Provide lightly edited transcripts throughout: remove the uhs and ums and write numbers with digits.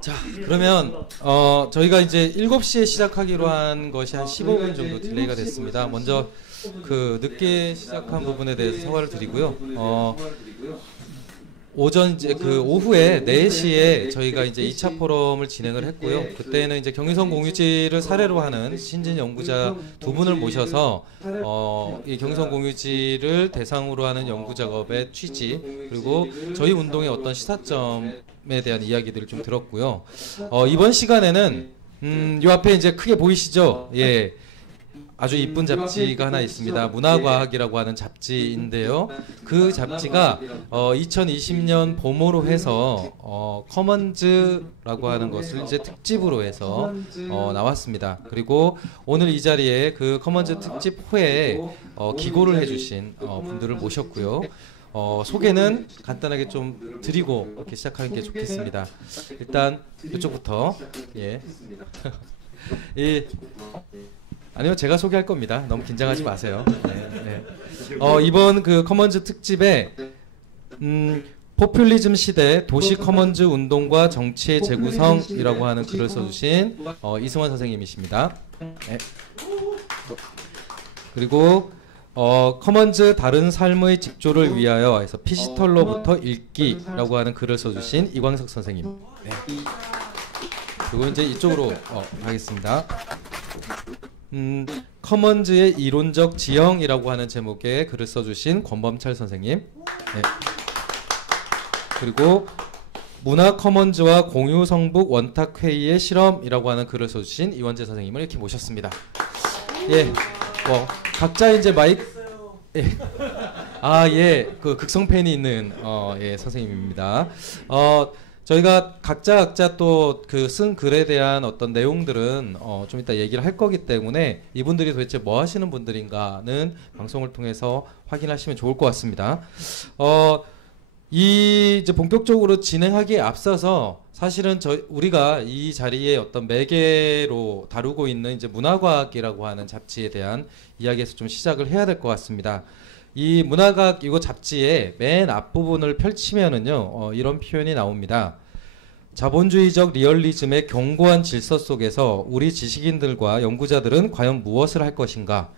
자, 그러면 저희가 이제 7시에 시작하기로 한 것이 한 15분 정도 딜레이가 됐습니다. 먼저 그 늦게 시작한 부분에 대해서 사과를 드리고요. 오전 이제 그 오후에 4시에 저희가 이제 2차 포럼을 진행을 했고요. 그때는 이제 경의선 공유지를 사례로 하는 신진 연구자 두 분을 모셔서 이 경의선 공유지를 대상으로 하는 연구 작업의 취지 그리고 저희 운동의 어떤 시사점에 대한 이야기들을 좀 들었고요. 이번 시간에는 요 앞에 이제 크게 보이시죠? 예. 아주 이쁜 잡지가 하나 있습니다. 문화과학이라고 하는 잡지인데요. 그 잡지가 2020년 봄으로 해서 커먼즈라고 하는 것을 이제 특집으로 해서 나왔습니다. 그리고 오늘 이 자리에 그 커먼즈 특집 후에 기고를 해주신 분들을 모셨고요. 소개는 간단하게 좀 드리고 이렇게 시작하는 게 좋겠습니다. 일단 이쪽부터 예. 아니요, 제가 소개할 겁니다. 너무 긴장하지 마세요. 네. 이번 그 커먼즈 특집에 포퓰리즘 시대 도시 커먼즈 운동과 정치의 재구성이라고 하는 글을 써주신 이승원 선생님이십니다. 네. 그리고 커먼즈 다른 삶의 직조를 위하여 해서 피시털로부터 읽기라고 하는 글을 써주신 이광석 선생님. 네. 그리고 이제 이쪽으로 가겠습니다. 커먼즈의 이론적 지형이라고 하는 제목의 글을 써주신 권범철 선생님. 네. 그리고 문화 커먼즈와 공유 성북 원탁 회의의 실험이라고 하는 글을 써주신 이원재 선생님을 이렇게 모셨습니다. 예, 각자 이제 마이크. 예. 예, 그 극성 팬이 있는 예 선생님입니다. 저희가 각자 또 그 쓴 글에 대한 어떤 내용들은 좀 이따 얘기를 할 거기 때문에 이분들이 도대체 뭐 하시는 분들인가는 방송을 통해서 확인하시면 좋을 것 같습니다. 이제 본격적으로 진행하기에 앞서서 사실은 우리가 이 자리에 어떤 매개로 다루고 있는 이제 문화과학이라고 하는 잡지에 대한 이야기에서 좀 시작을 해야 될 것 같습니다. 이 문화과학 이거 잡지의 맨 앞부분을 펼치면은요, 이런 표현이 나옵니다. 자본주의적 리얼리즘의 견고한 질서 속에서 우리 지식인들과 연구자들은 과연 무엇을 할 것인가?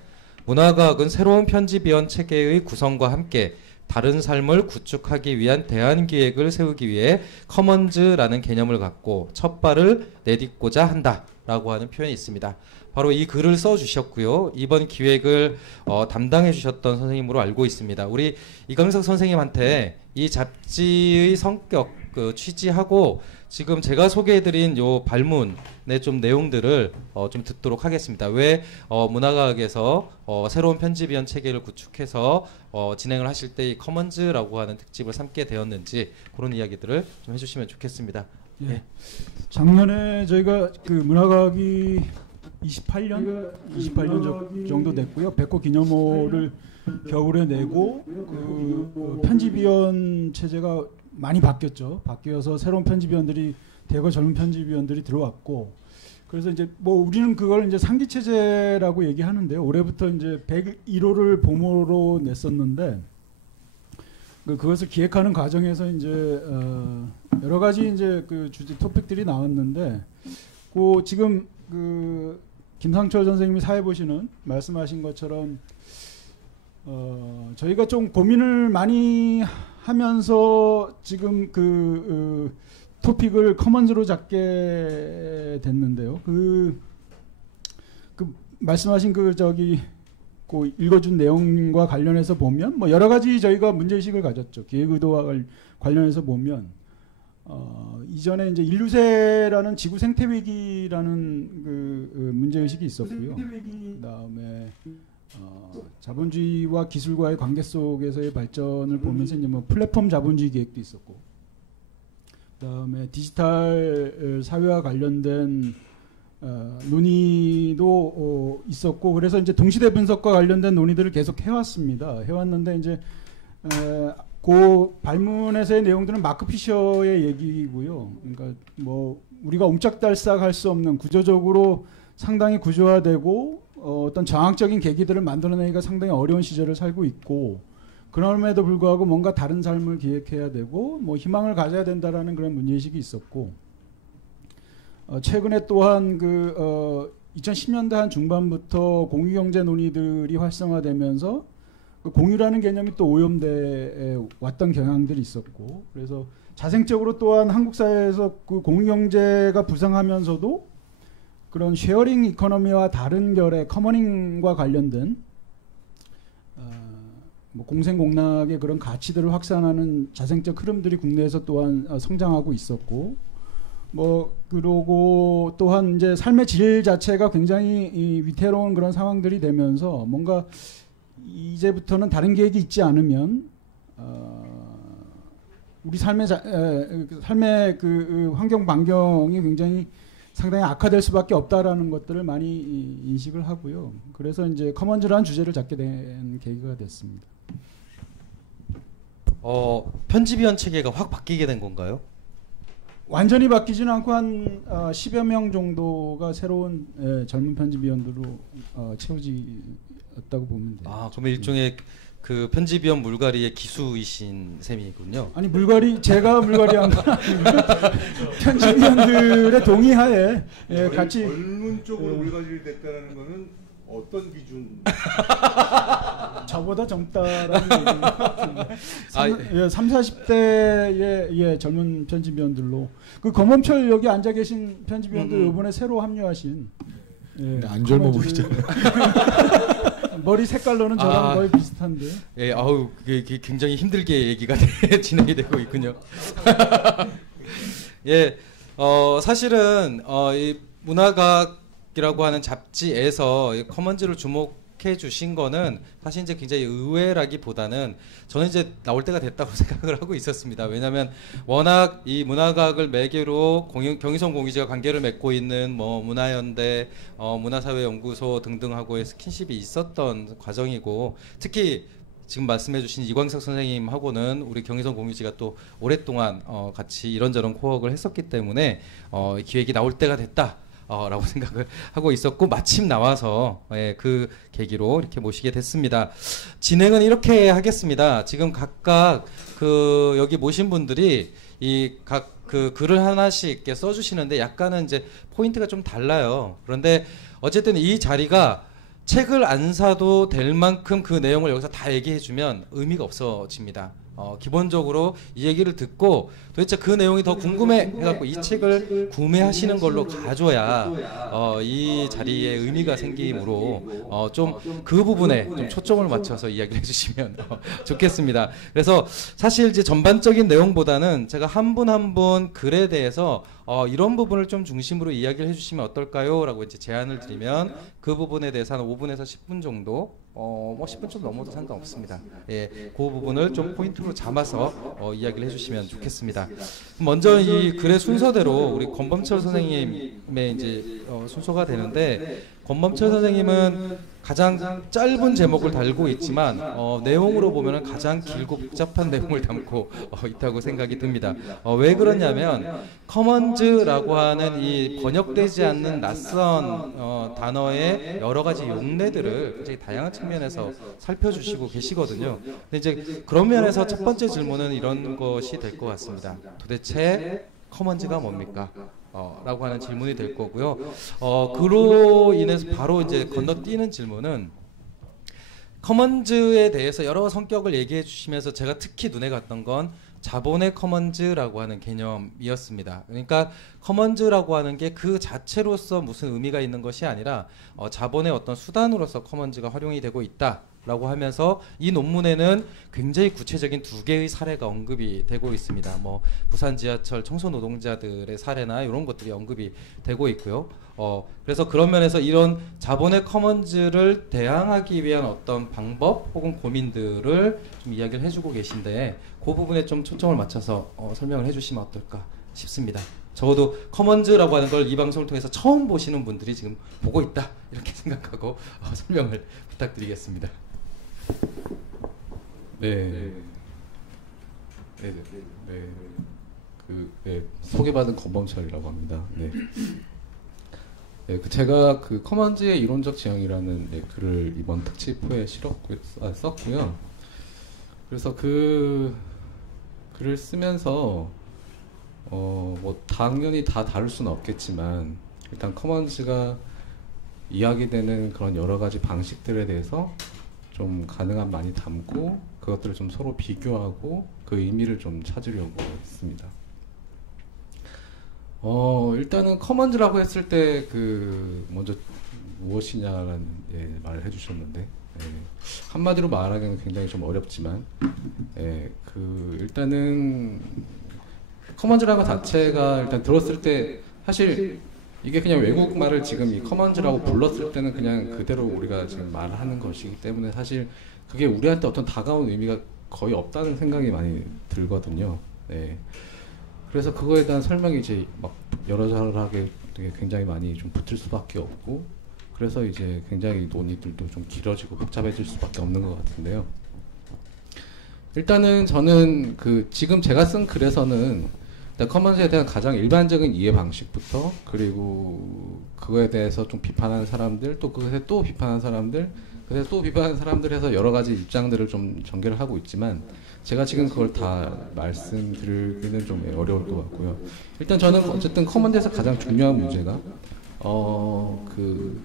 문화과학은 새로운 편집위원 체계의 구성과 함께 다른 삶을 구축하기 위한 대안기획을 세우기 위해 커먼즈라는 개념을 갖고 첫 발을 내딛고자 한다라고 하는 표현이 있습니다. 바로 이 글을 써주셨고요. 이번 기획을 담당해 주셨던 선생님으로 알고 있습니다. 우리 이광석 선생님한테 이 잡지의 성격, 그 취지하고 지금 제가 소개해드린 요 발문의 좀 내용들을 좀 듣도록 하겠습니다. 왜 문화과학에서 새로운 편집위원 체계를 구축해서 진행을 하실 때 이 커먼즈라고 하는 특집을 삼게 되었는지 그런 이야기들을 좀 해주시면 좋겠습니다. 예. 네. 작년에 저희가 그 문화과학이 28년 정도 됐고요. 100호 기념호를 겨울에 내고 그 편집위원 체제가 많이 바뀌었죠. 바뀌어서 새로운 편집위원들이 대거 젊은 편집위원들이 들어왔고 그래서 이제 뭐 우리는 그걸 이제 상기 체제라고 얘기하는데요. 올해부터 이제 101호를 봄으로 냈었는데 그것을 기획하는 과정에서 이제 여러 가지 이제 그 주제 토픽들이 나왔는데 그 지금 그 김상철 선생님이 사회 보시는 말씀하신 것처럼 저희가 좀 고민을 많이 하면서 지금 그 토픽을 커먼즈로 잡게 됐는데요. 그 말씀하신 그 읽어준 내용과 관련해서 보면 뭐 여러 가지 저희가 문제의식을 가졌죠. 기획의도와 관련해서 보면 이전에 이제 인류세라는 지구 생태 위기라는 그 문제의식이 있었고요. 그다음에 자본주의와 기술과의 관계 속에서의 발전을 보면서 이제 뭐 플랫폼 자본주의 계획도 있었고, 그다음에 디지털 사회와 관련된 논의도 있었고, 그래서 이제 동시대 분석과 관련된 논의들을 계속 해왔습니다. 해왔는데 이제 그 발문에서의 내용들은 마크 피셔의 얘기고요. 그러니까 뭐 우리가 옴짝달싹할 수 없는 구조적으로 상당히 구조화되고 어떤 정학적인 계기들을 만들어내기가 상당히 어려운 시절을 살고 있고, 그럼에도 불구하고 뭔가 다른 삶을 기획해야 되고 뭐 희망을 가져야 된다라는 그런 문제의식이 있었고, 최근에 또한 2010년대 한 중반부터 공유경제 논의들이 활성화되면서 그 공유라는 개념이 또 오염돼 왔던 경향들이 있었고, 그래서 자생적으로 또한 한국 사회에서 그 공유경제가 부상하면서도 그런 쉐어링 이코노미와 다른 결의 커머닝과 관련된 뭐 공생공락의 그런 가치들을 확산하는 자생적 흐름들이 국내에서 또한 성장하고 있었고, 뭐 그러고 또한 이제 삶의 질 자체가 굉장히 위태로운 그런 상황들이 되면서 뭔가 이제부터는 다른 계획이 있지 않으면 우리 삶의 그 환경 반경이 굉장히 상당히 악화될 수밖에 없다라는 것들을 많이 인식을 하고요. 그래서 이제 커먼즈라는 주제를 잡게 된 계기가 됐습니다. 편집위원 체계가 확 바뀌게 된 건가요? 완전히 바뀌지는 않고 한 10여 명 정도가 새로운 젊은 편집위원들로 채워졌다고 보면 돼요. 아, 그러면 일종의 그 편집위원 물갈이의 기수이신 셈이군요. 아니 제가 물갈이한 건 아니고 편집위원들의 동의하에 같이 젊은 쪽으로 물갈이 됐다는 거는 어떤 기준? 저보다 젊다라는 얘기입니다. 30-40대의 젊은 편집위원들로 그 검범철 여기 앉아 계신 편집위원들 이번에 새로 합류하신 안 젊어 보이잖아요. 머리 색깔로는 저랑 거의 비슷한데. 예, 아우 그게 굉장히 힘들게 얘기가 진행이 되고 있군요. 예, 사실은 이 문화과학이라고 하는 잡지에서 이 커먼즈를 주목해 주신 거는 사실 이제 굉장히 의외라기보다는 저는 이제 나올 때가 됐다고 생각을 하고 있었습니다. 왜냐하면 워낙 이 문화과학을 매개로 경의선 공유지가 관계를 맺고 있는 뭐 문화연대, 문화사회연구소 등등하고의 스킨십이 있었던 과정이고, 특히 지금 말씀해주신 이광석 선생님하고는 우리 경의선 공유지가 또 오랫동안 같이 이런저런 코워크를 했었기 때문에 기획이 나올 때가 됐다. 라고 생각을 하고 있었고, 마침 나와서 그 계기로 이렇게 모시게 됐습니다. 진행은 이렇게 하겠습니다. 지금 각각 그 여기 모신 분들이 이 각 그 글을 하나씩 이렇게 써주시는데 약간은 이제 포인트가 좀 달라요. 그런데 어쨌든 이 자리가 책을 안 사도 될 만큼 그 내용을 여기서 다 얘기해주면 의미가 없어집니다. 기본적으로 이 얘기를 듣고 도대체 그 내용이 더 궁금해 해갖고 이 책을 구매하시는 걸로 가져야 이 자리에 의미가 생기므로 좀 그 부분에 좀 초점을 맞춰서 이야기를 해주시면 좋겠습니다. 그래서 사실 이제 전반적인 내용보다는 제가 한 분 한 분 글에 대해서 이런 부분을 좀 중심으로 이야기를 해주시면 어떨까요? 라고 이제 제안을 드리면 그 부분에 대해서 한 5분에서 10분 정도 뭐 10분 좀 넘어도 상관없습니다. 예, 그 부분을 좀 포인트로 잡아서 이야기를 해주시면 좋겠습니다. 먼저 이 글의 순서대로 우리 권범철 선생님의 이제 순서가 되는데, 권범철 선생님은 가장 짧은 제목을 달고 있지만 내용으로 보면 가장 길고 복잡한 내용을 담고 있다고 생각이 듭니다. 왜 그러냐면 커먼즈라고 하는 이 번역되지 않는 낯선 단어의 여러 가지 용례들을 굉장히 다양한 측면에서 살펴주시고 계시거든요. 근데 이제 그런 면에서 첫 번째 질문은 이런 것이 될 것 같습니다. 도대체 커먼즈가 뭡니까? 라고 하는 질문이 될 거고요. 그로 인해서 바로 이제 건너뛰는 질문은, 커먼즈에 대해서 여러 성격을 얘기해 주시면서 제가 특히 눈에 갔던 건 자본의 커먼즈라고 하는 개념이었습니다. 그러니까 커먼즈라고 하는 게 그 자체로서 무슨 의미가 있는 것이 아니라 자본의 어떤 수단으로서 커먼즈가 활용이 되고 있다라고 하면서 이 논문에는 굉장히 구체적인 2개의 사례가 언급이 되고 있습니다. 뭐 부산 지하철 청소 노동자들의 사례나 이런 것들이 언급이 되고 있고요. 그래서 그런 면에서 이런 자본의 커먼즈를 대항하기 위한 어떤 방법 혹은 고민들을 좀 이야기를 해주고 계신데, 그 부분에 좀 초점을 맞춰서 설명을 해주시면 어떨까 싶습니다. 적어도 커먼즈라고 하는 걸 이 방송을 통해서 처음 보시는 분들이 지금 보고 있다 이렇게 생각하고 설명을 부탁드리겠습니다. 네. 소개받은 권범철이라고 합니다. 네. 제가 그 커먼즈의 이론적 지형이라는 글을 이번 특집호에 그래서 그 글을 쓰면서 뭐 당연히 다 다룰 수는 없겠지만 일단 커먼즈가 이야기되는 그런 여러 가지 방식들에 대해서 좀 가능한 많이 담고 그것들을 좀 서로 비교하고 그 의미를 좀 찾으려고 했습니다. 일단은 커먼즈라고 했을 때 그 먼저 무엇이냐라는 말을 해주셨는데 한마디로 말하기는 굉장히 좀 어렵지만 그 일단은 커먼즈라는 것 자체가 일단 들었을 때 사실 이게 그냥 외국 말을 지금 이 커먼즈라고 불렀을 때는 그냥 그대로 우리가 지금 말하는 것이기 때문에 사실 그게 우리한테 어떤 다가온 의미가 거의 없다는 생각이 많이 들거든요. 그래서 그거에 대한 설명이 이제 막 여러저러하게 되게 굉장히 많이 좀 붙을 수밖에 없고 그래서 이제 굉장히 논의들도 좀 길어지고 복잡해질 수밖에 없는 것 같은데요. 일단은 저는 그 지금 제가 쓴 글에서는 일단 커먼즈에 대한 가장 일반적인 이해 방식부터 그리고 그거에 대해서 좀 비판하는 사람들 또 그것에 또 비판하는 사람들 그래서 또 비판하는 사람들 해서 여러 가지 입장들을 좀 전개를 하고 있지만 제가 지금 그걸 다 말씀드리기는 좀 어려울 것 같고요. 일단 저는 어쨌든 커먼즈에서 가장 중요한 문제가 그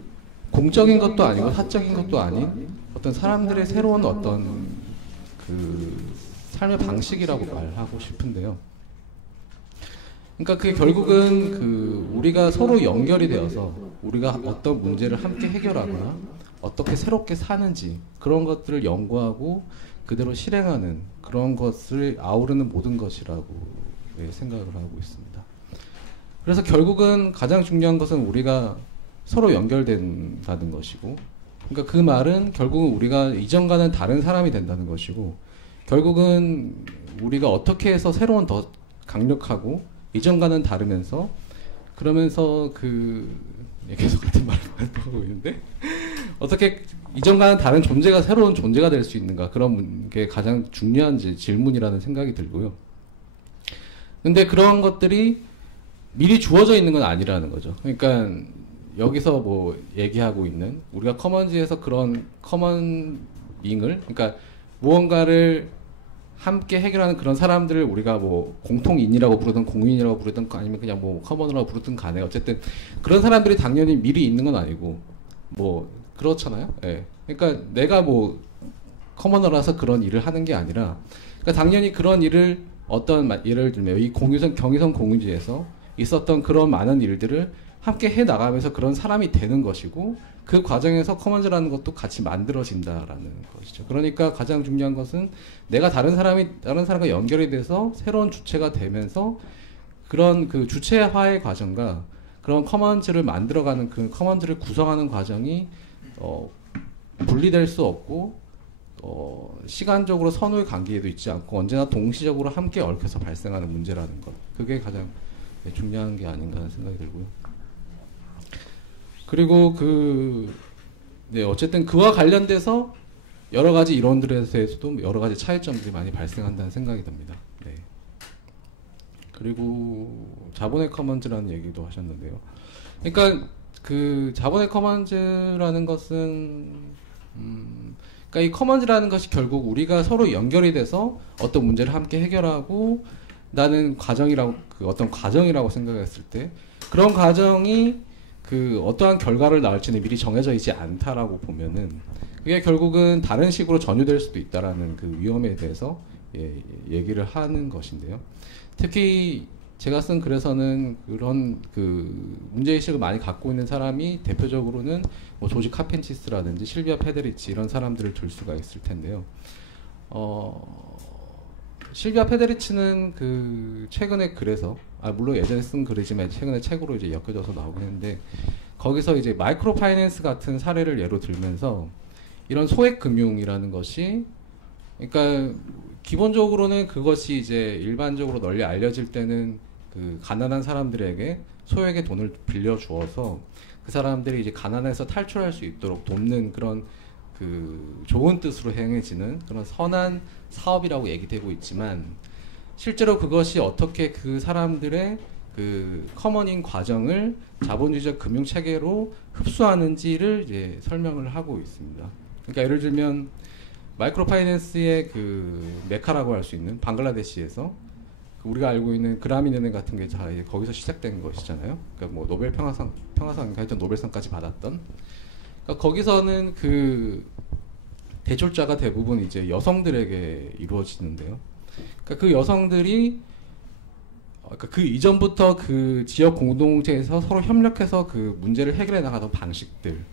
공적인 것도 아니고 사적인 것도 아닌 어떤 사람들의 새로운 어떤 그 삶의 방식이라고 말하고 싶은데요. 그러니까 그게 결국은 그 우리가 서로 연결이 되어서 우리가 어떤 문제를 함께 해결하거나 어떻게 새롭게 사는지 그런 것들을 연구하고 그대로 실행하는 그런 것을 아우르는 모든 것이라고 생각을 하고 있습니다. 그래서 결국은 가장 중요한 것은 우리가 서로 연결된다는 것이고 그러니까 그 말은 결국은 우리가 이전과는 다른 사람이 된다는 것이고 결국은 우리가 어떻게 해서 새로운 더 강력하고 이전과는 다르면서 그러면서 그 계속 같은 말을 하고 있는데 어떻게 이전과는 다른 존재가 새로운 존재가 될 수 있는가 그런 게 가장 중요한 질문이라는 생각이 들고요. 근데 그런 것들이 미리 주어져 있는 건 아니라는 거죠. 그러니까 여기서 뭐 얘기하고 있는 우리가 커먼즈에서 그런 커머닝을 그러니까 무언가를 함께 해결하는 그런 사람들을 우리가 뭐 공통인이라고 부르든 공인이라고 부르든 아니면 그냥 뭐 커먼이라고 부르든 간에 어쨌든 그런 사람들이 당연히 미리 있는 건 아니고 뭐 그렇잖아요. 그러니까 내가 뭐 커머너라서 그런 일을 하는 게 아니라 그러니까 당연히 그런 일을 어떤 예를 들면 이 경의선 공유지에서 있었던 그런 많은 일들을 함께 해 나가면서 그런 사람이 되는 것이고 그 과정에서 커먼즈라는 것도 같이 만들어진다라는 것이죠. 그러니까 가장 중요한 것은 내가 다른 사람과 연결이 돼서 새로운 주체가 되면서 그런 그 주체화의 과정과 그런 커먼즈를 만들어가는 그 커먼즈를 구성하는 과정이 분리될 수 없고 시간적으로 선후의 관계에도 있지 않고 언제나 동시적으로 함께 얽혀서 발생하는 문제라는 것. 그게 가장 중요한 게 아닌가 하는 생각이 들고요. 그리고 어쨌든 그와 관련돼서 여러 가지 이론들에 대해서도 여러 가지 차이점들이 많이 발생한다는 생각이 듭니다. 그리고 자본의 커먼즈라는 얘기도 하셨는데요. 그러니까 그 자본의 커먼즈라는 것은 그러니까 이 커먼즈라는 것이 결국 우리가 서로 연결이 돼서 어떤 문제를 함께 해결하고 나는 과정이라고 어떤 과정이라고 생각했을 때 그런 과정이 그 어떠한 결과를 낳을지는 미리 정해져 있지 않다라고 보면은 그게 결국은 다른 식으로 전유될 수도 있다라는 그 위험에 대해서 얘기를 하는 것인데요. 특히 제가 쓴 글에서는 그런 그 문제의식을 많이 갖고 있는 사람이 대표적으로는 뭐 조지 카펜티스라든지 실비아 페데리치 이런 사람들을 들 수가 있을 텐데요. 실비아 페데리치는 그 최근에 글에서 물론 예전에 쓴 글이지만 최근에 책으로 이제 엮여져서 나오긴 했는데 거기서 이제 마이크로 파이낸스 같은 사례를 예로 들면서 이런 소액 금융이라는 것이 그러니까 기본적으로는 그것이 이제 일반적으로 널리 알려질 때는 그 가난한 사람들에게 소액의 돈을 빌려 주어서 그 사람들이 이제 가난에서 탈출할 수 있도록 돕는 그런 그 좋은 뜻으로 행해지는 그런 선한 사업이라고 얘기되고 있지만 실제로 그것이 어떻게 그 사람들의 그 커머닝 과정을 자본주의적 금융 체계로 흡수하는지를 이제 설명을 하고 있습니다. 그러니까 예를 들면 마이크로 파이낸스의 그 메카라고 할 수 있는 방글라데시에서 우리가 알고 있는 그라미네네 같은 게 다 거기서 시작된 것이잖아요. 그러니까 뭐 노벨 평화상 하여튼 노벨상까지 받았던. 그러니까 거기서는 그 대출자가 대부분 이제 여성들에게 이루어지는데요. 그러니까 그 여성들이 그러니까 그 이전부터 그 지역 공동체에서 서로 협력해서 그 문제를 해결해 나가던 방식들,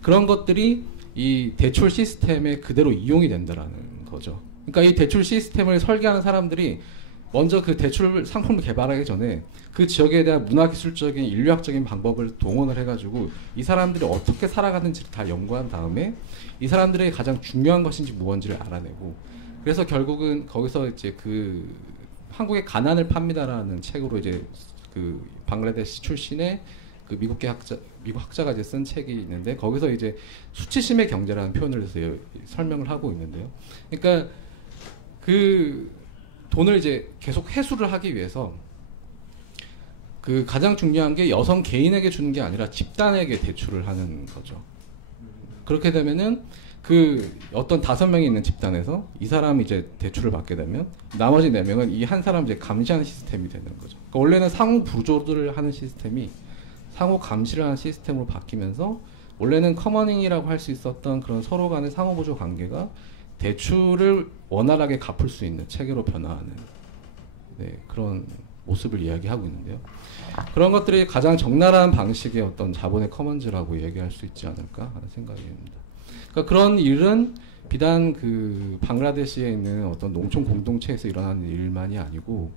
그런 것들이 이 대출 시스템에 그대로 이용이 된다라는 거죠. 그러니까 이 대출 시스템을 설계하는 사람들이 먼저 그 대출 상품을 개발하기 전에 그 지역에 대한 문화기술적인 인류학적인 방법을 동원을 해가지고 이 사람들이 어떻게 살아가는지를 다 연구한 다음에 이 사람들에게 가장 중요한 것인지 무엇인지를 알아내고, 그래서 결국은 거기서 이제 그 한국의 가난을 팝니다라는 책으로 이제 그 방글라데시 출신의 그 미국 학자가 이제 쓴 책이 있는데, 거기서 이제 수치심의 경제라는 표현을 해서 설명을 하고 있는데요. 그러니까 그 돈을 이제 계속 회수를 하기 위해서 그 가장 중요한 게 여성 개인에게 주는 게 아니라 집단에게 대출을 하는 거죠. 그렇게 되면은 그 어떤 5명이 있는 집단에서 이 사람이 이제 대출을 받게 되면 나머지 4명은 이 한 사람 이제 감시하는 시스템이 되는 거죠. 그러니까 원래는 상호 부조를 하는 시스템이 상호 감시를 하는 시스템으로 바뀌면서 원래는 커머닝이라고 할 수 있었던 그런 서로 간의 상호 보조 관계가 대출을 원활하게 갚을 수 있는 체계로 변화하는, 네, 그런 모습을 이야기하고 있는데요. 그런 것들이 가장 적나라한 방식의 어떤 자본의 커먼즈라고 얘기할 수 있지 않을까 하는 생각입니다. 그러니까 그런 일은 비단 그 방글라데시에 있는 어떤 농촌 공동체에서 일어나는 일만이 아니고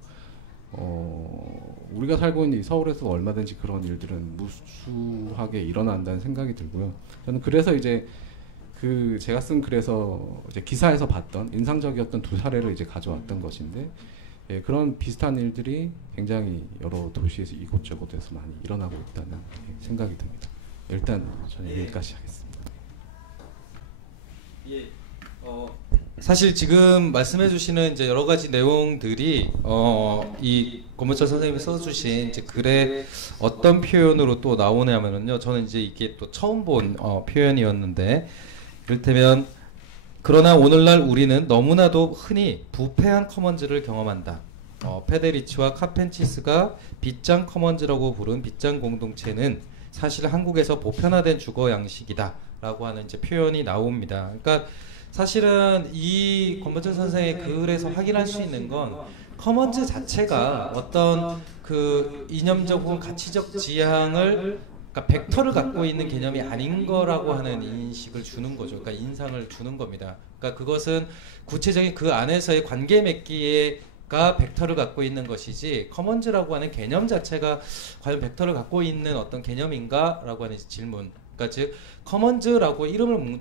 우리가 살고 있는 이 서울에서 얼마든지 그런 일들은 무수하게 일어난다는 생각이 들고요. 저는 그래서 이제 그 제가 쓴 글에서 이제 기사에서 봤던 인상적이었던 2사례를 이제 가져왔던 것인데, 예, 그런 비슷한 일들이 굉장히 여러 도시에서 이곳저곳에서 많이 일어나고 있다는 생각이 듭니다. 일단 저는 여기까지 하겠습니다. 예, 사실 지금 말씀해주시는 이제 여러 가지 내용들이 이 권문철 선생님이 써주신 이제 글에 어떤 표현으로 또 나오냐면요, 저는 이제 이게 또 처음 본 표현이었는데, 이를테면 그러나 오늘날 우리는 너무나도 흔히 부패한 커먼즈를 경험한다. 페데리치와 카펜치스가 빗장 커먼즈라고 부른 빗장 공동체는 사실 한국에서 보편화된 주거 양식이다 라고 하는 이제 표현이 나옵니다. 그러니까 사실은 이 권문철 선생의 글에서 확인할 수 있는 건 커먼즈 자체가 어떤 그 이념적 혹은 가치적 지향을, 그러니까 벡터를 갖고 있는 개념이 아닌 거라고 하는 인식을 주는 거죠. 그러니까 인상을 주는 겁니다. 그러니까 그것은 구체적인 그 안에서의 관계 맺기가 벡터를 갖고 있는 것이지, 커먼즈라고 하는 개념 자체가 과연 벡터를 갖고 있는 어떤 개념인가? 라고 하는 질문. 그러니까 즉 커먼즈라고 이름을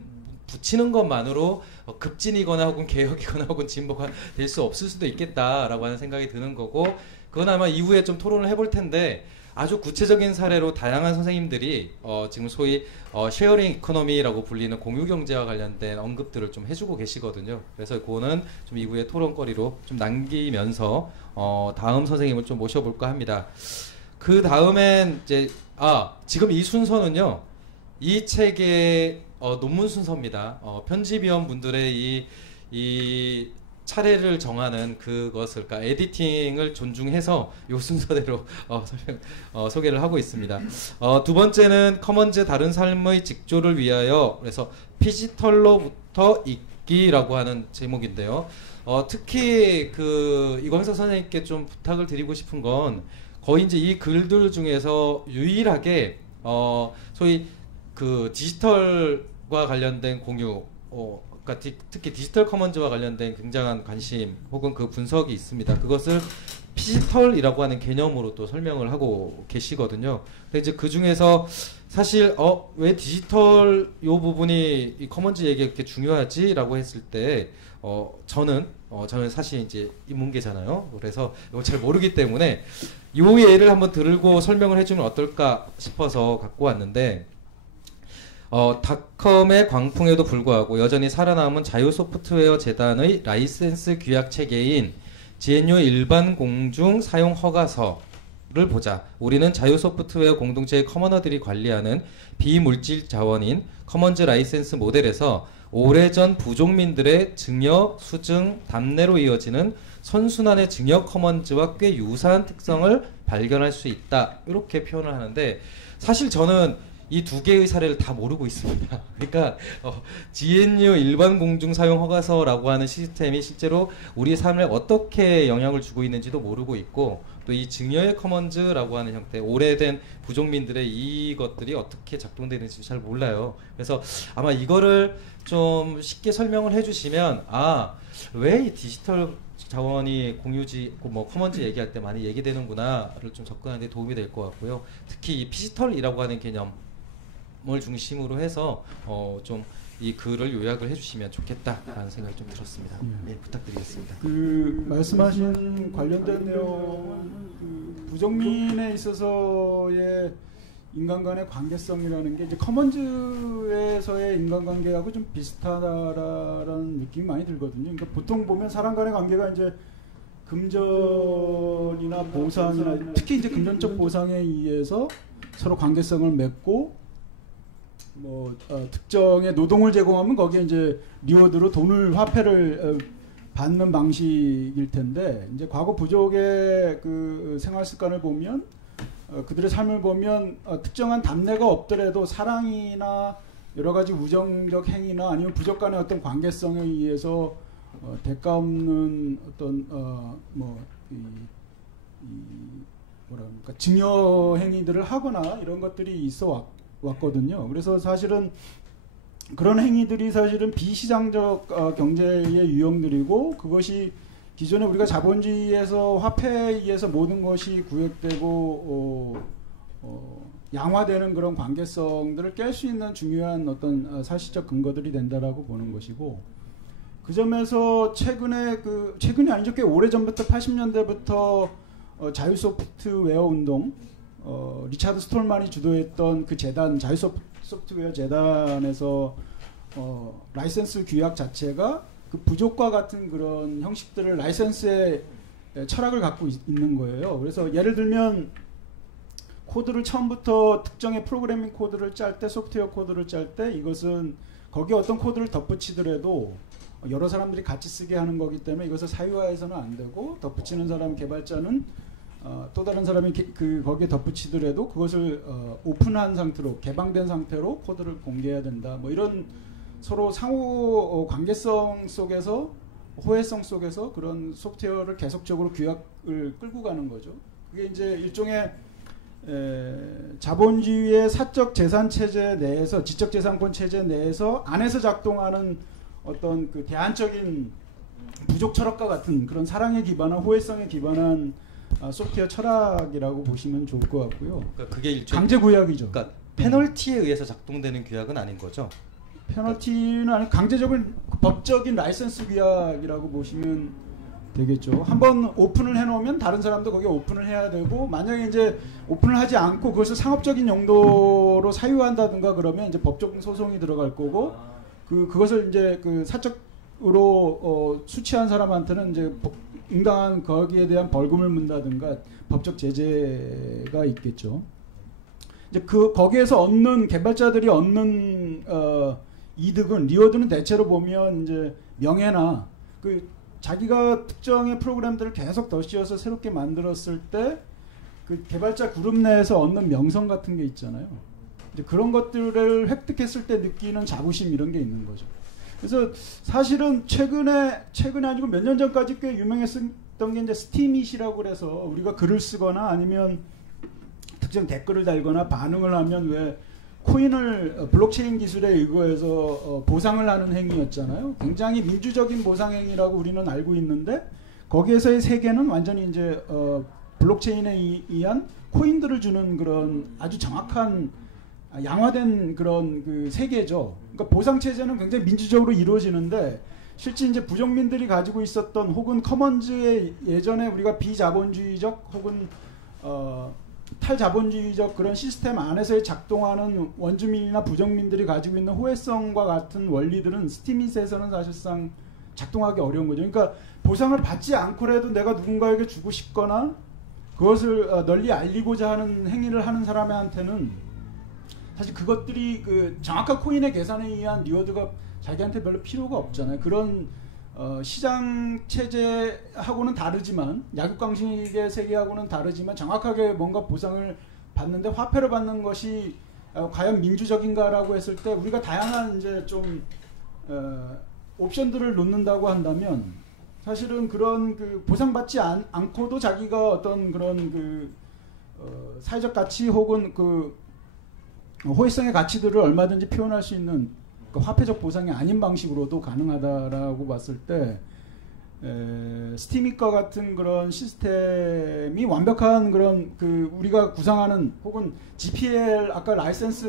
붙이는 것만으로 급진이거나 혹은 개혁이거나 혹은 진보가 될 수 없을 수도 있겠다라고 하는 생각이 드는 거고, 그건 아마 이후에 좀 토론을 해볼 텐데, 아주 구체적인 사례로 다양한 선생님들이 지금 소위 쉐어링 이코노미라고 불리는 공유경제와 관련된 언급들을 좀 해주고 계시거든요. 그래서 그거는 좀 이후에 토론거리로 좀 남기면서 다음 선생님을 좀 모셔볼까 합니다. 그 다음엔 이제 지금 이 순서는요, 이 책의 논문 순서입니다. 편집위원 분들의 이 차례를 정하는 그것을, 그러니까 에디팅을 존중해서 이 순서대로 소개를 하고 있습니다. 2번째는 커먼즈의 다른 삶의 직조를 위하여, 그래서 피지털로부터 읽기라고 하는 제목인데요. 특히 그 이광석 선생님께 좀 부탁을 드리고 싶은 건, 거의 이제 이 글들 중에서 유일하게 소위 그 디지털과 관련된 공유, 그러니까 특히 디지털 커먼즈와 관련된 굉장한 관심 혹은 그 분석이 있습니다. 그것을 피지털이라고 하는 개념으로 또 설명을 하고 계시거든요. 근데 이제 그 중에서 사실 왜 디지털 요 부분이 이 커먼즈 얘기가 그렇게 중요하지라고 했을 때 저는 사실 이제 인문계잖아요. 그래서 이걸 잘 모르기 때문에 요 예를 한번 들고 설명을 해주면 어떨까 싶어서 갖고 왔는데, 닷컴의 광풍에도 불구하고 여전히 살아남은 자유 소프트웨어 재단의 라이센스 규약 체계인 GNU 일반 공중 사용 허가서를 보자. 우리는 자유 소프트웨어 공동체의 커머너들이 관리하는 비물질 자원인 커먼즈 라이센스 모델에서 오래전 부족민들의 증여, 수증, 담내로 이어지는 선순환의 증여 커먼즈와 꽤 유사한 특성을 발견할 수 있다. 이렇게 표현을 하는데 사실 저는 이 두 개의 사례를 다 모르고 있습니다. 그러니까 GNU 일반 공중 사용 허가서라고 하는 시스템이 실제로 우리 삶에 어떻게 영향을 주고 있는지도 모르고 있고 또 이 증여의 커먼즈라고 하는 형태 오래된 부족민들의 이것들이 어떻게 작동되는지 잘 몰라요. 그래서 아마 이거를 좀 쉽게 설명을 해주시면 왜 이 디지털 자원이 공유지 뭐 커먼즈 얘기할 때 많이 얘기되는구나를 좀 접근하는 데 도움이 될 것 같고요. 특히 이 피지털이라고 하는 개념을 중심으로 해서 좀 이 글을 요약을 해주시면 좋겠다라는 생각이 좀 들었습니다. 네, 부탁드리겠습니다. 그 말씀하신 관련된 내용은 그 부족민에 있어서의 인간간의 관계성이라는 게 이제 커먼즈에서의 인간관계하고 좀 비슷하다라는 느낌이 많이 들거든요. 그러니까 보통 보면 사람 간의 관계가 이제 금전이나 보상이나 특히 이제 금전적 보상에 의해서 서로 관계성을 맺고 특정의 노동을 제공하면 거기에 이제 리워드로 돈을 화폐를 받는 방식일 텐데 이제 과거 부족의 그 생활 습관을 보면 그들의 삶을 보면 특정한 답례가 없더라도 사랑이나 여러 가지 우정적 행위나 아니면 부족 간의 어떤 관계성에 의해서 대가 없는 어떤 뭐랄까 증여 행위들을 하거나 이런 것들이 있어 왔거든요. 그래서 사실은 그런 행위들이 사실은 비시장적 경제의 유형들이고 그것이 기존에 우리가 자본주의에서 화폐에 의해서 모든 것이 구획되고 양화되는 그런 관계성들을 깰 수 있는 중요한 어떤 사실적 근거들이 된다라고 보는 것이고 그 점에서 최근이 아니죠. 꽤 오래전부터 80년대부터 자유소프트웨어 운동 리차드 스톨만이 주도했던 그 재단 자유소프트웨어 재단에서 라이센스 규약 자체가 그 부족과 같은 그런 형식들을 라이센스의 철학을 갖고 있는 거예요. 그래서 예를 들면 코드를 처음부터 특정의 프로그래밍 코드를 짤 때 소프트웨어 코드를 짤 때 이것은 거기에 어떤 코드를 덧붙이더라도 여러 사람들이 같이 쓰게 하는 거기 때문에 이것을 사유화해서는 안 되고 덧붙이는 사람 개발자는 또 다른 사람이 거기에 덧붙이더라도 그것을 오픈한 상태로 개방된 상태로 코드를 공개해야 된다. 뭐 이런 서로 상호 관계성 속에서 호혜성 속에서 그런 소프트웨어를 계속적으로 규약을 끌고 가는 거죠. 그게 이제 일종의 자본주의의 사적 재산 체제 내에서 지적 재산권 체제 내에서 안에서 작동하는 어떤 그 대안적인 부족 철학과 같은 그런 사랑에 기반한 호혜성에 기반한 소프트웨어 철학이라고 보시면 좋을 것 같고요. 그러니까 그게 일종의 강제 구약이죠. 그러니까 페널티에 의해서 작동되는 규약은 아닌 거죠. 페널티는 아니 강제적인 법적인 라이센스 규약이라고 보시면 되겠죠. 한번 오픈을 해놓으면 다른 사람도 거기에 오픈을 해야 되고 만약에 이제 오픈을 하지 않고 그것을 상업적인 용도로 사유한다든가 그러면 이제 법적 소송이 들어갈 거고 그것을 이제 그 사적으로 수취한 사람한테는 이제 응당한 거기에 대한 벌금을 문다든가 법적 제재가 있겠죠. 이제 거기에서 얻는 개발자들이 얻는 이득은 리워드는 대체로 보면 이제 명예나 자기가 특정의 프로그램들을 계속 덧씌워서 새롭게 만들었을 때 그 개발자 그룹 내에서 얻는 명성 같은 게 있잖아요. 이제 그런 것들을 획득했을 때 느끼는 자부심 이런 게 있는 거죠. 그래서 사실은 최근에 아니고 몇 년 전까지 꽤 유명했던 게 이제 스팀잇이라고 그래서 우리가 글을 쓰거나 아니면 특정 댓글을 달거나 반응을 하면 왜 코인을 블록체인 기술에 의거해서 보상을 하는 행위였잖아요. 굉장히 민주적인 보상 행위라고 우리는 알고 있는데 거기에서의 세계는 완전히 이제 블록체인에 의한 코인들을 주는 그런 아주 정확한 양화된 그런 그 세계죠. 그러니까 보상 체제는 굉장히 민주적으로 이루어지는데 실제 이제 부족민들이 가지고 있었던 혹은 커먼즈의 예전에 우리가 비자본주의적 혹은 탈자본주의적 그런 시스템 안에서 작동하는 원주민이나 부족민들이 가지고 있는 호혜성과 같은 원리들은 스팀잇에서는 사실상 작동하기 어려운 거죠. 그러니까 보상을 받지 않고라도 내가 누군가에게 주고 싶거나 그것을 널리 알리고자 하는 행위를 하는 사람한테는 사실 그것들이 그 정확한 코인의 계산에 의한 리워드가 자기한테 별로 필요가 없잖아요. 그런 시장 체제하고는 다르지만 약육강식의 세계하고는 다르지만 정확하게 뭔가 보상을 받는데 화폐로 받는 것이 과연 민주적인가라고 했을 때 우리가 다양한 이제 좀 옵션들을 놓는다고 한다면 사실은 그런 그 보상받지 않고도 자기가 어떤 그런 그 사회적 가치 혹은 그 호혜성의 가치들을 얼마든지 표현할 수 있는 그 화폐적 보상이 아닌 방식으로도 가능하다라고 봤을 때 스티믹과 같은 그런 시스템이 완벽한 그런 그 우리가 구상하는 혹은 GPL 아까 라이센스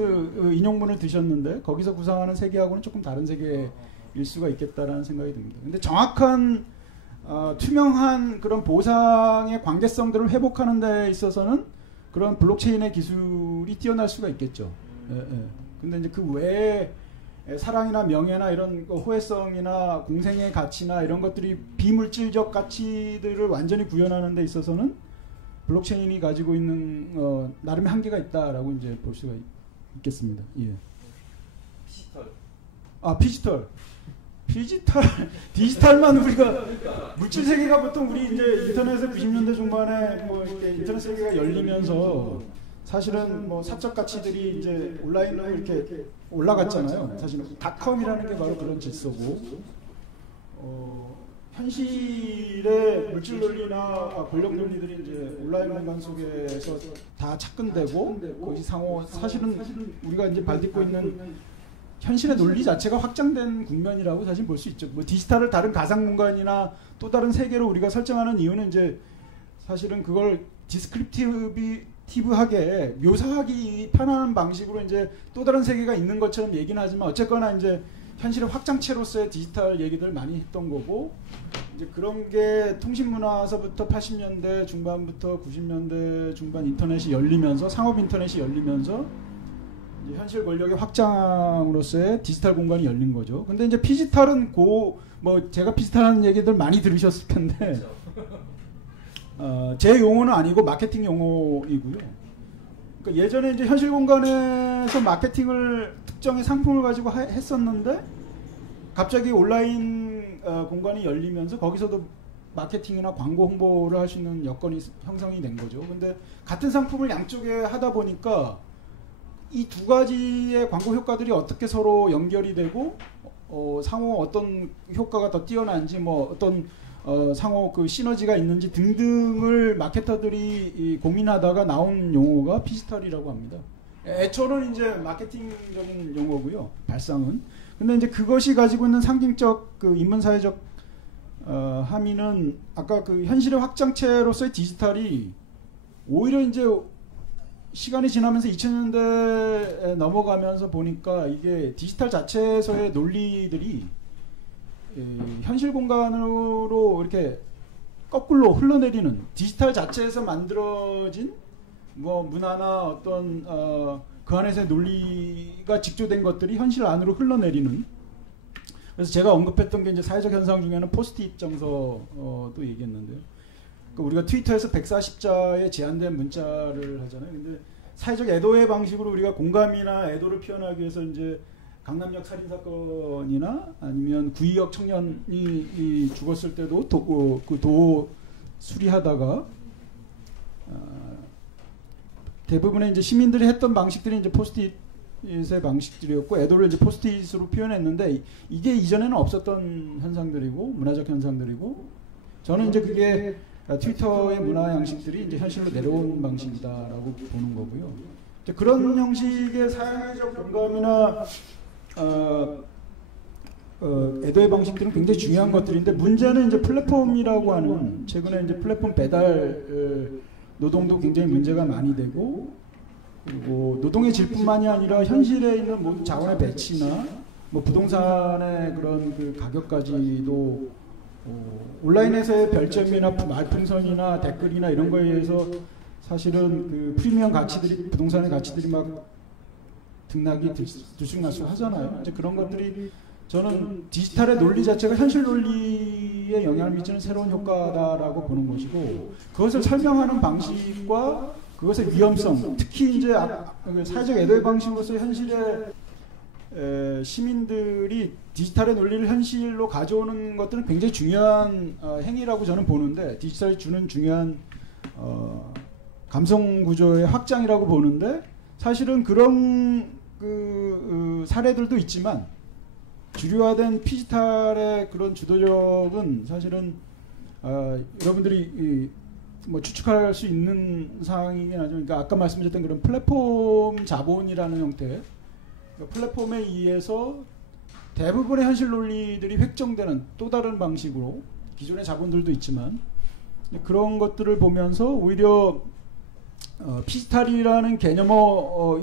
인용문을 드셨는데 거기서 구상하는 세계하고는 조금 다른 세계일 수가 있겠다라는 생각이 듭니다. 근데 정확한 투명한 그런 보상의 관계성들을 회복하는 데 있어서는 그런 블록체인의 기술이 뛰어날 수가 있겠죠. 근데 이제 그 외에 사랑이나 명예나 이런 호혜성이나 공생의 가치나 이런 것들이 비물질적 가치들을 완전히 구현하는 데 있어서는 블록체인이 가지고 있는 나름의 한계가 있다라고 이제 볼 수가 있겠습니다. 예. 디지털만 우리가 물질 세계가 보통 우리 이제 인터넷의 90년대 중반에 뭐 이렇게 인터넷 세계가 열리면서 사실은 뭐 사적 가치들이 이제 온라인으로 이렇게 올라갔잖아요. 사실은 닷컴이라는 게 바로 그런 질서고 현실의 물질 논리나 권력 논리들이 이제 온라인 공간 속에서 다 착근되고 거기 상호 사실은 우리가 이제 발딛고 있는 현실의 논리 자체가 확장된 국면이라고 사실 볼 수 있죠. 뭐 디지털을 다른 가상 공간이나 또 다른 세계로 우리가 설정하는 이유는 이제 사실은 그걸 디스크립티브하게 묘사하기 편한 방식으로 이제 또 다른 세계가 있는 것처럼 얘기는 하지만 어쨌거나 이제 현실의 확장체로서의 디지털 얘기들 많이 했던 거고 이제 그런 게 통신문화서부터 80년대 중반부터 90년대 중반 인터넷이 열리면서 상업 인터넷이 열리면서 현실 권력의 확장으로서의 디지털 공간이 열린 거죠. 근데 이제 피지털은 뭐 제가 피지털하는 얘기들 많이 들으셨을 텐데 제 용어는 아니고 마케팅 용어이고요. 그러니까 예전에 이제 현실 공간에서 마케팅을 특정의 상품을 가지고 했었는데 갑자기 온라인 공간이 열리면서 거기서도 마케팅이나 광고 홍보를 할 수 있는 여건이 형성이 된 거죠. 근데 같은 상품을 양쪽에 하다 보니까 이 두 가지의 광고 효과들이 어떻게 서로 연결이 되고 상호 어떤 효과가 더 뛰어난지 뭐 어떤 상호 그 시너지가 있는지 등등을 마케터들이 고민하다가 나온 용어가 피지털이라고 합니다. 애초는 이제 마케팅적인 용어고요. 발상은. 근데 이제 그것이 가지고 있는 상징적 그 인문사회적 함의는 아까 그 현실의 확장체로서의 디지털이 오히려 이제 시간이 지나면서 2000년대에 넘어가면서 보니까 이게 디지털 자체에서의 논리들이 현실 공간으로 이렇게 거꾸로 흘러내리는 디지털 자체에서 만들어진 뭐 문화나 어떤 그 안에서의 논리가 직조된 것들이 현실 안으로 흘러내리는 그래서 제가 언급했던 게 이제 사회적 현상 중에는 포스트잇 정서도 얘기했는데요. 우리가 트위터에서 140자의 제한된 문자를 하잖아요. 근데 사회적 애도의 방식으로 우리가 공감이나 애도를 표현하기 위해서 이제 강남역 살인 사건이나 아니면 구의역 청년이 죽었을 때도 도 수리하다가 대부분의 이제 시민들이 했던 방식들이 이제 포스트잇의 방식들이었고 애도를 이제 포스트잇으로 표현했는데 이게 이전에는 없었던 현상들이고 문화적 현상들이고 저는 이제 그게 트위터의 문화 양식들이 이제 현실로 내려온 방식이다라고 보는 거고요. 이제 그런 형식의 사회적 공감이나 애도의 방식들은 굉장히 중요한 것들인데 문제는 이제 플랫폼이라고 하는 최근에 이제 플랫폼 배달 노동도 굉장히 문제가 많이 되고 그리고 노동의 질뿐만이 아니라 현실에 있는 모든 자원의 배치나 뭐 부동산의 그런 그 가격까지도 온라인에서의 별점이나 말풍선이나 댓글이나 이런 거에 의해서 사실은 그 프리미엄 가치들이 부동산의 가치들이 막 등락이 들쑥날쑥 하잖아요. 이제 그런 것들이 저는 디지털의 논리 자체가 현실 논리에 영향을 미치는 새로운 효과다라고 보는 것이고 그것을 설명하는 방식과 그것의 위험성 특히 이제 사회적 애도의 방식으로서 현실의 시민들이 디지털의 논리를 현실로 가져오는 것들은 굉장히 중요한 행위라고 저는 보는데, 디지털이 주는 중요한 감성 구조의 확장이라고 보는데, 사실은 그런 사례들도 있지만 주류화된 피지털의 그런 주도력은 사실은 여러분들이 뭐 추측할 수 있는 상황이긴 하죠. 그러니까 아까 말씀드렸던 그런 플랫폼 자본이라는 형태, 그러니까 플랫폼에 의해서 대부분의 현실 논리들이 획정되는 또 다른 방식으로, 기존의 자본들도 있지만 그런 것들을 보면서 오히려 피지털이라는 개념,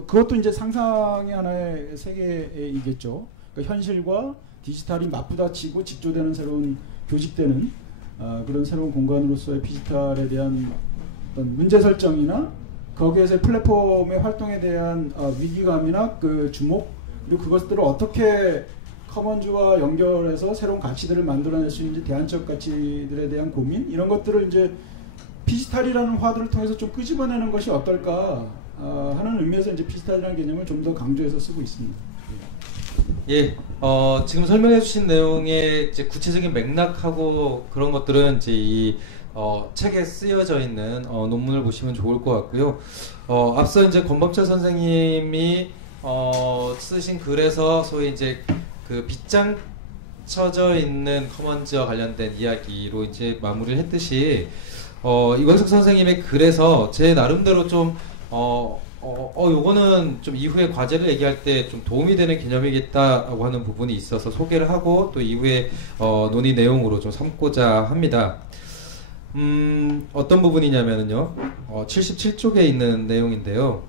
그것도 이제 상상의 하나의 세계이겠죠. 그러니까 현실과 디지털이 맞부딪히고 직조되는 새로운, 교직되는 그런 새로운 공간으로서의 피지털에 대한 어떤 문제 설정이나 거기에서의 플랫폼의 활동에 대한 위기감이나 그 주목, 그리고 그것들을 어떻게 커먼즈와 연결해서 새로운 가치들을 만들어낼 수 있는지, 대안적 가치들에 대한 고민, 이런 것들을 이제 피지털이라는 화두를 통해서 좀 끄집어내는 것이 어떨까 하는 의미에서 이제 피지털이라는 개념을 좀 더 강조해서 쓰고 있습니다. 예, 지금 설명해주신 내용의 이제 구체적인 맥락하고 그런 것들은 이제 이 책에 쓰여져 있는 논문을 보시면 좋을 것 같고요. 앞서 이제 권범철 선생님이 쓰신 글에서 소위 이제 그 빗장 쳐져 있는 커먼즈와 관련된 이야기로 이제 마무리를 했듯이, 이광석 선생님의 글에서 제 나름대로 좀 요거는 좀 이후에 과제를 얘기할 때 좀 도움이 되는 개념이겠다라고 하는 부분이 있어서 소개를 하고, 또 이후에 논의 내용으로 좀 삼고자 합니다. 어떤 부분이냐면요, 77쪽에 있는 내용인데요.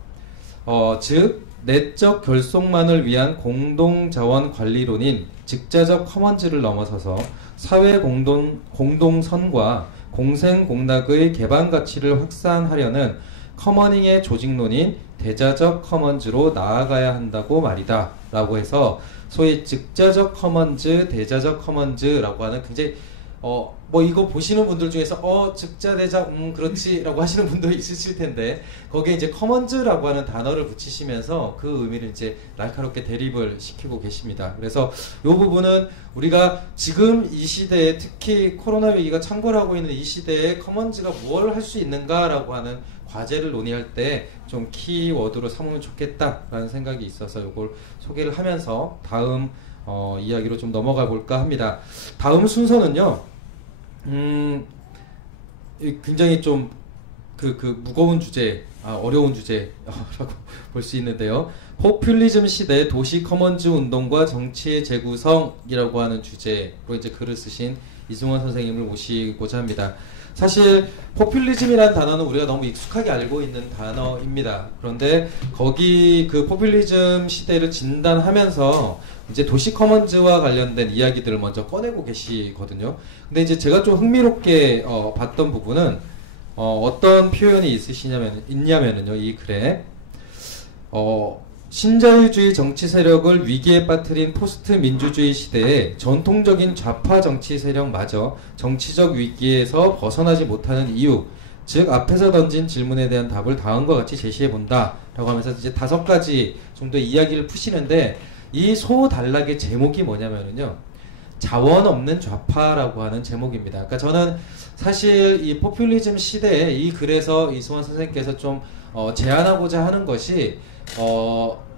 즉 내적 결속만을 위한 공동자원 관리론인 직자적 커먼즈를 넘어서서 사회 공동선과 공생공락의 개방 가치를 확산하려는 커머닝의 조직론인 대자적 커먼즈로 나아가야 한다고 말이다 라고 해서, 소위 직자적 커먼즈, 대자적 커먼즈라고 하는 굉장히 뭐 이거 보시는 분들 중에서 직자 대자 그렇지 라고 하시는 분도 있으실 텐데, 거기에 이제 커먼즈라고 하는 단어를 붙이시면서 그 의미를 이제 날카롭게 대립을 시키고 계십니다. 그래서 이 부분은 우리가 지금 이 시대에, 특히 코로나 위기가 창궐하고 있는 이 시대에 커먼즈가 무엇을 할 수 있는가라고 하는 과제를 논의할 때 좀 키워드로 삼으면 좋겠다라는 생각이 있어서 이걸 소개를 하면서 다음 이야기로 좀 넘어가 볼까 합니다. 다음 순서는요, 굉장히 좀 무거운 주제, 어려운 주제라고 볼 수 있는데요. 포퓰리즘 시대 도시 커먼즈 운동과 정치의 재구성이라고 하는 주제로 이제 글을 쓰신 이승원 선생님을 모시고자 합니다. 사실 포퓰리즘이라는 단어는 우리가 너무 익숙하게 알고 있는 단어입니다. 그런데 거기 그 포퓰리즘 시대를 진단하면서 이제 도시 커먼즈와 관련된 이야기들을 먼저 꺼내고 계시거든요. 근데 이제 제가 좀 흥미롭게 봤던 부분은 어떤 표현이 있냐면요, 이 글에 신자유주의 정치 세력을 위기에 빠뜨린 포스트 민주주의 시대에 전통적인 좌파 정치 세력마저 정치적 위기에서 벗어나지 못하는 이유, 즉 앞에서 던진 질문에 대한 답을 다음과 같이 제시해 본다 라고 하면서 이제 5가지 정도의 이야기를 푸시는데, 이 소단락의 제목이 뭐냐면요, 자원 없는 좌파라고 하는 제목입니다. 그러니까 저는 사실 이 포퓰리즘 시대에 이 글에서 이승원 선생님께서 좀 제안하고자 하는 것이,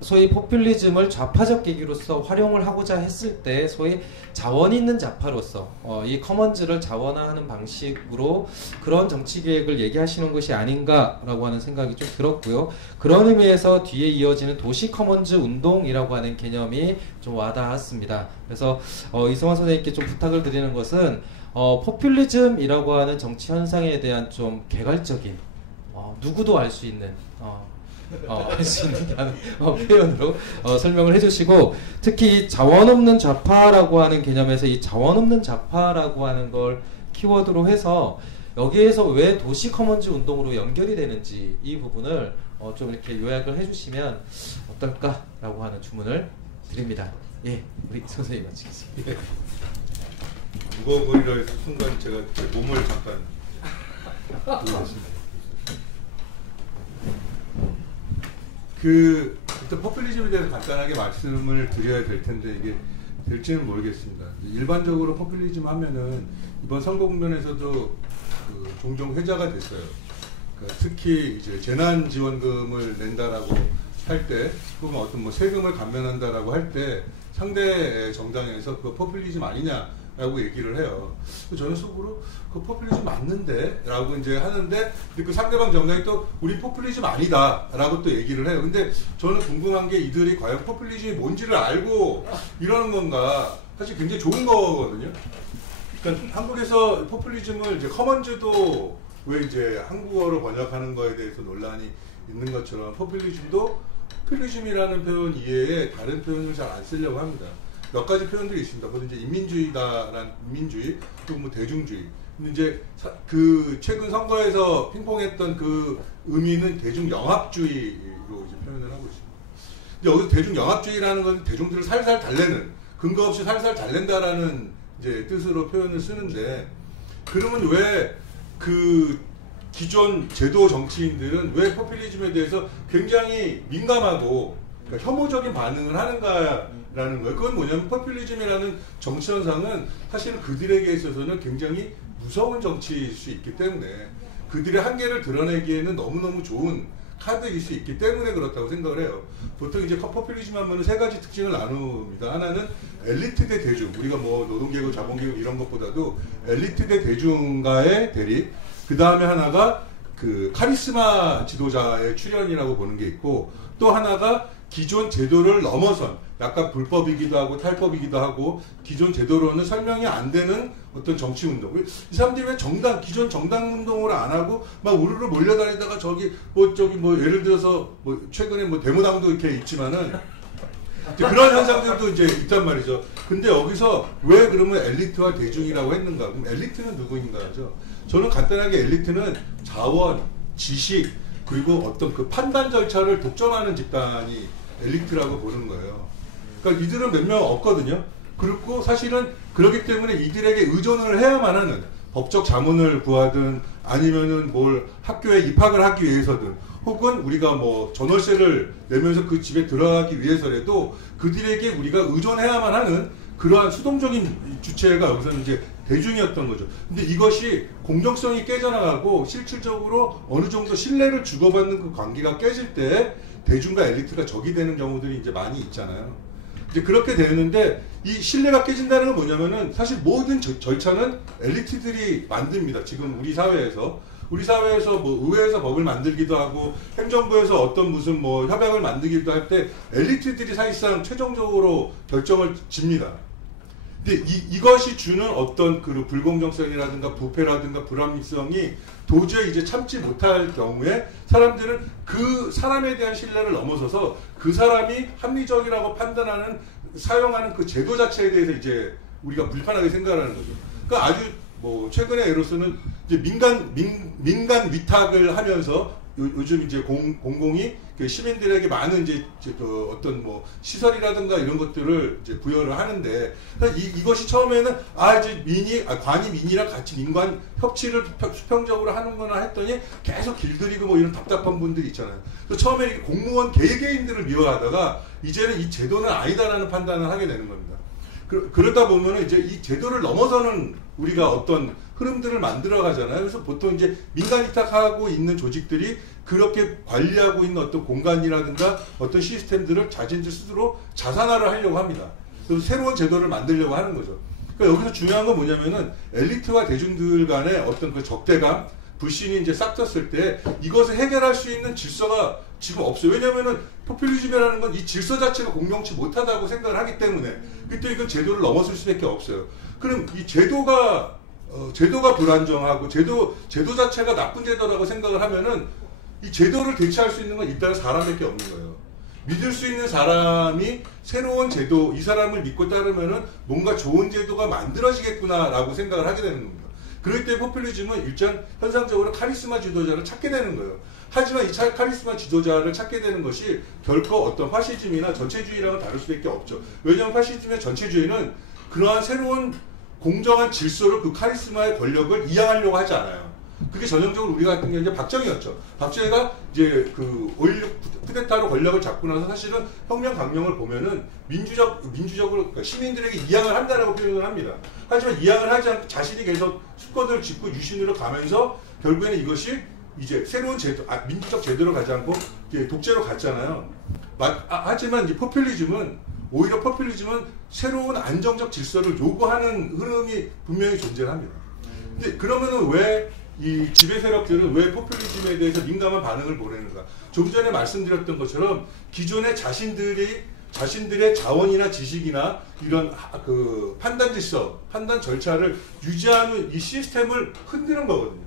소위 포퓰리즘을 좌파적 계기로서 활용을 하고자 했을 때 소위 자원 있는 좌파로서 이 커먼즈를 자원화하는 방식으로 그런 정치 계획을 얘기하시는 것이 아닌가라고 하는 생각이 좀 들었고요. 그런 의미에서 뒤에 이어지는 도시 커먼즈 운동이라고 하는 개념이 좀 와닿았습니다. 그래서 이승원 선생님께 좀 부탁을 드리는 것은 포퓰리즘이라고 하는 정치 현상에 대한 좀 개괄적인, 누구도 알 수 있는 할 수 있는 표현으로 설명을 해주시고, 특히 자원 없는 좌파라고 하는 개념에서 이 자원 없는 좌파라고 하는 걸 키워드로 해서 여기에서 왜 도시 커먼즈 운동으로 연결이 되는지 이 부분을 좀 이렇게 요약을 해주시면 어떨까라고 하는 주문을 드립니다. 예, 우리 선생님 마치겠습니다. 무거운 거리라 해서 순간 제가 제 몸을 잠깐 보겠습니다. 일단 포퓰리즘에 대해서 간단하게 말씀을 드려야 될 텐데 이게 될지는 모르겠습니다. 일반적으로 포퓰리즘 하면은 이번 선거 국면에서도 종종 회자가 됐어요. 그러니까 특히 이제 재난지원금을 낸다라고 할 때, 혹은 어떤 뭐 세금을 감면한다라고 할 때 상대 정당에서 그 포퓰리즘 아니냐라고 얘기를 해요. 저는 속으로 그 포퓰리즘 맞는데라고 이제 하는데, 근데 그 상대방 정당이 또 우리 포퓰리즘 아니다라고 또 얘기를 해요. 근데 저는 궁금한 게 이들이 과연 포퓰리즘이 뭔지를 알고 이러는 건가? 사실 굉장히 좋은 거거든요. 그러니까 한국에서 포퓰리즘을 이제 커먼즈도 왜 이제 한국어로 번역하는 거에 대해서 논란이 있는 것처럼 포퓰리즘이라는 표현 이외에 다른 표현을 잘 안 쓰려고 합니다. 몇 가지 표현들이 있습니다. 그것은 이제 인민주의, 또 뭐 대중주의. 근데 이제 그 최근 선거에서 핑퐁했던 그 의미는 대중영합주의로 이제 표현을 하고 있습니다. 근데 여기서 대중영합주의라는 건 대중들을 살살 달래는, 근거 없이 살살 달랜다라는 이제 뜻으로 표현을 쓰는데, 그러면 왜 그 기존 제도 정치인들은 왜 포퓰리즘에 대해서 굉장히 민감하고 그러니까 혐오적인 반응을 하는가라는 거예요. 그건 뭐냐면 포퓰리즘이라는 정치 현상은 사실은 그들에게 있어서는 굉장히 무서운 정치일 수 있기 때문에, 그들의 한계를 드러내기에는 너무너무 좋은 카드일 수 있기 때문에 그렇다고 생각을 해요. 보통 이제 포퓰리즘 하면 세 가지 특징을 나눕니다. 하나는 엘리트 대 대중, 우리가 뭐 노동계급, 자본계급 이런 것보다도 엘리트 대 대중과의 대립, 그 다음에 하나가 그 카리스마 지도자의 출현이라고 보는 게 있고, 또 하나가 기존 제도를 넘어선, 약간 불법이기도 하고 탈법이기도 하고 기존 제도로는 설명이 안 되는 어떤 정치 운동. 이 사람들이 왜 기존 정당 운동을 안 하고 막 우르르 몰려다니다가 저기 뭐 예를 들어서 뭐 최근에 뭐 데모당도 이렇게 있지만은 그런 현상들도 이제 있단 말이죠. 근데 여기서 왜 그러면 엘리트와 대중이라고 했는가? 그럼 엘리트는 누구인가죠? 저는 간단하게 엘리트는 자원, 지식, 그리고 어떤 그 판단 절차를 독점하는 집단이 엘리트라고 보는 거예요. 그러니까 이들은 몇 명 없거든요. 그리고 사실은 그렇기 때문에 이들에게 의존을 해야만 하는, 법적 자문을 구하든 아니면은 뭘 학교에 입학을 하기 위해서든, 혹은 우리가 뭐 전월세를 내면서 그 집에 들어가기 위해서라도 그들에게 우리가 의존해야만 하는 그러한 수동적인 주체가 여기서는 이제 대중이었던 거죠. 근데 이것이 공정성이 깨져나가고 실질적으로 어느 정도 신뢰를 주고받는 그 관계가 깨질 때 대중과 엘리트가 적이 되는 경우들이 이제 많이 있잖아요. 이제 그렇게 되는데, 이 신뢰가 깨진다는 건 뭐냐면은 사실 모든 절차는 엘리트들이 만듭니다. 지금 우리 사회에서 뭐 의회에서 법을 만들기도 하고 행정부에서 어떤 무슨 뭐 협약을 만들기도 할 때 엘리트들이 사실상 최종적으로 결정을 집니다. 근데 이것이 주는 어떤 그 불공정성이라든가 부패라든가 불합리성이 도저히 이제 참지 못할 경우에 사람들은 그 사람에 대한 신뢰를 넘어서서 그 사람이 합리적이라고 판단하는, 사용하는 그 제도 자체에 대해서 이제 우리가 불편하게 생각하는 거죠. 그러니까 아주 뭐 최근에 예로서는 이제 민간 위탁을 하면서 요즘 이제 공공이 그 시민들에게 많은 이제 그 어떤 뭐 시설이라든가 이런 것들을 이제 부여를 하는데, 이것이 처음에는 이제 관이 민이랑 같이 민관 협치를 수평적으로 하는거나 했더니 계속 길들이고 뭐 이런 답답한 분들이 있잖아요. 그래서 처음에 이렇게 공무원 개개인들을 미워하다가 이제는 이 제도는 아니다라는 판단을 하게 되는 겁니다. 그러다 보면은 이제 이 제도를 넘어서는 우리가 어떤 흐름들을 만들어 가잖아요. 그래서 보통 이제 민간 위탁하고 있는 조직들이 그렇게 관리하고 있는 어떤 공간이라든가 어떤 시스템들을 자신들 스스로 자산화를 하려고 합니다. 그래서 새로운 제도를 만들려고 하는 거죠. 그러니까 여기서 중요한 건 뭐냐면은 엘리트와 대중들 간의 어떤 그 적대감, 불신이 이제 싹텄을 때 이것을 해결할 수 있는 질서가 지금 없어요. 왜냐면은 포퓰리즘이라는 건 이 질서 자체가 공정치 못하다고 생각을 하기 때문에 그때 이건 제도를 넘어설 수밖에 없어요. 그럼 이 제도가 불안정하고 제도 자체가 나쁜 제도라고 생각을 하면은 이 제도를 대체할 수 있는 건 일단 사람밖에 없는 거예요. 믿을 수 있는 사람이 새로운 제도, 이 사람을 믿고 따르면은 뭔가 좋은 제도가 만들어지겠구나라고 생각을 하게 되는 겁니다. 그럴 때 포퓰리즘은 일단 현상적으로 카리스마 지도자를 찾게 되는 거예요. 하지만 이 카리스마 지도자를 찾게 되는 것이 결코 어떤 파시즘이나 전체주의랑은 다를 수밖에 없죠. 왜냐하면 파시즘의 전체주의는 그러한 새로운 공정한 질서를, 그 카리스마의 권력을 이양하려고 하지 않아요. 그게 전형적으로 우리가 같은 경우에 박정희였죠. 박정희가 이제 그 5.16 쿠데타로 권력을 잡고 나서 사실은 혁명 강령을 보면은 민주적으로 그러니까 시민들에게 이양을 한다라고 표현을 합니다. 하지만 이양을 하지 않고 자신이 계속 수권을 짚고 유신으로 가면서 결국에는 이것이 이제 새로운 제도, 민주적 제도로 가지 않고 독재로 갔잖아요. 하지만 이 오히려 포퓰리즘은 새로운 안정적 질서를 요구하는 흐름이 분명히 존재합니다. 근데 그러면은 왜 이 지배 세력들은 왜 포퓰리즘에 대해서 민감한 반응을 보내는가? 좀 전에 말씀드렸던 것처럼 기존의 자신들의 자원이나 지식이나 이런 그 판단 질서, 판단 절차를 유지하는 이 시스템을 흔드는 거거든요.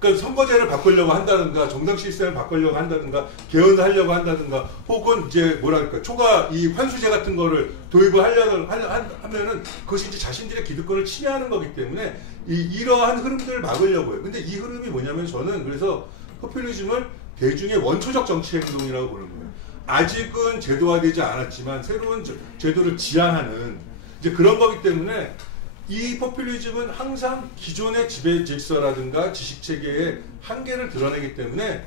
그러니까 선거제를 바꾸려고 한다든가 정당 시스템을 바꾸려고 한다든가 개헌을 하려고 한다든가 혹은 이제 뭐랄까 초과 이 환수제 같은 거를 도입을 하려고 하면은 그것이 이제 자신들의 기득권을 침해하는 거기 때문에 이러한 흐름들을 막으려고 해요. 근데 이 흐름이 뭐냐면 저는 그래서 포퓰리즘을 대중의 원초적 정치 행동이라고 보는 거예요. 아직은 제도화되지 않았지만 새로운 제도를 지향하는 이제 그런 거기 때문에 이 포퓰리즘은 항상 기존의 지배 질서라든가 지식 체계의 한계를 드러내기 때문에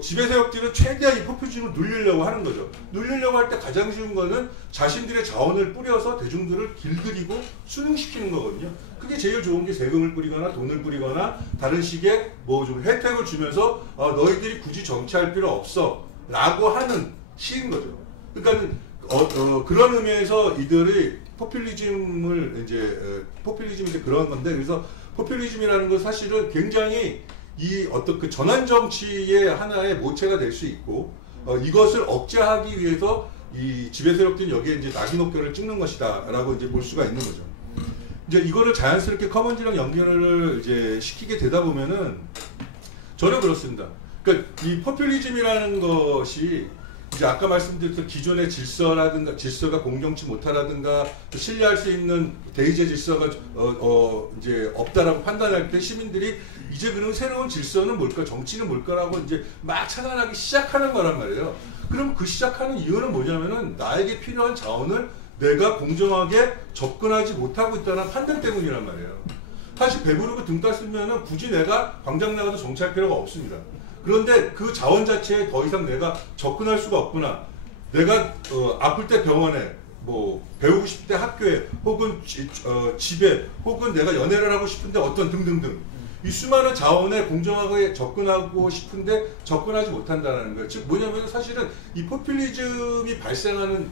지배 세력들은 최대한 이 포퓰리즘을 누리려고 하는 거죠. 누리려고 할 때 가장 쉬운 거는 자신들의 자원을 뿌려서 대중들을 길들이고 순응시키는 거거든요. 그게 제일 좋은 게 세금을 뿌리거나 돈을 뿌리거나 다른 식의 뭐 좀 혜택을 주면서 너희들이 굳이 정치할 필요 없어 라고 하는 식인 거죠. 그러니까 그런 의미에서 이들이 포퓰리즘이 이제 그런 건데, 그래서 포퓰리즘이라는 건 사실은 굉장히 이 어떤 그 전환 정치의 하나의 모체가 될 수 있고, 이것을 억제하기 위해서 이 지배 세력들은 여기에 이제 낙인옥결을 찍는 것이다라고 이제 볼 수가 있는 거죠. 이제 이거를 자연스럽게 커먼즈랑 연결을 이제 시키게 되다 보면은 저는 그렇습니다. 그러니까 이 포퓰리즘이라는 것이 이제 아까 말씀드렸던 기존의 질서가 공정치 못하라든가 신뢰할 수 있는 대의제 질서가 이제 없다라고 판단할 때 시민들이 이제 그럼 새로운 질서는 뭘까, 정치는 뭘까라고 이제 막 찾아나기 시작하는 거란 말이에요. 그럼 그 시작하는 이유는 뭐냐면은 나에게 필요한 자원을 내가 공정하게 접근하지 못하고 있다는 판단 때문이란 말이에요. 사실 배부르고 등 땄으면은 굳이 내가 광장 나가도 정치할 필요가 없습니다. 그런데 그 자원 자체에 더 이상 내가 접근할 수가 없구나. 내가 아플 때 병원에, 뭐 배우고 싶을 때 학교에, 혹은 집에, 혹은 내가 연애를 하고 싶은데 어떤 등등등. 이 수많은 자원에 공정하게 접근하고 싶은데 접근하지 못한다는 거예요. 즉 뭐냐면 사실은 이 포퓰리즘이 발생하는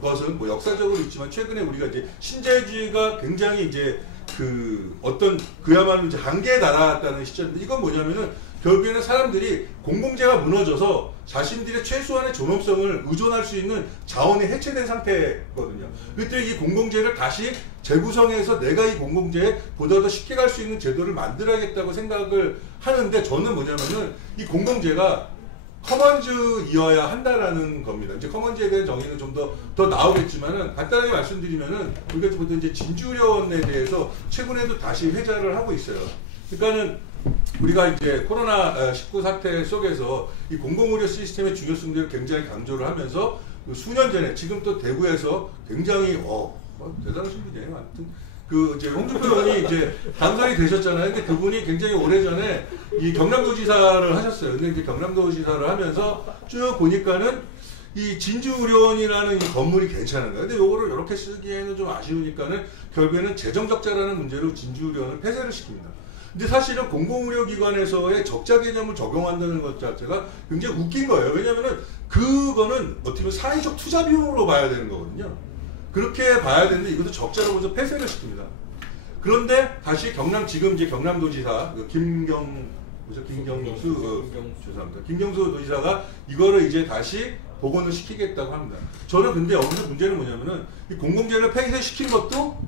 것은 뭐 역사적으로 있지만 최근에 우리가 이제 신자유주의가 굉장히 이제 그야말로 이제 한계에 달았다는 시점인데, 이건 뭐냐면은 결국에는 사람들이 공공재가 무너져서 자신들의 최소한의 존엄성을 의존할 수 있는 자원이 해체된 상태거든요. 그때 이 공공재를 다시 재구성해서 내가 이 공공재에 보다 더 쉽게 갈 수 있는 제도를 만들어야겠다고 생각을 하는데, 저는 뭐냐면은 이 공공재가 커먼즈이어야 한다라는 겁니다. 이제 커먼즈에 대한 정의는 좀 더 나오겠지만은 간단하게 말씀드리면은 우리가 보통 이제 진주련에 대해서 최근에도 다시 회자를 하고 있어요. 그러니까는 우리가 이제 코로나19 사태 속에서 이 공공의료 시스템의 중요성들을 굉장히 강조를 하면서 수년 전에 지금 또 대구에서 굉장히 대단하신 분이에요. 아무튼 이제 홍준표 의원이 이제 당선이 되셨잖아요. 근데 그분이 굉장히 오래전에 이 경남도지사를 하셨어요. 근데 이제 경남도지사를 하면서 쭉 보니까는 이 진주의료원이라는 이 건물이 괜찮은 거예요. 근데 요거를 이렇게 쓰기에는 좀 아쉬우니까는 결국에는 재정적자라는 문제로 진주의료원을 폐쇄를 시킵니다. 근데 사실은 공공의료기관에서의 적자 개념을 적용한다는 것 자체가 굉장히 웃긴 거예요. 왜냐면은 그거는 어떻게 보면 사회적 투자 비용으로 봐야 되는 거거든요. 그렇게 봐야 되는데 이것도 적자로 보면서 폐쇄를 시킵니다. 그런데 다시 지금 이제 경남도지사 김경수 도지사가 이거를 이제 다시 복원을 시키겠다고 합니다. 저는 근데 여기서 문제는 뭐냐면은 이 공공재를 폐쇄시킨 것도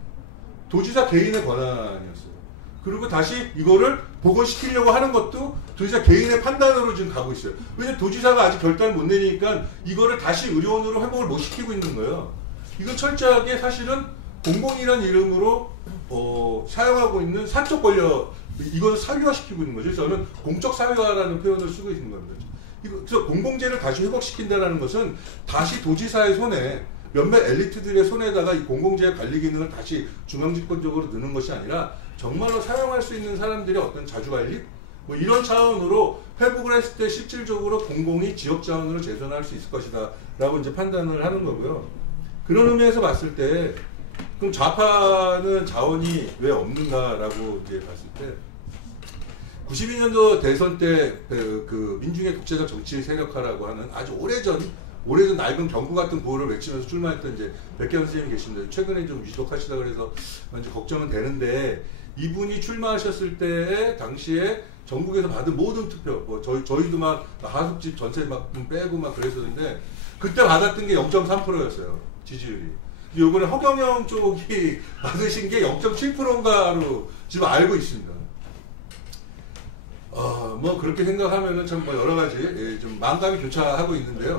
도지사 개인의 권한이었어요. 그리고 다시 이거를 복원시키려고 하는 것도 도지사 개인의 판단으로 지금 가고 있어요. 왜냐면 도지사가 아직 결단을 못 내니까 이거를 다시 의료원으로 회복을 못 시키고 있는 거예요. 이건 철저하게 사실은 공공이라는 이름으로 사용하고 있는 사적 권력, 이걸 사유화시키고 있는 거죠. 저는 공적 사유화라는 표현을 쓰고 있는 겁니다. 그래서 공공재를 다시 회복시킨다는 것은 다시 도지사의 손에, 몇몇 엘리트들의 손에다가 이 공공재 관리 기능을 다시 중앙집권적으로 넣는 것이 아니라 정말로 사용할 수 있는 사람들의 어떤 자주관리, 뭐 이런 차원으로 회복을 했을 때 실질적으로 공공이 지역 자원으로 재선할 수 있을 것이다 라고 이제 판단을 하는 거고요. 그런 의미에서 봤을 때 그럼 좌파는 자원이 왜 없는가라고 이제 봤을 때 92년도 대선 때 그 민중의 국제적 정치 세력화라고 하는 아주 오래전 낡은 경구 같은 구호를 외치면서 출마했던 이제 백현 선생님이 계십니다. 최근에 좀 유독하시다 그래서 먼저 걱정은 되는데 이분이 출마하셨을 때에 당시에 전국에서 받은 모든 투표, 뭐 저희도 막 하숙집 전체 막 빼고 막 그랬었는데 그때 받았던 게 0.3%였어요. 지지율이. 이번에 허경영 쪽이 받으신 게 0.7%인가로 지금 알고 있습니다. 뭐 그렇게 생각하면은 참 뭐 여러 가지 좀 마음감이 교차하고 있는데요.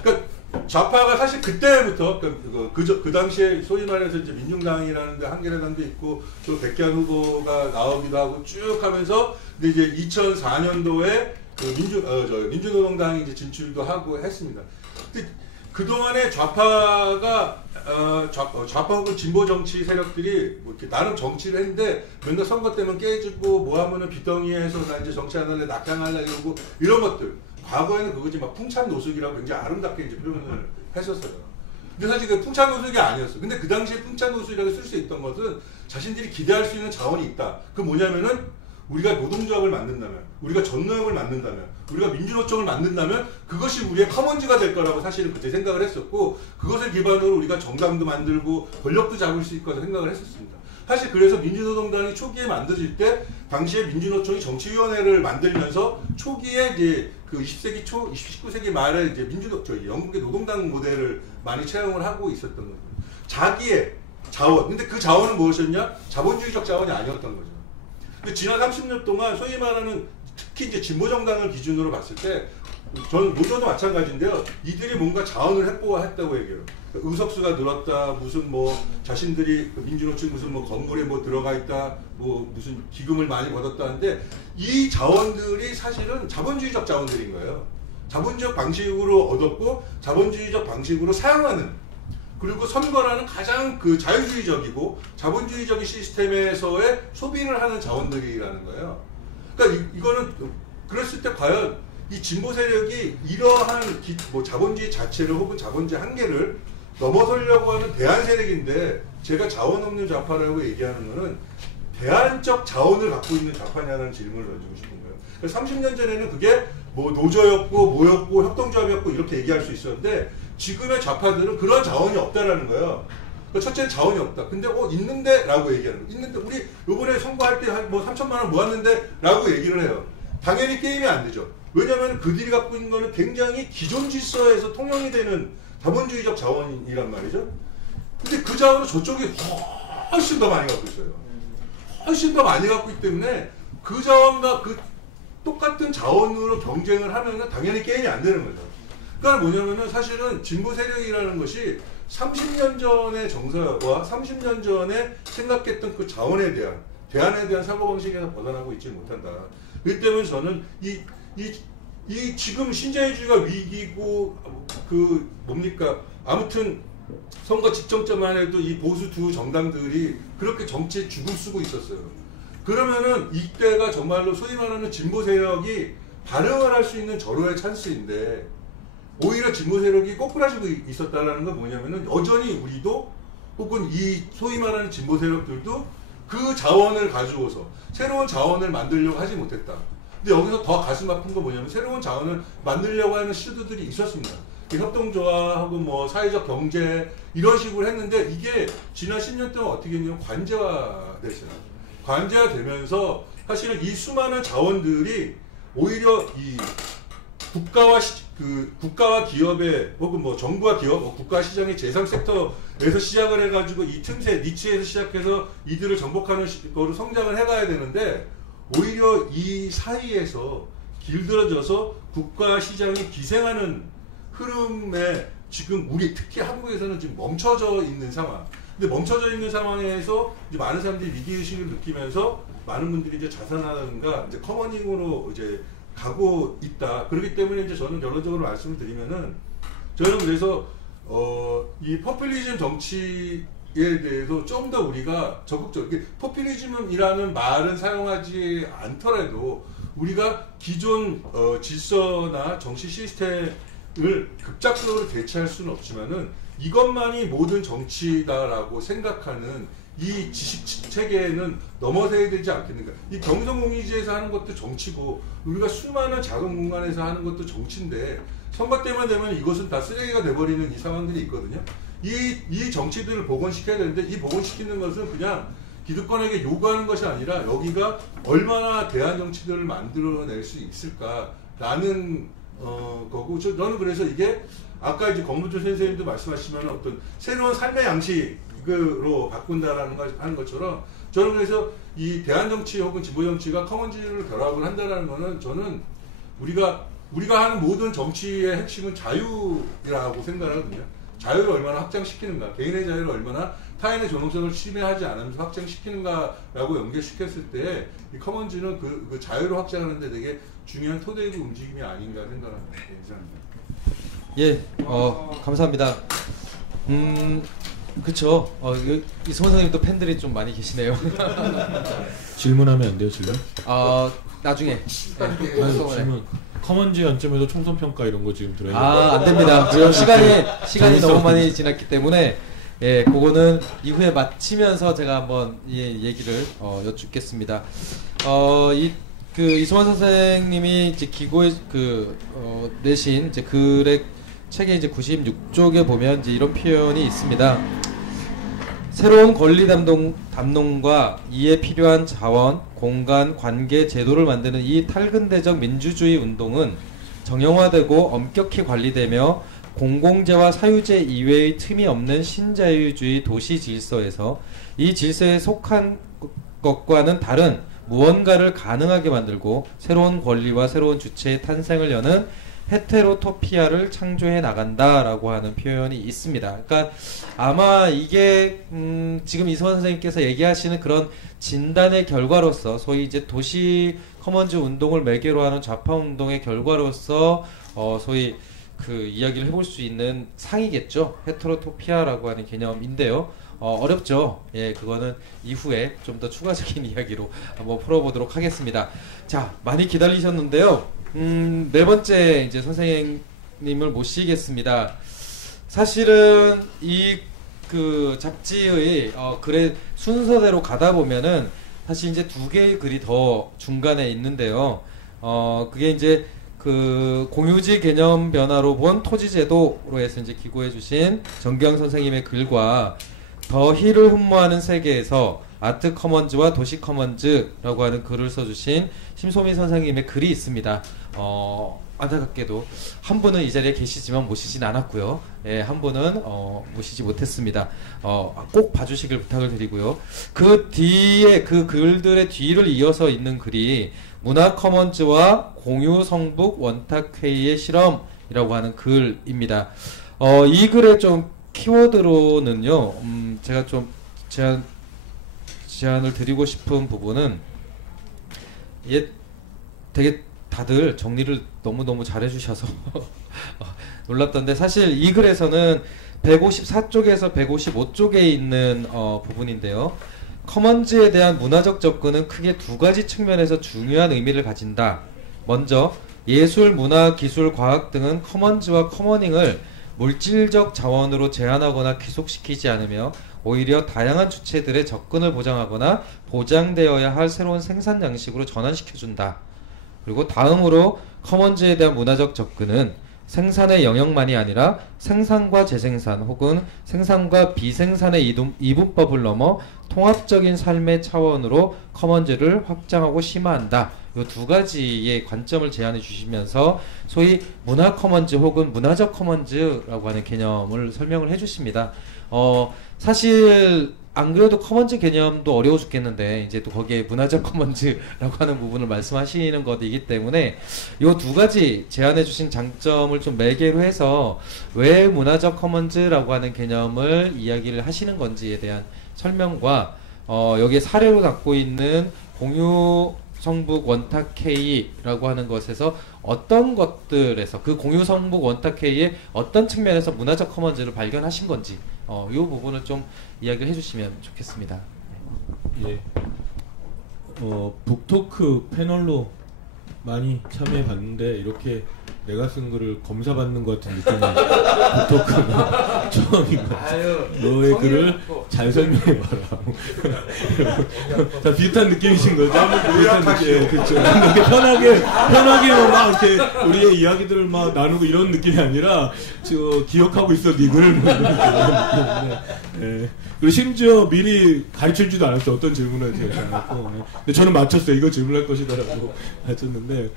그러니까 좌파가 사실 그때부터 그 당시에 소위 말해서 이제 민중당이라는 데 한겨레당도 있고 또 백현 후보가 나오기도 하고 쭉 하면서 근데 이제 2004년도에 그 민주노동당이 이제 진출도 하고 했습니다. 근데 그동안에 좌파가 좌파 혹은 진보 정치 세력들이 뭐 이렇게 나름 정치를 했는데 맨날 선거 때면 깨지고 뭐 하면은 빚덩이에서 나 이제 정치 안 할래 낙향할래 이러고 이런 것들 과거에는 그거지 막 풍찬 노숙이라고 굉장히 아름답게 이제 표현을 했었어요. 근데 사실 그 풍찬 노숙이 아니었어. 근데 그 당시에 풍찬 노숙이라고 쓸 수 있던 것은 자신들이 기대할 수 있는 자원이 있다. 그 뭐냐면은 우리가 노동조합을 만든다면, 우리가 전노역을 만든다면, 우리가 민주노총을 만든다면 그것이 우리의 커먼즈가 될 거라고 사실은 그때 생각을 했었고 그것을 기반으로 우리가 정당도 만들고 권력도 잡을 수 있을 거라고 생각을 했었습니다. 사실 그래서 민주노동당이 초기에 만들어질 때 당시에 민주노총이 정치위원회를 만들면서 초기에 이제 그 20세기 초, 19세기 말에 이제 영국의 노동당 모델을 많이 채용을 하고 있었던 거죠. 자기의 자원, 근데 그 자원은 무엇이었냐? 자본주의적 자원이 아니었던 거죠. 근데 지난 30년 동안 소위 말하는 특히 이제 진보정당을 기준으로 봤을 때 저는 노조도 마찬가지인데요. 이들이 뭔가 자원을 확보했다고 얘기해요. 의석수가 늘었다, 무슨 뭐 자신들이 민주노총 무슨 뭐 건물에 뭐 들어가 있다, 뭐 무슨 기금을 많이 받았다는데 이 자원들이 사실은 자본주의적 자원들인 거예요. 자본주의적 방식으로 얻었고 자본주의적 방식으로 사용하는 그리고 선거라는 가장 그 자유주의적이고 자본주의적인 시스템에서의 소비를 하는 자원들이라는 거예요. 그러니까 이거는 그랬을 때 과연 이 진보 세력이 이러한 뭐 자본주의 자체를 혹은 자본주의 한계를 넘어서려고 하는 대안 세력인데 제가 자원 없는 좌파라고 얘기하는 거는 대안적 자원을 갖고 있는 좌파냐는 질문을 던지고 싶은 거예요. 그래서 30년 전에는 그게 뭐 노조였고 뭐였고 협동조합이었고 이렇게 얘기할 수 있었는데 지금의 좌파들은 그런 자원이 없다라는 거예요. 첫째는 자원이 없다. 근데 있는데? 라고 얘기하는 거예요. 있는데 우리 요번에 선거할 때 뭐 3천만 원 모았는데? 라고 얘기를 해요. 당연히 게임이 안 되죠. 왜냐하면 그들이 갖고 있는 거는 굉장히 기존 질서에서 통용이 되는 자본주의적 자원이란 말이죠. 근데 그 자원은 저쪽이 훨씬 더 많이 갖고 있어요. 훨씬 더 많이 갖고 있기 때문에 그 자원과 그 똑같은 자원으로 경쟁을 하면은 당연히 게임이 안 되는 거죠. 그러니까 뭐냐면은 사실은 진보 세력이라는 것이 30년 전의 정서와 30년 전에 생각했던 그 자원에 대한 대안에 대한 사고방식에서 벗어나고 있지 못한다. 그렇기 때문에 저는 이 지금 신자유주의가 위기고 그 뭡니까 아무튼 선거 직전쯤만 해도 이 보수 두 정당들이 그렇게 정치에 죽을 쓰고 있었어요. 그러면은 이때가 정말로 소위 말하는 진보 세력이 반응을 할 수 있는 절호의 찬스인데 오히려 진보 세력이 꼬꾸라지고 있었다는 건 뭐냐면은 여전히 우리도 혹은 이 소위 말하는 진보 세력들도 그 자원을 가지고서 새로운 자원을 만들려고 하지 못했다. 근데 여기서 더 가슴 아픈 건 뭐냐면 새로운 자원을 만들려고 하는 시도들이 있었습니다. 협동조합하고 뭐 사회적 경제 이런 식으로 했는데 이게 지난 10년 동안 어떻게 했냐면 관제화됐어요. 관제화되면서 사실은 이 수많은 자원들이 오히려 이 국가와 기업의 혹은 뭐 정부와 기업, 국가 시장의 제3섹터에서 시작을 해가지고 이 틈새 니치에서 시작해서 이들을 정복하는 거로 성장을 해가야 되는데 오히려 이 사이에서 길들어져서 국가 시장이 기생하는 흐름에 지금 우리 특히 한국에서는 지금 멈춰져 있는 상황. 근데 멈춰져 있는 상황에서 이제 많은 사람들이 위기의식을 느끼면서 많은 분들이 이제 자산하는가 이제 커머닝으로 이제 가고 있다. 그렇기 때문에 이제 저는 결론적으로 말씀을 드리면은 저는 그래서 이 포퓰리즘 정치 대해서 좀 더 우리가 적극적으로 포퓰리즘이라는 말은 사용하지 않더라도 우리가 기존 질서나 정치 시스템을 급작적으로 대체할 수는 없지만은 이것만이 모든 정치다라고 생각하는 이 지식 체계에는 넘어서야 되지 않겠는가. 이 경성공의지에서 하는 것도 정치고 우리가 수많은 작은 공간에서 하는 것도 정치인데 선거 때만 되면 이것은 다 쓰레기가 돼버리는 이 상황들이 있거든요. 이 정치들을 복원시켜야 되는데 이 복원시키는 것은 그냥 기득권에게 요구하는 것이 아니라 여기가 얼마나 대안 정치들을 만들어낼 수 있을까라는 거고 저는 그래서 이게 아까 이제 권문주 선생님도 말씀하시면 어떤 새로운 삶의 양식으로 바꾼다라는 걸 하는 것처럼 저는 그래서 이 대안 정치 혹은 진보 정치가 커먼즈를 결합을 한다라는 거는 저는 우리가 하는 모든 정치의 핵심은 자유라고 생각하거든요. 자유를 얼마나 확장시키는가, 개인의 자유를 얼마나 타인의 존엄성을 침해하지 않으면서 확장시키는가라고 연결시켰을 때 이 커먼즈는 그 자유를 확장하는데 되게 중요한 토대이고 움직임이 아닌가 생각합니다. 네, 이상입니다. 예, 감사합니다. 그쵸. 이승원 선생님도 팬들이 좀 많이 계시네요. 질문하면 안 돼요, 질문? 나중에. 질문. 커먼즈 관점에서 총선 평가 이런 거 지금 들어야 안 됩니다. 지금 시간이 너무 많이 지났기 때문에 예, 그거는 이후에 마치면서 제가 한번 얘기를 여쭙겠습니다. 이승원 선생님이 이제 기고에 내신 이제 글의 책의 이제 96쪽에 보면 이제 이런 표현이 있습니다. 새로운 권리 담론과 이에 필요한 자원, 공간, 관계, 제도를 만드는 이 탈근대적 민주주의 운동은 정형화되고 엄격히 관리되며 공공재와 사유재 이외의 틈이 없는 신자유주의 도시 질서에서 이 질서에 속한 것과는 다른 무언가를 가능하게 만들고 새로운 권리와 새로운 주체의 탄생을 여는 헤테로토피아를 창조해 나간다라고 하는 표현이 있습니다. 그러니까 아마 이게 지금 이승원 선생님께서 얘기하시는 그런 진단의 결과로서 소위 이제 도시 커먼즈 운동을 매개로 하는 좌파 운동의 결과로서 소위 그 이야기를 해볼 수 있는 상이겠죠. 헤테로토피아라고 하는 개념인데요. 어렵죠. 예, 그거는 이후에 좀 더 추가적인 이야기로 한번 풀어보도록 하겠습니다. 자, 많이 기다리셨는데요. 네 번째 이제 선생님을 모시겠습니다. 사실은 이 그 잡지의 글의 순서대로 가다 보면은 사실 이제 두 개의 글이 더 중간에 있는데요. 그게 이제 그 공유지 개념 변화로 본 토지제도로 해서 이제 기고해주신 정경 선생님의 글과 더 힐을 흠모하는 세계에서 아트 커먼즈와 도시 커먼즈라고 하는 글을 써주신 심소민 선생님의 글이 있습니다. 안타깝게도 한 분은 이 자리에 계시지만 모시진 않았고요. 예, 한 분은 모시지 못했습니다. 꼭 봐주시길 부탁을 드리고요. 그 뒤에 그 글들의 뒤를 이어서 있는 글이 문화 커먼즈와 공유 성북 원탁회의의 실험이라고 하는 글입니다. 이 글의 좀 키워드로는요, 제가 좀 제안을 드리고 싶은 부분은 되게 다들 정리를 너무너무 잘해주셔서 놀랍던데 사실 이 글에서는 154쪽에서 155쪽에 있는 부분인데요. 커먼즈에 대한 문화적 접근은 크게 두 가지 측면에서 중요한 의미를 가진다. 먼저 예술, 문화, 기술, 과학 등은 커먼즈와 커머닝을 물질적 자원으로 제한하거나 귀속시키지 않으며 오히려 다양한 주체들의 접근을 보장하거나 보장되어야 할 새로운 생산 양식으로 전환시켜준다. 그리고 다음으로 커먼즈에 대한 문화적 접근은 생산의 영역만이 아니라 생산과 재생산 혹은 생산과 비생산의 이분법을 넘어 통합적인 삶의 차원으로 커먼즈를 확장하고 심화한다. 이 두 가지의 관점을 제안해 주시면서 소위 문화 커먼즈 혹은 문화적 커먼즈라고 하는 개념을 설명을 해 주십니다. 사실 안 그래도 커먼즈 개념도 어려워 죽겠는데 이제 또 거기에 문화적 커먼즈라고 하는 부분을 말씀하시는 것이기 때문에 이 두 가지 제안해 주신 장점을 좀 매개로 해서 왜 문화적 커먼즈라고 하는 개념을 이야기를 하시는 건지에 대한 설명과 여기에 사례로 갖고 있는 공유 성북 원탁 K라고 하는 것에서 어떤 것들에서 그 공유 성북 원탁 K의 어떤 측면에서 문화적 커먼즈를 발견하신 건지 이 부분을 좀 이야기를 해주시면 좋겠습니다. 예. 북토크 패널로 많이 참여해 봤는데 이렇게 내가 쓴 글을 검사받는 것 같은 느낌이 북토크가 처음인 것 같아요. 너의 글을 잘 설명해봐라. 다 비슷한 느낌이신 거죠? 비슷한 느낌. 그렇죠. 이렇게 편하게 막 이렇게 우리의 이야기들을 막 나누고 이런 느낌이 아니라 기억하고 있어 네 글을 뭐 이런 느낌인데. 예. 그리고 심지어 미리 가르쳐주지도 않았어요. 어떤 질문을 제가 않았고. 근데 저는 맞췄어요. 이거 질문할 것이다라고 맞췄는데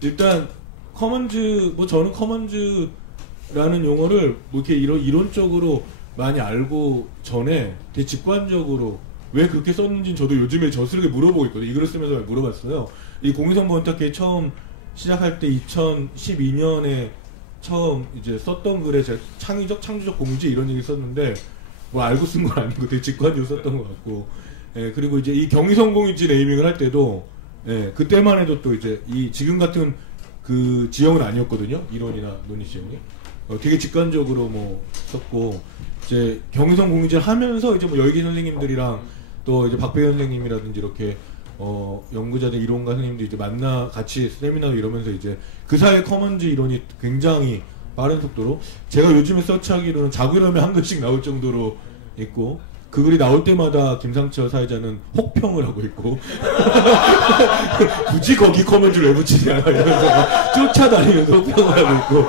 일단 커먼즈 저는 커먼즈라는 용어를 뭐 이렇게 이론적으로 많이 알고 전에 되게 직관적으로 왜 그렇게 썼는지는 저도 요즘에 저스럽게 물어보고 있거든요. 이 글을 쓰면서 물어봤어요. 이 공유성부 원탁회 처음 시작할 때 2012년에 처음 이제 썼던 글에 제가 창조적 공유지 이런 얘기 썼는데 뭐 알고 쓴 건 아니고 되게 직관적으로 썼던 것 같고 그리고 이제 이 경의성 공유지 네이밍을 할 때도 그때만 해도 또 이제 이 지금 같은 그 지형은 아니었거든요. 이론이나 논의 지형이. 되게 직관적으로 뭐 썼고, 이제 경의성 공유지를 하면서 이제 뭐 여기 선생님들이랑 또 이제 박배 선생님이라든지 이렇게 연구자들 이론가 선생님들 이제 만나 같이 세미나 이러면서 이제 그 사이에 커먼즈 이론이 굉장히 빠른 속도로 제가 요즘에 서치하기로는 자고 일어나면 한 글씩 나올 정도로 있고 그 글이 나올 때마다 김상철 사회자는 혹평을 하고 있고 굳이 거기 커먼즈를 왜 붙이냐 이러면서 쫓아다니면서 혹평을 하고 있고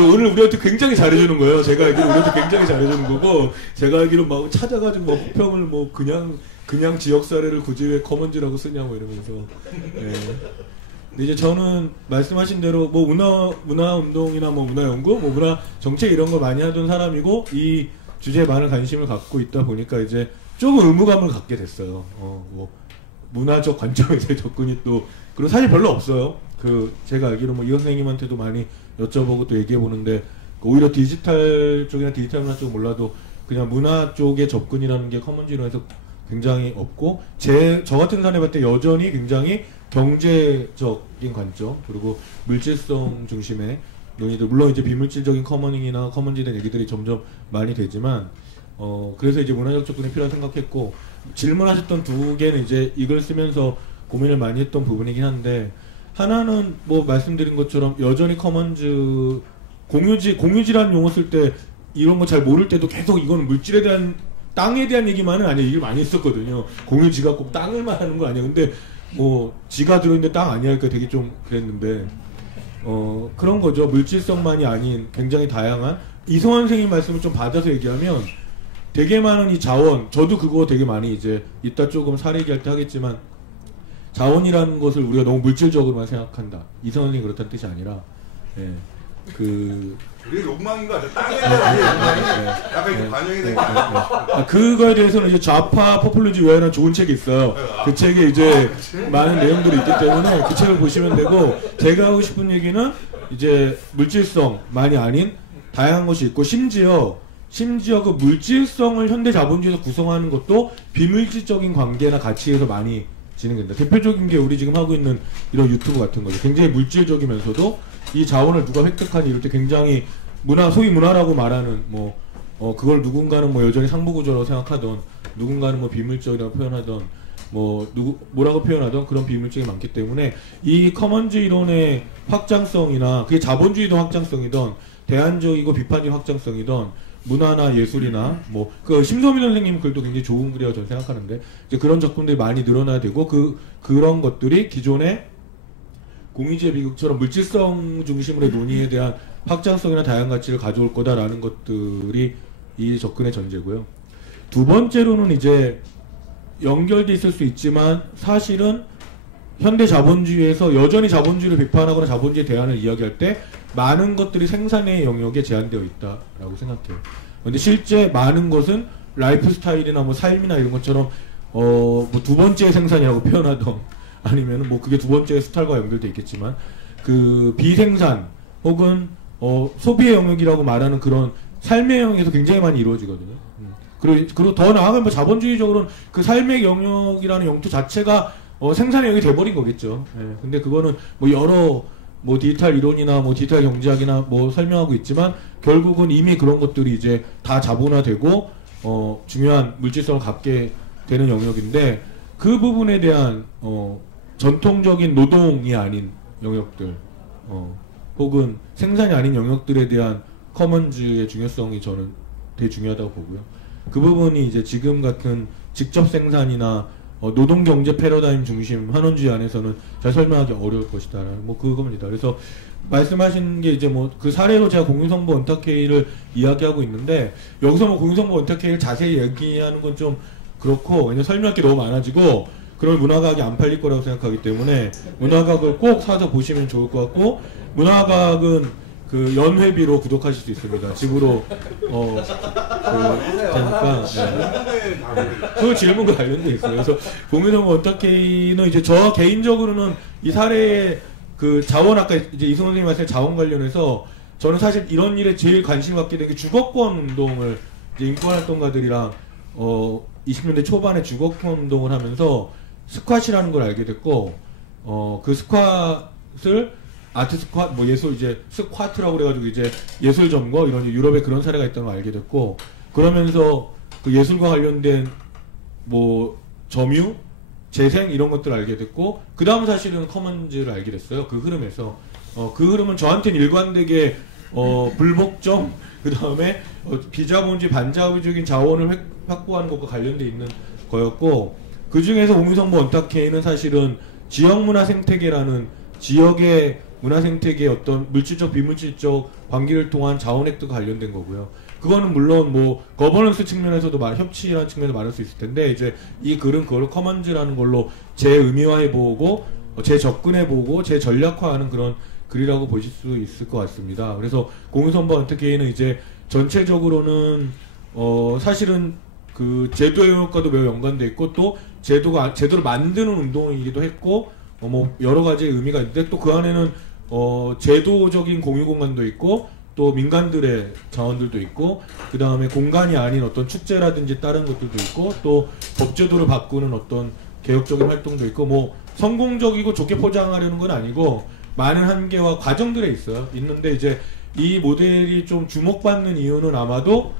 오늘 우리한테 굉장히 잘해주는 거예요. 제가 알기로 우리한테 굉장히 잘해주는 거고 제가 알기로 막 찾아가지고 뭐 혹평을 뭐 그냥 지역 사례를 굳이 왜 커먼즈라고 쓰냐고 이러면서 근데 이제 저는 말씀하신 대로 뭐 문화 운동이나 뭐 문화 연구, 뭐 문화 정책 이런 걸 많이 하던 사람이고 이 주제에 많은 관심을 갖고 있다 보니까 이제 조금 의무감을 갖게 됐어요. 뭐 문화적 관점에서의 접근이 또 그리고 사실 별로 없어요. 제가 알기로 뭐 이 선생님한테도 많이 여쭤보고 또 얘기해 보는데 오히려 디지털 쪽이나 디지털 문화 쪽 몰라도 그냥 문화 쪽의 접근이라는 게 커먼즈론에서 굉장히 없고 저 같은 사람이 봤을 때 여전히 굉장히 경제적인 관점 그리고 물질성 중심의 논의들 물론 이제 비물질적인 커머닝이나 커먼즈에 대한 얘기들이 점점 많이 되지만 그래서 이제 문화적 접근이 필요하다고 생각했고 질문하셨던 두 개는 이제 이걸 쓰면서 고민을 많이 했던 부분이긴 한데 하나는 뭐 말씀드린 것처럼 여전히 커먼즈 공유지라는 용어 쓸 때 이런 거 잘 모를 때도 계속 이거는 물질에 대한 땅에 대한 얘기만은 아니에요. 얘기를 많이 했었거든요. 공유지가 꼭 땅을 말하는 거 아니에요. 근데 뭐 지가 들어있는데 땅 아니야 하니까 되게 좀 그랬는데 그런 거죠. 물질성만이 아닌 굉장히 다양한 이성환 선생님 말씀을 좀 받아서 얘기하면 되게 많은 이 자원 저도 그거 되게 많이 이제 이따 조금 사례 얘기할 때 하겠지만 자원이라는 것을 우리가 너무 물질적으로만 생각한다. 이성환 선생님이 그렇다는 뜻이 아니라 우리 욕망인 거 같아. 땅에 대한 욕망이 약간 이렇게 반영이 된 거 같아. 그거에 대해서는 이제 좌파 포퓰리즘 외에는 좋은 책이 있어요. 그 책에 이제 많은 내용들이 있기 때문에 그 책을 보시면 되고 제가 하고 싶은 얘기는 이제 물질성만이 아닌 다양한 것이 있고 심지어 그 물질성을 현대 자본주의에서 구성하는 것도 비물질적인 관계나 가치에서 많이 진행된다. 대표적인 게 우리 지금 하고 있는 이런 유튜브 같은 거죠. 굉장히 물질적이면서도 이 자원을 누가 획득하니 이럴 때 굉장히 소위 문화라고 말하는 그걸 누군가는 뭐 여전히 상부구조라고 생각하던 누군가는 뭐 비물적이라고 표현하던 뭐라고 표현하던 그런 비물적이 많기 때문에 이 커먼즈 이론의 확장성이나 그게 자본주의도 확장성이던 대안적이고 비판적 확장성이던 문화나 예술이나 그 심소민 선생님 글도 굉장히 좋은 글이라고 저는 생각하는데 이제 그런 작품들이 많이 늘어나야 되고 그런 것들이 기존의 공유지의 비극처럼 물질성 중심으로의 논의에 대한 확장성이나 다양한 가치를 가져올 거다라는 것들이 이 접근의 전제고요. 두 번째로는 이제 연결돼 있을 수 있지만 사실은 현대 자본주의에서 여전히 자본주의를 비판하거나 자본주의 대안을 이야기할 때 많은 것들이 생산의 영역에 제한되어 있다라고 생각해요. 근데 실제 많은 것은 라이프 스타일이나 뭐 삶이나 이런 것처럼 두 번째 생산이라고 표현하던 아니면은 그게 두 번째 스타일과 연결돼 있겠지만 그 비생산 혹은 소비의 영역이라고 말하는 그런 삶의 영역에서 굉장히 많이 이루어지거든요. 그리고 더 나아가면 뭐 자본주의적으로는 그 삶의 영역이라는 영토 자체가 생산의 영역이 돼버린 거겠죠. 예. 근데 그거는 뭐 여러 뭐 디지털 이론이나 뭐 디지털 경제학이나 뭐 설명하고 있지만 결국은 이미 그런 것들이 이제 다 자본화되고 중요한 물질성을 갖게 되는 영역인데 그 부분에 대한 전통적인 노동이 아닌 영역들 혹은 생산이 아닌 영역들에 대한 커먼즈의 중요성이 저는 되게 중요하다고 보고요. 그 부분이 이제 지금 같은 직접 생산이나 노동 경제 패러다임 중심 환원주의 안에서는 잘 설명하기 어려울 것이다. 뭐 그겁니다. 그래서 말씀하신 게 이제 뭐 그 사례로 제가 공유성보 원탁회의를 이야기하고 있는데 여기서 뭐 공유성보 원탁회의를 자세히 얘기하는 건 좀 그렇고 왜냐면 설명할 게 너무 많아지고 그런 문화과학이 안 팔릴 거라고 생각하기 때문에 문화과학을 꼭 사서 보시면 좋을 것 같고 문화과학은 그 연회비로 구독하실 수 있습니다. 집으로 되니까 그 질문과 관련돼 있어요. 그래서 공유성보 원탁회의는 이제 저 개인적으로는 이 사례의 그 자원 아까 이제 이승원 선생님 말씀에 자원 관련해서 저는 사실 이런 일에 제일 관심 갖게 된 게 주거권 운동을 이제 인권활동가들이랑 20년대 초반에 주거권 운동을 하면서 스쿼시라는 걸 알게 됐고 그 스쿼트를 아트 스쿼트 뭐 예술 이제 스쿼트라고 그래가지고 이제 예술 점거 이런 유럽에 그런 사례가 있다는 걸 알게 됐고 그러면서 그 예술과 관련된 뭐 점유 재생 이런 것들을 알게 됐고 그 다음 사실은 커먼즈를 알게 됐어요. 그 흐름에서 그 흐름은 저한테는 일관되게 불복종 그 다음에 비자본주의 반자본주의적인 자원을 확보하는 것과 관련돼 있는 거였고 그 중에서 공유성보 원탁회의는 사실은 지역문화 생태계라는 지역의 문화 생태계의 어떤 물질적 비물질적 관계를 통한 자원 획득과 관련된 거고요. 그거는 물론 뭐 거버넌스 측면에서도 협치라는 측면에서 말할 수 있을 텐데 이제 이 글은 그걸 커먼즈라는 걸로 재의미화해보고 재접근해보고 재전략화하는 그런 글이라고 보실 수 있을 것 같습니다. 그래서 공유성보 원탁회의는 이제 전체적으로는 사실은 그 제도의 영역과도 매우 연관돼 있고 또 제도를 만드는 운동이기도 했고 뭐 여러 가지 의미가 있는데 또 그 안에는 제도적인 공유 공간도 있고 또 민간들의 자원들도 있고 그 다음에 공간이 아닌 어떤 축제라든지 다른 것들도 있고 또 법제도를 바꾸는 어떤 개혁적인 활동도 있고 뭐 성공적이고 좋게 포장하려는 건 아니고 많은 한계와 과정들에 있는데 이제 이 모델이 좀 주목받는 이유는 아마도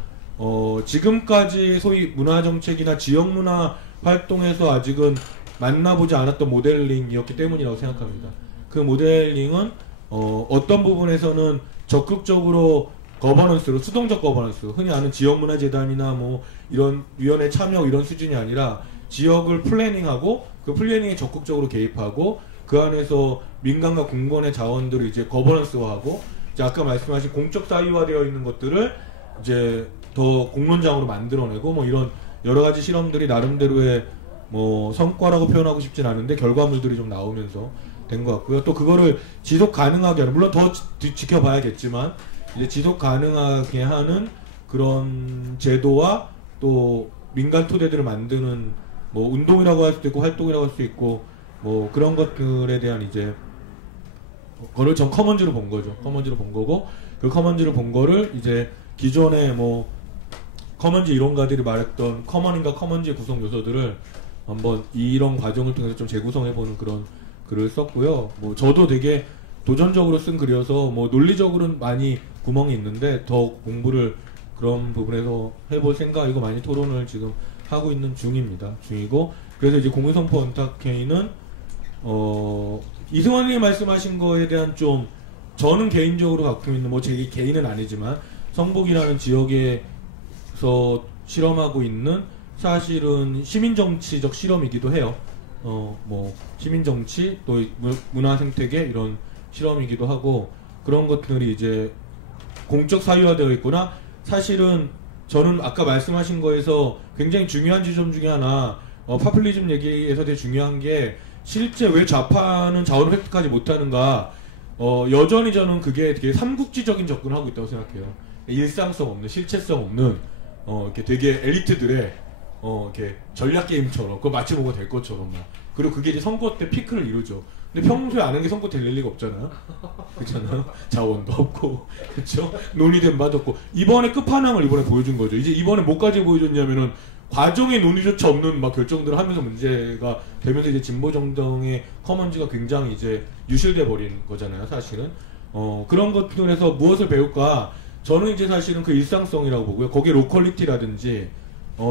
지금까지 소위 문화정책이나 지역문화 활동에서 아직은 만나보지 않았던 모델링이었기 때문이라고 생각합니다. 그 모델링은 어떤 부분에서는 적극적으로 거버넌스로 수동적 거버넌스 흔히 아는 지역문화재단이나 뭐 이런 위원회 참여 이런 수준이 아니라 지역을 플래닝하고 그 플래닝에 적극적으로 개입하고 그 안에서 민간과 공무원의 자원들을 이제 거버넌스화하고 이제 아까 말씀하신 공적 사유화되어 있는 것들을 이제 더 공론장으로 만들어내고 뭐 이런 여러 가지 실험들이 나름대로의 뭐 성과라고 표현하고 싶진 않은데 결과물들이 좀 나오면서 된 것 같고요. 또 그거를 지속 가능하게 하는 물론 더 지켜봐야겠지만 이제 지속 가능하게 하는 그런 제도와 또 민간 토대들을 만드는 뭐 운동이라고 할 수도 있고 활동이라고 할 수 있고 뭐 그런 것들에 대한 이제 그걸 전 커먼즈로 본 거죠. 커먼즈로 본 거고 그 커먼즈로 본 거를 이제 기존에 뭐 커먼즈 이론가들이 말했던 커먼인과 커먼즈의 구성 요소들을 한번 이런 과정을 통해서 좀 재구성해보는 그런 글을 썼고요. 뭐 저도 되게 도전적으로 쓴 글이어서 뭐 논리적으로는 많이 구멍이 있는데 더 공부를 그런 부분에서 해볼 생각이고 많이 토론을 지금 하고 있는 중이고 그래서 이제 공유성보 원탁회의는 이승원님이 말씀하신 거에 대한 좀 저는 개인적으로 갖고 있는 뭐 제 개인은 아니지만 성북이라는 지역에서 실험하고 있는 사실은 시민정치적 실험이기도 해요. 뭐 시민정치 또 문화생태계 이런 실험이기도 하고 그런 것들이 이제 공적 사유화되어 있구나. 사실은 저는 아까 말씀하신 거에서 굉장히 중요한 지점 중에 하나 파퓰리즘 얘기에서 되게 중요한 게 실제 왜 좌파는 자원을 획득하지 못하는가 여전히 저는 그게 되게 삼국지적인 접근을 하고 있다고 생각해요. 일상성 없는 실체성 없는 이렇게 되게 엘리트들의 이렇게 전략 게임처럼 그거 마치 보고 될 것처럼 그리고 그게 이제 선거 때 피크를 이루죠. 근데 평소에 안 하는 게 선거 될 리가 없잖아요. 그렇잖아요. 자원도 없고, 그렇죠. 논의된 바도 없고 이번에 끝판왕을 이번에 보여준 거죠. 이제 이번에 뭐까지 보여줬냐면은 과정의 논의조차 없는 막 결정들을 하면서 문제가 되면서 이제 진보 정당의 커먼즈가 굉장히 이제 유실돼 버린 거잖아요. 사실은 그런 것들에서 무엇을 배울까? 저는 이제 사실은 그 일상성이라고 보고요. 거기에 로컬리티라든지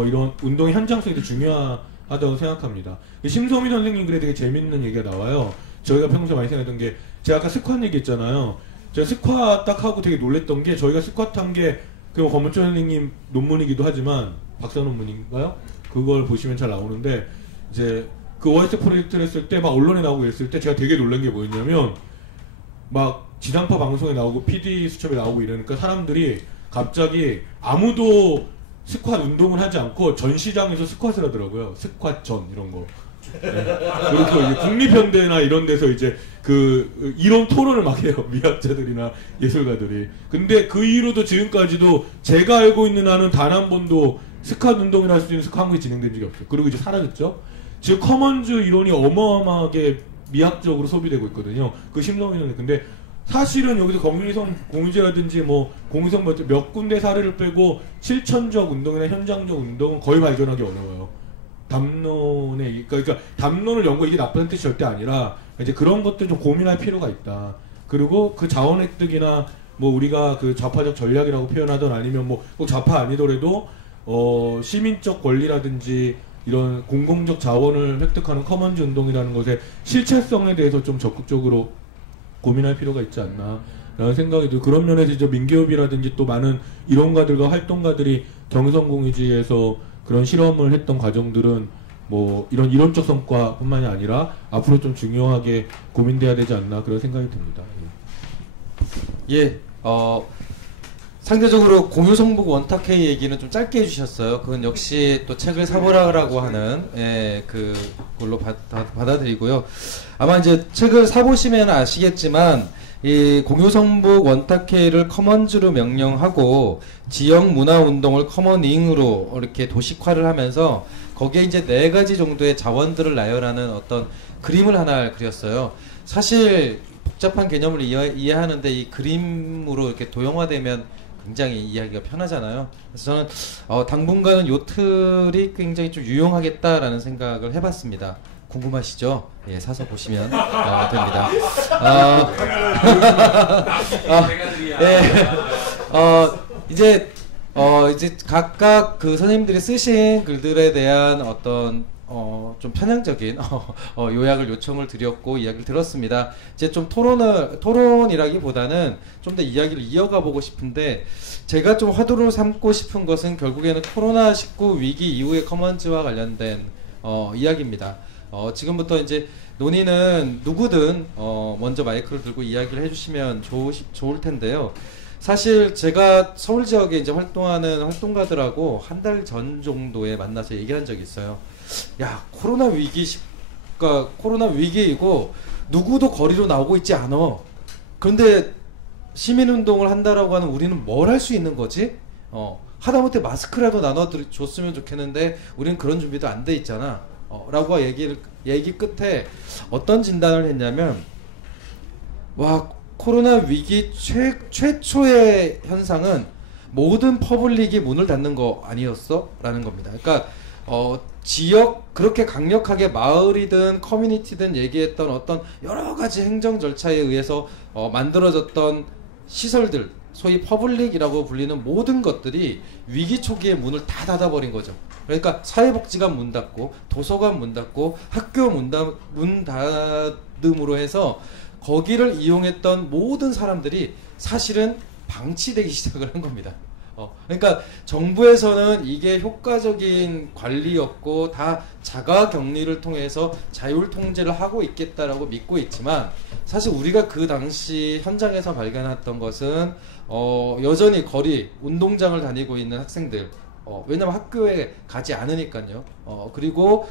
이런 운동의 현장성이 중요하다고 생각합니다. 심소미 선생님 글에 되게 재밌는 얘기가 나와요. 저희가 평소에 많이 생각했던 게 제가 아까 스쿼트 얘기했잖아요. 제가 스쿼트 딱 하고 되게 놀랬던 게 저희가 스쿼트 한 게 그 권문철 선생님 논문이기도 하지만 박사 논문인가요? 그걸 보시면 잘 나오는데 이제 그 OS 프로젝트를 했을 때 막 언론에 나오고 했을 때 제가 되게 놀란 게 뭐였냐면 막 지상파 방송에 나오고 PD 수첩에 나오고 이러니까 사람들이 갑자기 아무도 스쿼트 운동을 하지 않고 전시장에서 스쿼트를 하더라고요. 스쿼트 전 이런 거. 네. 그리고 이제 국립현대나 이런 데서 이제 그 이론 토론을 막 해요. 미학자들이나 예술가들이. 근데 그 이후로도 지금까지도 제가 알고 있는 한은 단 한 번도 스쿼트 운동이라 할 수 있는 스쿼트 한국에 진행된 적이 없어요. 그리고 이제 사라졌죠. 지금 커먼즈 이론이 어마어마하게 미학적으로 소비되고 있거든요. 그 심성이는 근데 사실은 여기서 공유제라든지 뭐 공유성 몇 군데 사례를 빼고 실천적 운동이나 현장적 운동은 거의 발견하기 어려워요. 담론에 그러니까 담론을 연구 이게 나쁜 뜻이 절대 아니라 이제 그런 것들 좀 고민할 필요가 있다. 그리고 그 자원 획득이나 뭐 우리가 그 좌파적 전략이라고 표현하던 아니면 뭐 꼭 좌파 아니더라도 시민적 권리라든지 이런 공공적 자원을 획득하는 커먼즈 운동이라는 것의 실체성에 대해서 좀 적극적으로 고민할 필요가 있지 않나 라는 생각이 들고 그런 면에서 이제 민기업이라든지 또 많은 이론가들과 활동가들이 경성공유지에서 그런 실험을 했던 과정들은 뭐 이런 이론적 성과뿐만이 아니라 앞으로 좀 중요하게 고민돼야 되지 않나 그런 생각이 듭니다. 예, 상대적으로 공유성복 원탁회의 얘기는 좀 짧게 해주셨어요. 그건 역시 또 책을 사보라고 하는 그걸로 받아들이고요. 아마 이제 책을 사보시면 아시겠지만 이 공유성복 원탁회의를 커먼즈로 명령하고 지역 문화 운동을 커머닝으로 이렇게 도식화를 하면서 거기에 이제 4가지 정도의 자원들을 나열하는 어떤 그림을 하나 그렸어요. 사실 복잡한 개념을 이해하는데 이 그림으로 이렇게 도형화되면 굉장히 이해하기가 편하잖아요. 그래서 저는 당분간은 요 틀이 굉장히 좀 유용하겠다라는 생각을 해봤습니다. 궁금하시죠? 예, 사서 보시면 됩니다. 이제 각각 그 선생님들이 쓰신 글들에 대한 어떤 좀 편향적인 요약을 요청을 드렸고 이야기를 들었습니다. 이제 좀 토론이라기보다는 좀 더 이야기를 이어가 보고 싶은데 제가 좀 화두로 삼고 싶은 것은 결국에는 코로나19 위기 이후의 커먼즈와 관련된 이야기입니다. 지금부터 이제 논의는 누구든 먼저 마이크를 들고 이야기를 해주시면 좋을 텐데요. 사실 제가 서울 지역에 이제 활동하는 활동가들하고 한 달 전 정도에 만나서 얘기한 적이 있어요. 야, 코로나 위기이고 누구도 거리로 나오고 있지 않아. 그런데 시민운동을 한다라고 하는 우리는 뭘 할 수 있는 거지? 하다못해 마스크라도 나눠줬으면 좋겠는데 우리는 그런 준비도 안 돼 있잖아. 라고 얘기 끝에 어떤 진단을 했냐면, 와, 코로나 위기 최초의 현상은 모든 퍼블릭이 문을 닫는 거 아니었어? 라는 겁니다. 그러니까 지역 그렇게 강력하게 마을이든 커뮤니티든 얘기했던 어떤 여러 가지 행정 절차에 의해서 만들어졌던 시설들, 소위 퍼블릭이라고 불리는 모든 것들이 위기 초기에 문을 다 닫아버린 거죠. 그러니까 사회복지관 문 닫고 도서관 문 닫고 학교 문 닫음으로 해서 거기를 이용했던 모든 사람들이 사실은 방치되기 시작을 한 겁니다. 그러니까 정부에서는 이게 효과적인 관리였고 다 자가 격리를 통해서 자율 통제를 하고 있겠다라고 믿고 있지만 사실 우리가 그 당시 현장에서 발견했던 것은 여전히 거리 운동장을 다니고 있는 학생들, 왜냐면 학교에 가지 않으니까요. 그리고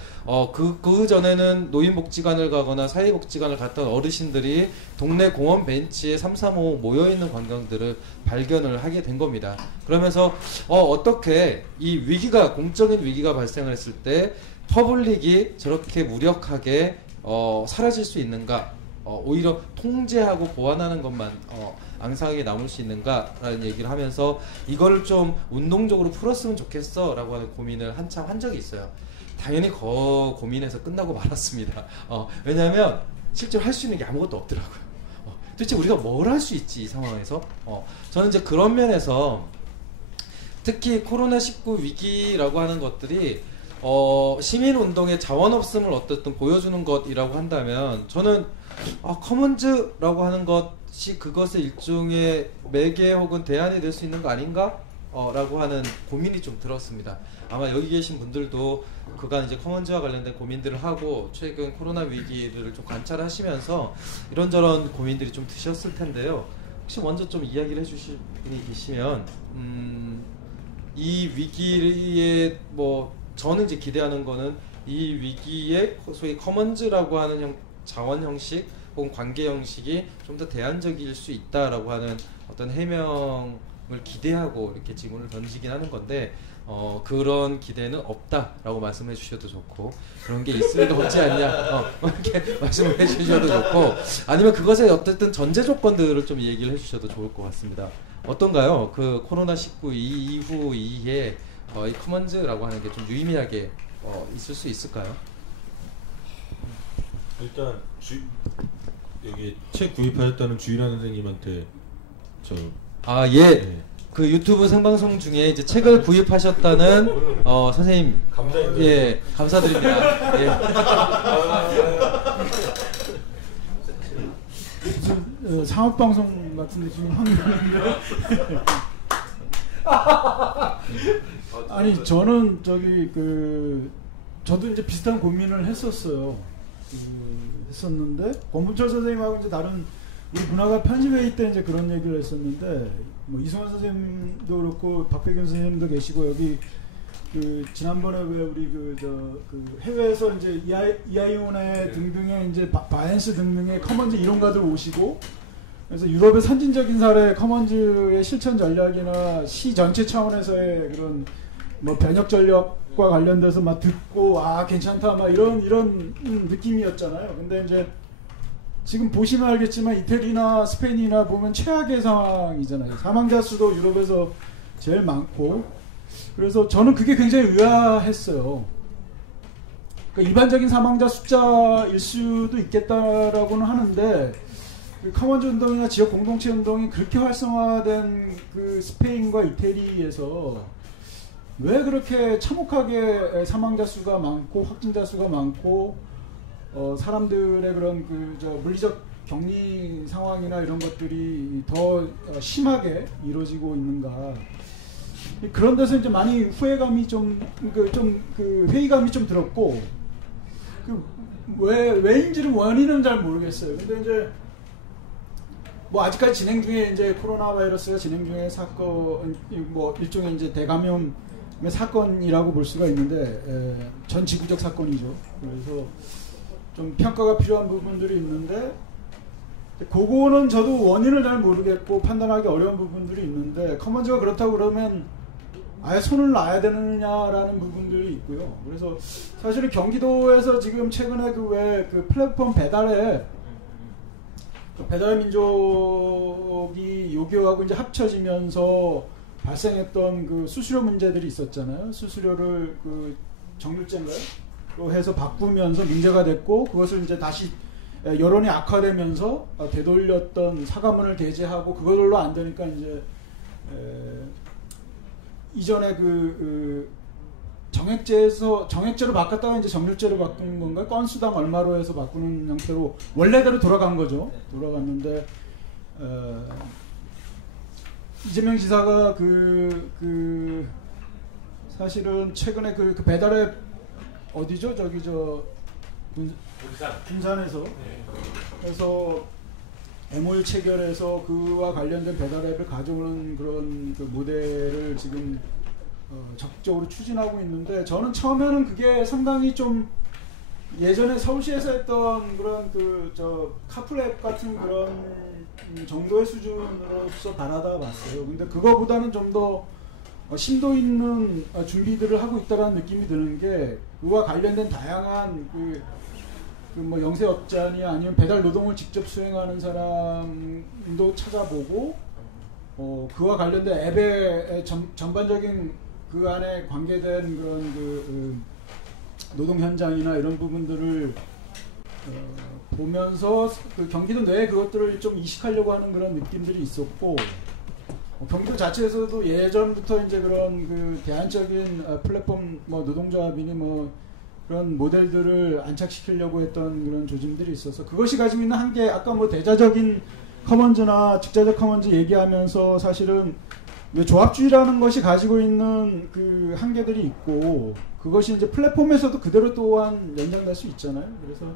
그 전에는 노인복지관을 가거나 사회복지관을 갔던 어르신들이 동네 공원 벤치에 335 모여있는 광경들을 발견을 하게 된 겁니다. 그러면서 어떻게 이 위기가, 공적인 위기가 발생을 했을 때 퍼블릭이 저렇게 무력하게 사라질 수 있는가, 오히려 통제하고 보완하는 것만 앙상하게 남을 수 있는가라는 얘기를 하면서 이거를 좀 운동적으로 풀었으면 좋겠어라고 하는 고민을 한참 한 적이 있어요. 당연히 고민해서 끝나고 말았습니다. 왜냐하면 실제로 할 수 있는 게 아무것도 없더라고요. 도대체 우리가 뭘 할 수 있지 이 상황에서? 저는 이제 그런 면에서 특히 코로나19 위기라고 하는 것들이 시민운동의 자원 없음을 어쨌든 보여주는 것이라고 한다면 저는 커먼즈라고 하는 것이 그것의 일종의 매개 혹은 대안이 될 수 있는 거 아닌가? 라고 하는 고민이 좀 들었습니다. 아마 여기 계신 분들도 그간 이제 커먼즈와 관련된 고민들을 하고 최근 코로나 위기를 좀 관찰하시면서 이런저런 고민들이 좀 드셨을 텐데요. 혹시 먼저 좀 이야기를 해주실 분이 계시면 이 위기에 저는 이제 기대하는 거는 이 위기에 소위 커먼즈라고 하는 자원 형식 혹은 관계 형식이 좀 더 대안적일 수 있다라고 하는 어떤 해명을 기대하고 이렇게 질문을 던지긴 하는 건데 그런 기대는 없다라고 말씀해 주셔도 좋고 그런 게 있을 리가 없지 않냐 이렇게 말씀을 해 주셔도 좋고 아니면 그것의 어쨌든 전제 조건들을 좀 얘기를 해 주셔도 좋을 것 같습니다. 어떤가요? 그 코로나19 이후 이에 이 커먼즈라고 하는 게 좀 유의미하게 있을 수 있을까요? 일단 여기 책 구입하셨다는 주일환 선생님한테 예. 네. 그 유튜브 생방송 중에 이제 책을 구입하셨다는 선생님 감사합니다. 예, 감사드립니다. 예. 무슨 상업 방송 같은데 지금 하는 거예요? 아니 저는 저도 이제 비슷한 고민을 했었어요. 했었는데 권문철 선생님하고 이제 다른 우리 문화가 편집회의 때 이제 그런 얘기를 했었는데 이승환 선생님도 그렇고 박백윤 선생님도 계시고 여기 지난번에 왜 우리 해외에서 이제 이아이온의 등등의 이제 바엔스 등등의 커먼즈 이론가들 오시고 그래서 유럽의 선진적인 사례 커먼즈의 실천 전략이나 시 전체 차원에서의 그런 변혁 전략과 관련돼서 막 듣고 괜찮다 이런 느낌이었잖아요. 근데 이제 지금 보시면 알겠지만 이태리나 스페인이나 보면 최악의 상황이잖아요. 사망자 수도 유럽에서 제일 많고 그래서 저는 그게 굉장히 의아했어요. 그러니까 일반적인 사망자 숫자일 수도 있겠다라고는 하는데 커먼즈 운동이나 지역 공동체 운동이 그렇게 활성화된 그 스페인과 이태리에서 왜 그렇게 참혹하게 사망자 수가 많고 확진자 수가 많고 사람들의 그런 물리적 격리 상황이나 이런 것들이 더 심하게 이루어지고 있는가 그런 데서 이제 많이 후회감이 회의감이 좀 들었고 왜인지는 원인은 잘 모르겠어요. 근데 이제 아직까지 진행 중에 이제 코로나 바이러스가 진행 중에 사건 일종의 이제 대감염 사건이라고 볼 수가 있는데 전 지구적 사건이죠. 그래서 좀 평가가 필요한 부분들이 있는데 그거는 저도 원인을 잘 모르겠고 판단하기 어려운 부분들이 있는데 커먼즈가 그렇다고 그러면 아예 손을 놔야 되느냐라는 부분들이 있고요. 그래서 사실은 경기도에서 지금 최근에 그 플랫폼 배달의 민족이 요기요하고 이제 합쳐지면서 발생했던 그 수수료 문제들이 있었잖아요. 수수료를 정률제인가요? 로 해서 바꾸면서 문제가 됐고 그것을 이제 다시 여론이 악화되면서 되돌렸던 사과문을 게재하고 그걸로 안 되니까 이제 이전에 정액제로 바꿨다가 이제 정률제로 바꾼 건가? 건수당 얼마로 해서 바꾸는 형태로 원래대로 돌아간 거죠. 돌아갔는데 이재명 지사가 사실은 최근에 그 배달앱 어디죠? 군산에서 그래서 MOU 체결해서 그와 관련된 배달앱을 가져오는 그런 모델을 지금 적극적으로 추진하고 있는데 저는 처음에는 그게 상당히 좀 예전에 서울시에서 했던 그런 카풀앱 같은 그런 정도의 수준으로서 바라다 봤어요. 근데 그거보다는 좀 더 심도 있는 준비들을 하고 있다는 느낌이 드는 게 그와 관련된 다양한 그 뭐 영세업자니 아니면 배달 노동을 직접 수행하는 사람도 찾아보고 그와 관련된 앱의 전반적인 그 안에 관계된 그런 노동 현장이나 이런 부분들을 보면서 그 경기도 내에 그것들을 좀 이식하려고 하는 그런 느낌들이 있었고, 경기도 자체에서도 예전부터 이제 그런 그 대안적인 플랫폼 뭐 노동조합이니 뭐 그런 모델들을 안착시키려고 했던 그런 조짐들이 있어서, 그것이 가지고 있는 한계, 아까 뭐 대자적인 커먼즈나 직자적 커먼즈 얘기하면서 사실은 왜 조합주의라는 것이 가지고 있는 그 한계들이 있고, 그것이 이제 플랫폼에서도 그대로 또한 연장될 수 있잖아요. 그래서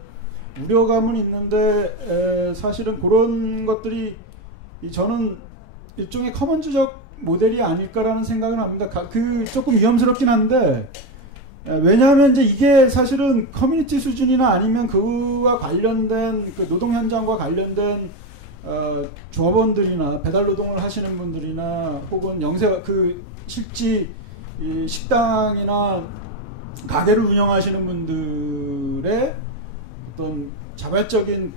우려감은 있는데 사실은 그런 것들이 저는 일종의 커먼즈적 모델이 아닐까라는 생각은 합니다. 그 조금 위험스럽긴 한데, 왜냐하면 이제 이게 사실은 커뮤니티 수준이나 아니면 그와 관련된 그 노동 현장과 관련된 조합원들이나 배달 노동을 하시는 분들이나 혹은 그 실지 이 식당이나 가게를 운영하시는 분들의 어떤 자발적인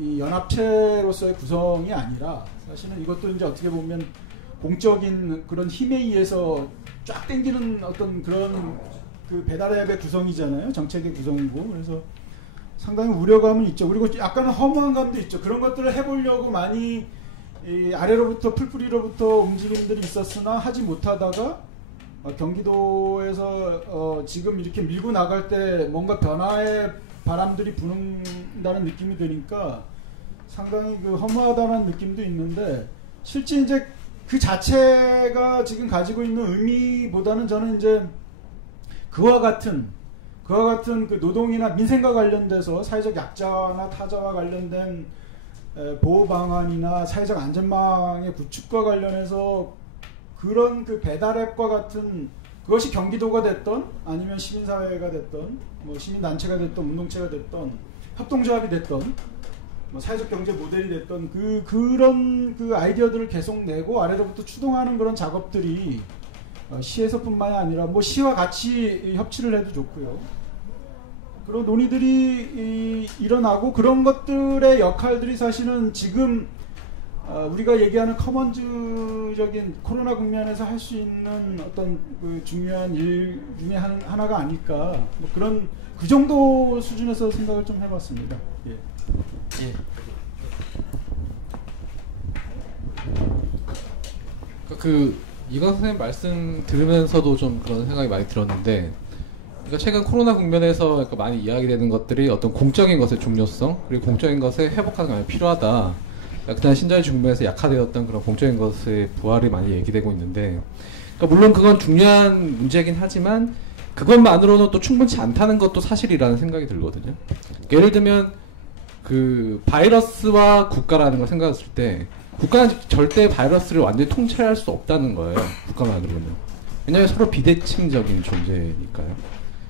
이 연합체로서의 구성이 아니라, 사실은 이것도 이제 어떻게 보면 공적인 그런 힘에 의해서 쫙 당기는 어떤 그런 그 배달앱의 구성이잖아요. 정책의 구성이고. 그래서 상당히 우려감은 있죠. 그리고 약간은 허무한 감도 있죠. 그런 것들을 해보려고 많이 이 아래로부터 풀뿌리로부터 움직임들이 있었으나 하지 못하다가 경기도에서 지금 이렇게 밀고 나갈 때 뭔가 변화의 바람들이 부는다는 느낌이 드니까 상당히 그 허무하다는 느낌도 있는데, 실제 이제 그 자체가 지금 가지고 있는 의미보다는 저는 이제 그와 같은 그 노동이나 민생과 관련돼서 사회적 약자나 타자와 관련된 보호 방안이나 사회적 안전망의 구축과 관련해서 그런 그 배달앱과 같은, 그것이 경기도가 됐던 아니면 시민사회가 됐던 뭐 시민단체가 됐던 운동체가 됐던 협동조합이 됐던 뭐 사회적 경제 모델이 됐던 그런 그 아이디어들을 계속 내고 아래로부터 추동하는 그런 작업들이 시에서뿐만이 아니라 뭐 시와 같이 협치를 해도 좋고요. 그런 논의들이 일어나고, 그런 것들의 역할들이 사실은 지금 우리가 얘기하는 커먼즈적인 코로나 국면에서 할 수 있는 어떤 그 중요한 일 중에 하나가 아닐까, 뭐 그런 그 정도 수준에서 생각을 좀 해봤습니다. 예. 예. 이건 선생님 말씀 들으면서도 좀 그런 생각이 많이 들었는데, 그러니까 최근 코로나 국면에서 많이 이야기되는 것들이 어떤 공적인 것의 중요성, 그리고 공적인 것의 회복하는 게 필요하다. 그냥 신자유주의 국면에서 약화되었던 그런 공적인 것의 부활이 많이 얘기되고 있는데, 그러니까 물론 그건 중요한 문제이긴 하지만 그것만으로는 또 충분치 않다는 것도 사실이라는 생각이 들거든요. 그러니까 예를 들면 그 바이러스와 국가라는 걸 생각했을 때, 국가는 절대 바이러스를 완전히 통제할 수 없다는 거예요. 국가만으로는. 왜냐하면 서로 비대칭적인 존재니까요.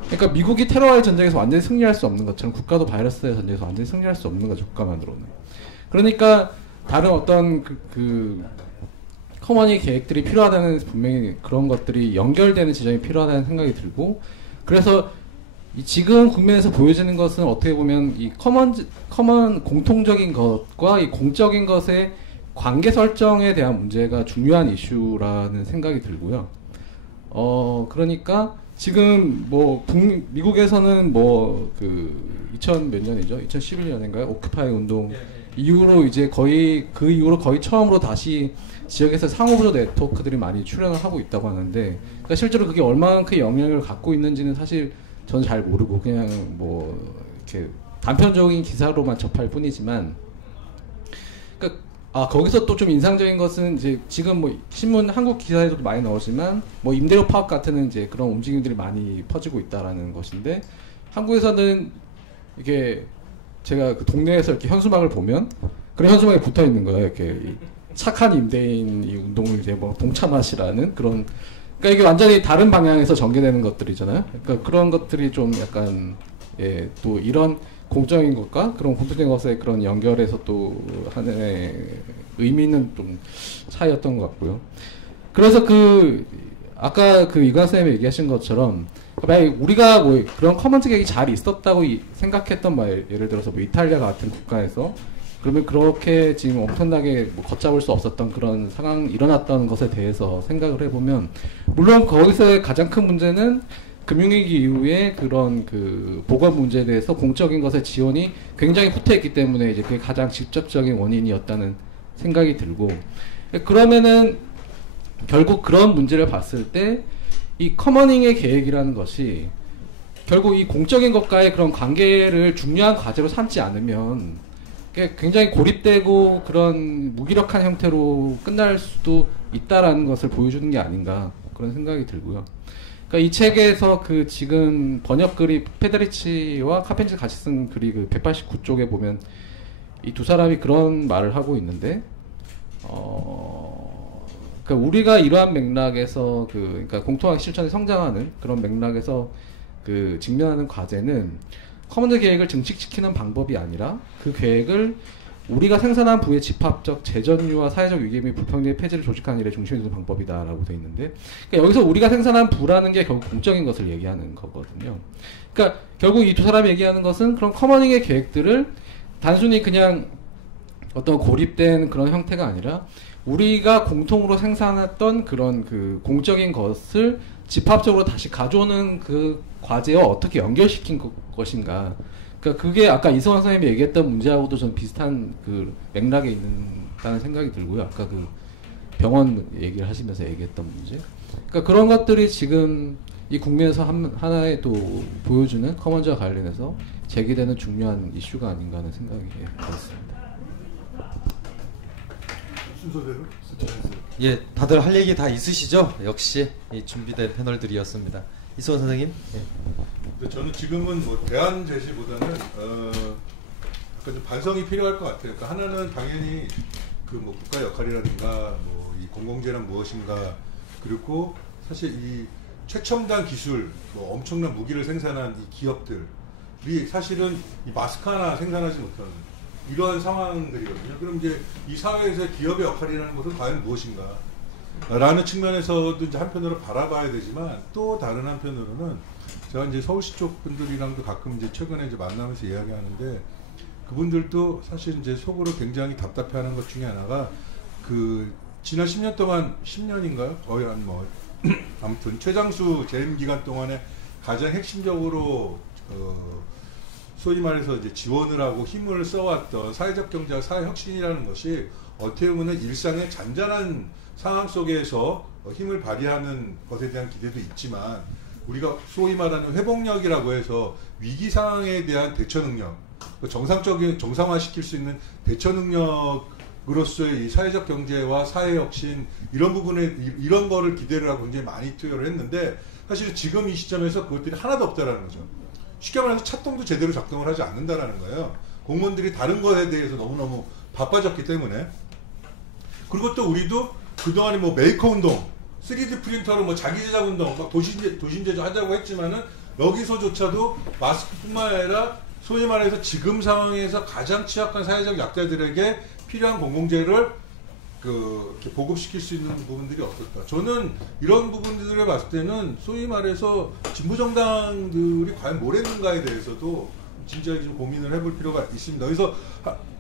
그러니까 미국이 테러와의 전쟁에서 완전히 승리할 수 없는 것처럼 국가도 바이러스의 전쟁에서 완전히 승리할 수 없는 거죠. 국가만으로는. 그러니까 다른 어떤 그 커머니 계획들이 필요하다는, 분명히 그런 것들이 연결되는 지점이 필요하다는 생각이 들고, 그래서 지금 국면에서 보여지는 것은 어떻게 보면 이 커먼 공통적인 것과 이 공적인 것의 관계 설정에 대한 문제가 중요한 이슈라는 생각이 들고요. 그러니까 지금 뭐 미국에서는 뭐 그 2000 몇 년이죠? 2011년인가요? 오큐파이 운동 이후로 이제 거의 그 이후로 거의 처음으로 다시 지역에서 상호부조 네트워크들이 많이 출현을 하고 있다고 하는데, 그러니까 실제로 그게 얼마만큼 영향을 갖고 있는지는 사실 저는 잘 모르고 그냥 뭐 이렇게 단편적인 기사로만 접할 뿐이지만, 그러니까 거기서 또 좀 인상적인 것은 이제 지금 뭐 신문 한국 기사에도 많이 나오지만 뭐 임대료 파업 같은 이제 그런 움직임들이 많이 퍼지고 있다라는 것인데, 한국에서는 이게 제가 그 동네에서 이렇게 현수막을 보면 그런 현수막에 붙어 있는 거예요. 이렇게 착한 임대인 이 운동을 이제 뭐 동참하시라는 그런, 그러니까 이게 완전히 다른 방향에서 전개되는 것들이잖아요. 그러니까 그런 것들이 좀 약간 또 이런 공적인 것과 그런 공통된 것의 그런 연결해서 또 하나의 의미 있는 좀 차이였던 것 같고요. 그래서 아까 그 이관 선생님이 얘기하신 것처럼 만약 우리가 뭐 그런 커먼즈 계획이 잘 있었다고 생각했던 예를 들어서 뭐 이탈리아 같은 국가에서 그러면 그렇게 지금 엄청나게 뭐 걷잡을 수 없었던 그런 상황이 일어났던 것에 대해서 생각을 해보면 물론 거기서의 가장 큰 문제는 금융위기 이후에 그런 그 보건 문제에 대해서 공적인 것의 지원이 굉장히 후퇴했기 때문에 이제 그게 가장 직접적인 원인이었다는 생각이 들고 그러면은 결국 그런 문제를 봤을 때 이 커머닝의 계획이라는 것이 결국 이 공적인 것과의 그런 관계를 중요한 과제로 삼지 않으면 굉장히 고립되고 그런 무기력한 형태로 끝날 수도 있다라는 것을 보여주는 게 아닌가 그런 생각이 들고요. 그러니까 이 책에서 그 지금 번역글이 페데리치와 카펜지 같이 쓴 글이 그 189쪽에 보면 이 두 사람이 그런 말을 하고 있는데 그러니까 우리가 이러한 맥락에서 그러니까 공통학 실천이 성장하는 그런 맥락에서 그 직면하는 과제는 커먼즈 계획을 증식시키는 방법이 아니라 그 계획을 우리가 생산한 부의 집합적 재전유와 사회적 위기 및 불평등의 폐지를 조직하는 일에 중심이 두는 방법이다라고 되어 있는데 그러니까 여기서 우리가 생산한 부라는 게 결국 공적인 것을 얘기하는 거거든요. 그러니까 결국 이 두 사람이 얘기하는 것은 그런 커머닝의 계획들을 단순히 그냥 어떤 고립된 그런 형태가 아니라 우리가 공통으로 생산했던 그런 그 공적인 것을 집합적으로 다시 가져오는 그 과제와 어떻게 연결시킨 것인가. 그러니까 그게 아까 이성환 선생님이 얘기했던 문제하고도 좀 비슷한 그 맥락에 있다는 생각이 들고요. 아까 그 병원 얘기를 하시면서 얘기했던 문제. 그러니까 그런 것들이 지금 이 국면에서 하나의 또 보여주는 커먼즈와 관련해서 제기되는 중요한 이슈가 아닌가 하는 생각이 들었습니다. 순서대로? 예, 다들 할 얘기 다 있으시죠? 역시 이 준비된 패널들이었습니다. 이수원 선생님. 예. 저는 지금은 뭐 대안 제시보다는 약간 좀 반성이 필요할 것 같아요. 그러니까 하나는 당연히 그 뭐 국가 역할이라든가 뭐 이 공공재란 무엇인가 그리고 사실 이 최첨단 기술, 뭐 엄청난 무기를 생산한 이 기업들이 사실은 이 마스크 하나 생산하지 못하는 이러한 상황들이거든요. 그럼 이제 이 사회에서 기업의 역할이라는 것은 과연 무엇인가? 라는 측면에서도 이제 한편으로 바라봐야 되지만 또 다른 한편으로는 제가 이제 서울시 쪽 분들이랑도 가끔 이제 최근에 이제 만나면서 이야기하는데 그분들도 사실 이제 속으로 굉장히 답답해하는 것 중에 하나가 그 지난 10년 동안 10년인가요? 거의 한 뭐 아무튼 최장수 재임 기간 동안에 가장 핵심적으로 소위 말해서 이제 지원을 하고 힘을 써왔던 사회적 경제와 사회 혁신이라는 것이 어떻게 보면 일상의 잔잔한 상황 속에서 힘을 발휘하는 것에 대한 기대도 있지만 우리가 소위 말하는 회복력이라고 해서 위기 상황에 대한 대처 능력, 정상적인 정상화시킬 수 있는 대처 능력으로서의 이 사회적 경제와 사회 혁신 이런 부분에 이런 거를 기대를 하고 굉장히 많이 투여를 했는데 사실 지금 이 시점에서 그것들이 하나도 없다라는 거죠. 쉽게 말해서 차통도 제대로 작동을 하지 않는다라는 거예요. 공무원들이 다른 것에 대해서 너무너무 바빠졌기 때문에. 그리고 또 우리도 그동안에 뭐 메이커 운동, 3D 프린터로 뭐 자기 제작 운동, 막 도심 제조 하자고 했지만은 여기서조차도 마스크뿐만 아니라 소위 말해서 지금 상황에서 가장 취약한 사회적 약자들에게 필요한 공공재를 이렇게 보급시킬 수 있는 부분들이 없었다. 저는 이런 부분들을 봤을 때는 소위 말해서 진보 정당들이 과연 뭘 했는가에 대해서도 진지하게 좀 고민을 해볼 필요가 있습니다. 그래서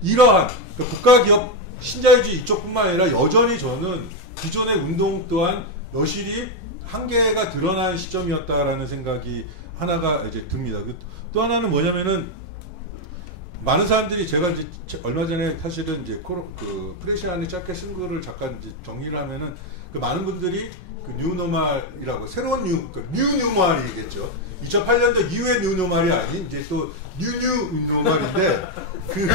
이러한 국가기업 신자유주의 이쪽뿐만 아니라 여전히 저는 기존의 운동 또한 여실히 한계가 드러난 시점이었다라는 생각이 하나가 이제 듭니다. 또 하나는 뭐냐면은 많은 사람들이 제가 이제 얼마 전에 사실은 이제 그 프레시안이 짧게 쓴 글을 잠깐 이제 정리를 하면은 그 많은 분들이 그 뉴노멀이라고 새로운 뉴노멀이겠죠. 2008년도 이후의 뉴노멀이 아닌 이제 또 뉴노멀인데 그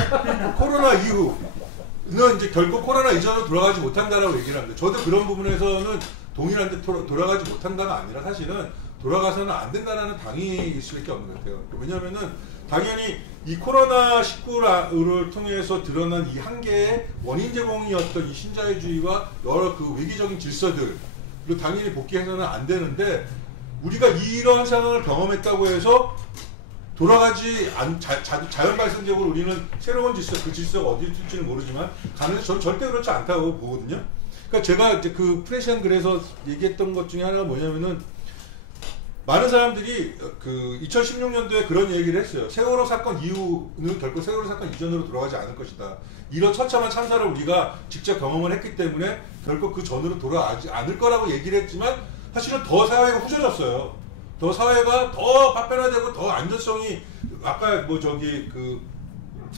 코로나 이후는 이제 결국 코로나 이전으로 돌아가지 못한다라고 얘기를 합니다. 저도 그런 부분에서는 동일한데 돌아가지 못한다가 아니라 사실은 돌아가서는 안 된다라는 당이 있을 수밖에 없는 것 같아요. 왜냐하면은 당연히 이 코로나19를 통해서 드러난 이 한계의 원인 제공이었던 이 신자유주의와 여러 그 위기적인 질서들로 당연히 복귀해서는 안 되는데 우리가 이러한 상황을 경험했다고 해서 돌아가지 자연 발생적으로 우리는 새로운 질서, 그 질서가 어디에 튈지는 모르지만 저는 절대 그렇지 않다고 보거든요. 그러니까 제가 이제 그 프레시안 글에서 얘기했던 것 중에 하나가 뭐냐면은 많은 사람들이 그 2016년도에 그런 얘기를 했어요. 세월호 사건 이후는 결코 세월호 사건 이전으로 돌아가지 않을 것이다. 이런 처참한 참사를 우리가 직접 경험을 했기 때문에 결코 그 전으로 돌아가지 않을 거라고 얘기를 했지만 사실은 더 사회가 후져졌어요. 더 사회가 더 파편화되고 더 안전성이 아까 뭐 저기 그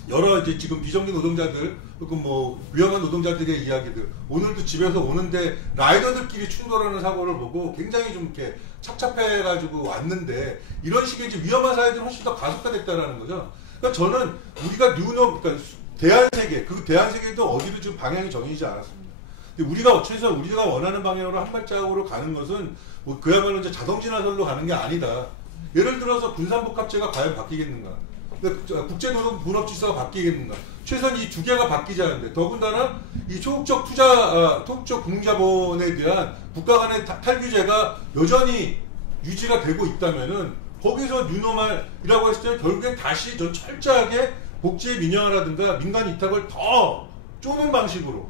여러 이제 지금 비정규 노동자들 혹은 뭐 위험한 노동자들의 이야기들 오늘도 집에서 오는데 라이더들끼리 충돌하는 사고를 보고 굉장히 좀 이렇게 착잡해가지고 왔는데 이런 식의 이제 위험한 사회들이 훨씬 더 가속화됐다라는 거죠. 그러니까 저는 우리가 그러니까 대한세계 그 대한세계도 어디로 지금 방향이 정해지지 않았습니다. 근데 우리가 최소한 우리가 원하는 방향으로 한 발자국으로 가는 것은 뭐 그야말로 이제 자동진화설로 가는 게 아니다. 예를 들어서 분산복합제가 과연 바뀌겠는가? 국제노동분업질서가 바뀌겠는가? 최소한 이 두 개가 바뀌지 않는데 더군다나 이 초국적 초국적 국민자본에 대한 국가 간의 탈규제가 여전히 유지가 되고 있다면은 거기서 뉴노멀이라고 했을 때 결국엔 다시 전 철저하게 복지의 민영화라든가 민간 위탁을 더 쪼는 방식으로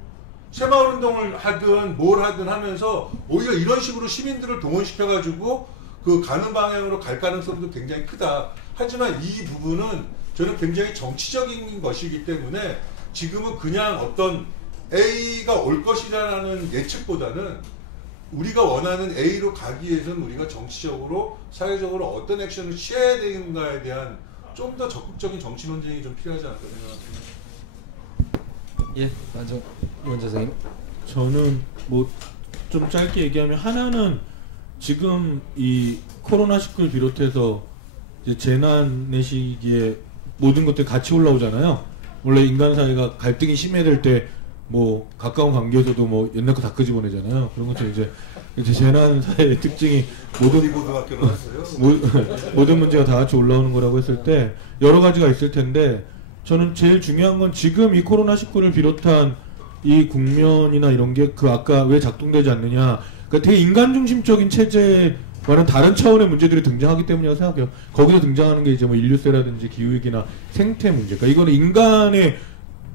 새마을운동을 하든 뭘 하든 하면서 오히려 이런 식으로 시민들을 동원시켜가지고 그 가는 방향으로 갈 가능성도 굉장히 크다. 하지만 이 부분은 저는 굉장히 정치적인 것이기 때문에 지금은 그냥 어떤 A가 올 것이라는 예측보다는 우리가 원하는 A로 가기 위해서는 우리가 정치적으로 사회적으로 어떤 액션을 취해야 되는가에 대한 좀 더 적극적인 정치 논쟁이 좀 필요하지 않을까 생각합니다. 예, 맞아. 이원재 선생님. 저는 뭐 좀 짧게 얘기하면 하나는 지금 이 코로나19를 비롯해서 이제 재난의 시기에 모든 것들이 같이 올라오잖아요. 원래 인간 사회가 갈등이 심해질 때 뭐 가까운 관계에서도 뭐 옛날 거 다 끄집어내잖아요. 그런 것처럼 이제 재난 사회의 특징이 모든 문제가 다 같이 올라오는 거라고 했을 때 여러 가지가 있을 텐데 저는 제일 중요한 건 지금 이 코로나19를 비롯한 이 국면이나 이런 게 그 아까 왜 작동되지 않느냐. 그러니까 되게 인간 중심적인 체제와는 다른 차원의 문제들이 등장하기 때문이라고 생각해요. 거기서 등장하는 게 이제 뭐 인류세라든지 기후위기나 생태 문제. 그러니까 이거는 인간의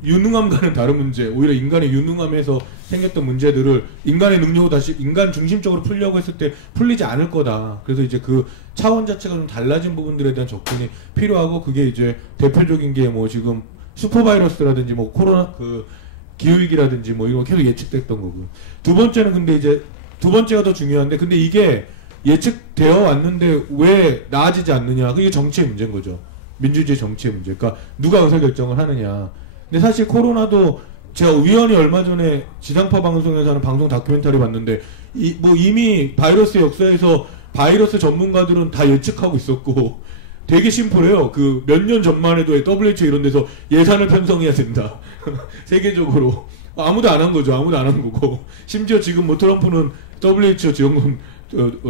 유능함과는 다른 문제. 오히려 인간의 유능함에서 생겼던 문제들을 인간의 능력으로 다시 인간 중심적으로 풀려고 했을 때 풀리지 않을 거다. 그래서 이제 그 차원 자체가 좀 달라진 부분들에 대한 접근이 필요하고 그게 이제 대표적인 게 뭐 지금 슈퍼바이러스라든지 뭐 코로나 그 기후위기라든지 뭐 이런 거 계속 예측됐던 거고. 두 번째는 근데 이제 두 번째가 더 중요한데 근데 이게 예측되어 왔는데 왜 나아지지 않느냐. 그게 정치의 문제인 거죠. 민주주의 정치의 문제. 그러니까 누가 의사결정을 하느냐. 근데 사실 코로나도 제가 우연히 얼마 전에 지상파 방송에서 하는 방송 다큐멘터리 봤는데 뭐 이미 바이러스 역사에서 바이러스 전문가들은 다 예측하고 있었고 되게 심플해요. 그 몇 년 전만 해도 WHO 이런 데서 예산을 편성해야 된다. 세계적으로. 아무도 안 한 거죠. 아무도 안 한 거고. 심지어 지금 뭐 트럼프는 WHO 지원금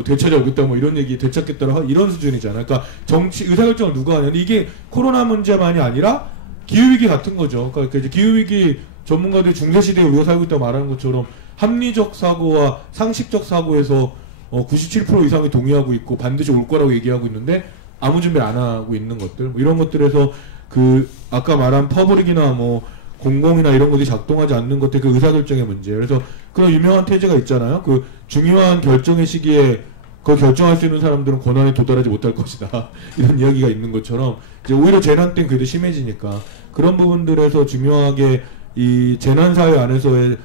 되찾아오겠다 뭐 이런 얘기 되찾겠다라 이런 수준이잖아요. 그러니까 정치 의사결정을 누가 하냐. 이게 코로나 문제만이 아니라 기후위기 같은 거죠. 그러니까 이제 기후위기 전문가들이 중세시대에 우리가 살고 있다고 말하는 것처럼 합리적 사고와 상식적 사고에서 97% 이상이 동의하고 있고 반드시 올 거라고 얘기하고 있는데 아무 준비를 안 하고 있는 것들 뭐 이런 것들에서 그 아까 말한 퍼블릭이나 뭐 공공이나 이런 것들이 작동하지 않는 것들 그 의사결정의 문제예요. 그래서 그런 유명한 태제가 있잖아요. 그 중요한 결정의 시기에 그걸 결정할 수 있는 사람들은 권한에 도달하지 못할 것이다. 이런 이야기가 있는 것처럼 이제 오히려 재난 때는 그게 더 심해지니까 그런 부분들에서 중요하게 이 재난 사회 안에서의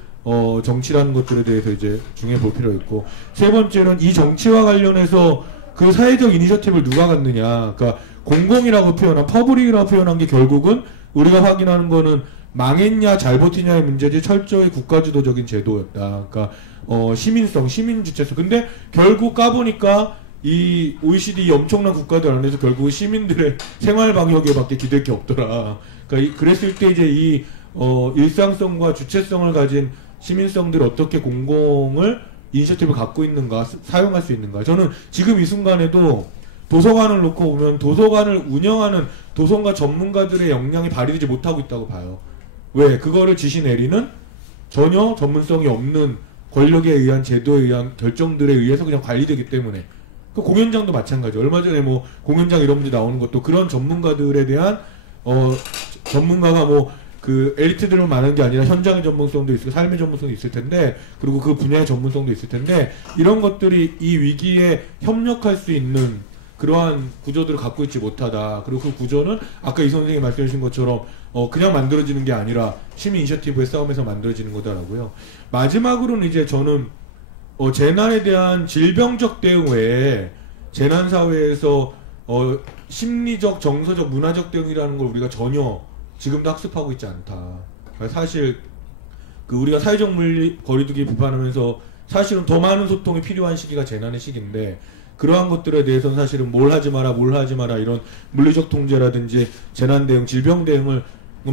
정치라는 것들에 대해서 이제 중요해 볼 필요가 있고 세 번째는 이 정치와 관련해서 그 사회적 이니셔티브를 누가 갖느냐. 그러니까 공공이라고 표현한 퍼블릭이라고 표현한 게 결국은 우리가 확인하는 거는 망했냐 잘 버티냐의 문제지 철저히 국가주도적인 제도였다. 그러니까 시민성, 시민주체성. 근데 결국 까보니까 이 OECD 엄청난 국가들 안에서 결국 시민들의 생활 방역에밖에 기댈 게 없더라. 그러니까 그랬을 때 이제 이 일상성과 주체성을 가진 시민성들이 어떻게 공공을 이니셔티브를 갖고 있는가, 사용할 수 있는가. 저는 지금 이 순간에도 도서관을 놓고 보면 도서관을 운영하는 도서관 전문가들의 역량이 발휘되지 못하고 있다고 봐요. 왜? 그거를 지시 내리는 전혀 전문성이 없는 권력에 의한 제도에 의한 결정들에 의해서 그냥 관리되기 때문에. 그 공연장도 마찬가지. 얼마 전에 뭐 공연장 이런 문제 나오는 것도 그런 전문가들에 대한 전문가가 뭐 그 엘리트들만 많은 게 아니라 현장의 전문성도 있고 삶의 전문성도 있을 텐데, 그리고 그 분야의 전문성도 있을 텐데, 이런 것들이 이 위기에 협력할 수 있는 그러한 구조들을 갖고 있지 못하다. 그리고 그 구조는 아까 이 선생님이 말씀해 주신 것처럼 그냥 만들어지는 게 아니라 시민 이니셔티브의 싸움에서 만들어지는 거다라고요. 마지막으로는 이제 저는 재난에 대한 질병적 대응 외에 재난 사회에서 심리적, 정서적, 문화적 대응이라는 걸 우리가 전혀 지금도 학습하고 있지 않다. 사실 우리가 사회적 거리두기 비판하면서 사실은 더 많은 소통이 필요한 시기가 재난의 시기인데, 그러한 것들에 대해서는 사실은 뭘 하지 마라 이런 물리적 통제라든지 재난 대응, 질병 대응을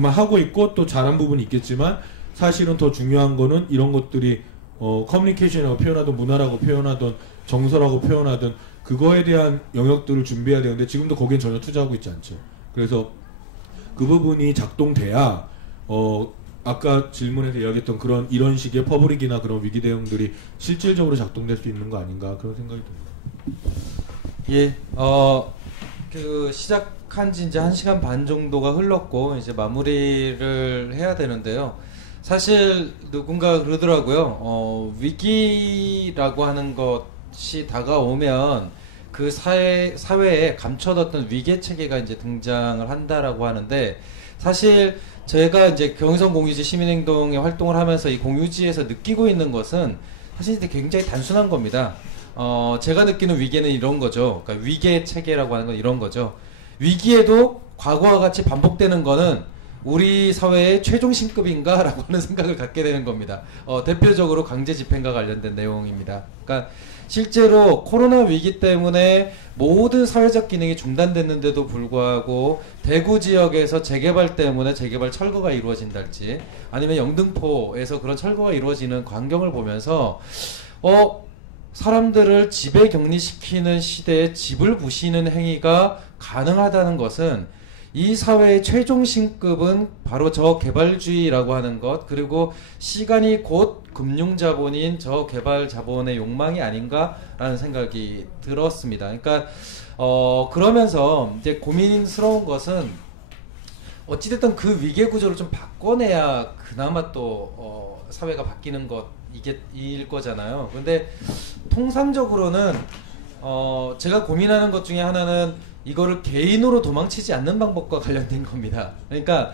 하고 있고 또 잘한 부분이 있겠지만, 사실은 더 중요한 거는 이런 것들이 커뮤니케이션이라고 표현하든 문화라고 표현하든 정서라고 표현하든 그거에 대한 영역들을 준비해야 되는데 지금도 거기엔 전혀 투자하고 있지 않죠. 그래서 그 부분이 작동돼야 아까 질문에서 이야기했던 이런 식의 퍼블릭이나 그런 위기 대응들이 실질적으로 작동될 수 있는 거 아닌가, 그런 생각이 듭니다. 예, 시작한 지 이제 1시간 반 정도가 흘렀고, 이제 마무리를 해야 되는데요. 사실, 누군가 그러더라고요. 위기라고 하는 것이 다가오면 그 사회에 감춰뒀던 위계 체계가 이제 등장을 한다라고 하는데, 사실, 제가 이제 경의선 공유지 시민행동의 활동을 하면서 이 공유지에서 느끼고 있는 것은 사실 굉장히 단순한 겁니다. 제가 느끼는 위기는 이런 거죠. 그러니까 위계 체계라고 하는 건 이런 거죠. 위기에도 과거와 같이 반복되는 거는 우리 사회의 최종 신급인가? 라고 하는 생각을 갖게 되는 겁니다. 대표적으로 강제 집행과 관련된 내용입니다. 그러니까 실제로 코로나 위기 때문에 모든 사회적 기능이 중단됐는데도 불구하고 대구 지역에서 재개발 때문에 재개발 철거가 이루어진달지, 아니면 영등포에서 그런 철거가 이루어지는 광경을 보면서 사람들을 집에 격리시키는 시대에 집을 부시는 행위가 가능하다는 것은 이 사회의 최종 신급은 바로 저 개발주의라고 하는 것, 그리고 시간이 곧 금융자본인 저 개발 자본의 욕망이 아닌가라는 생각이 들었습니다. 그러니까 그러면서 이제 고민스러운 것은 어찌됐든 그 위계 구조를 좀 바꿔내야 그나마 또 사회가 바뀌는 일 거잖아요. 근데 통상적으로는 제가 고민하는 것 중에 하나는 이거를 개인으로 도망치지 않는 방법과 관련된 겁니다. 그러니까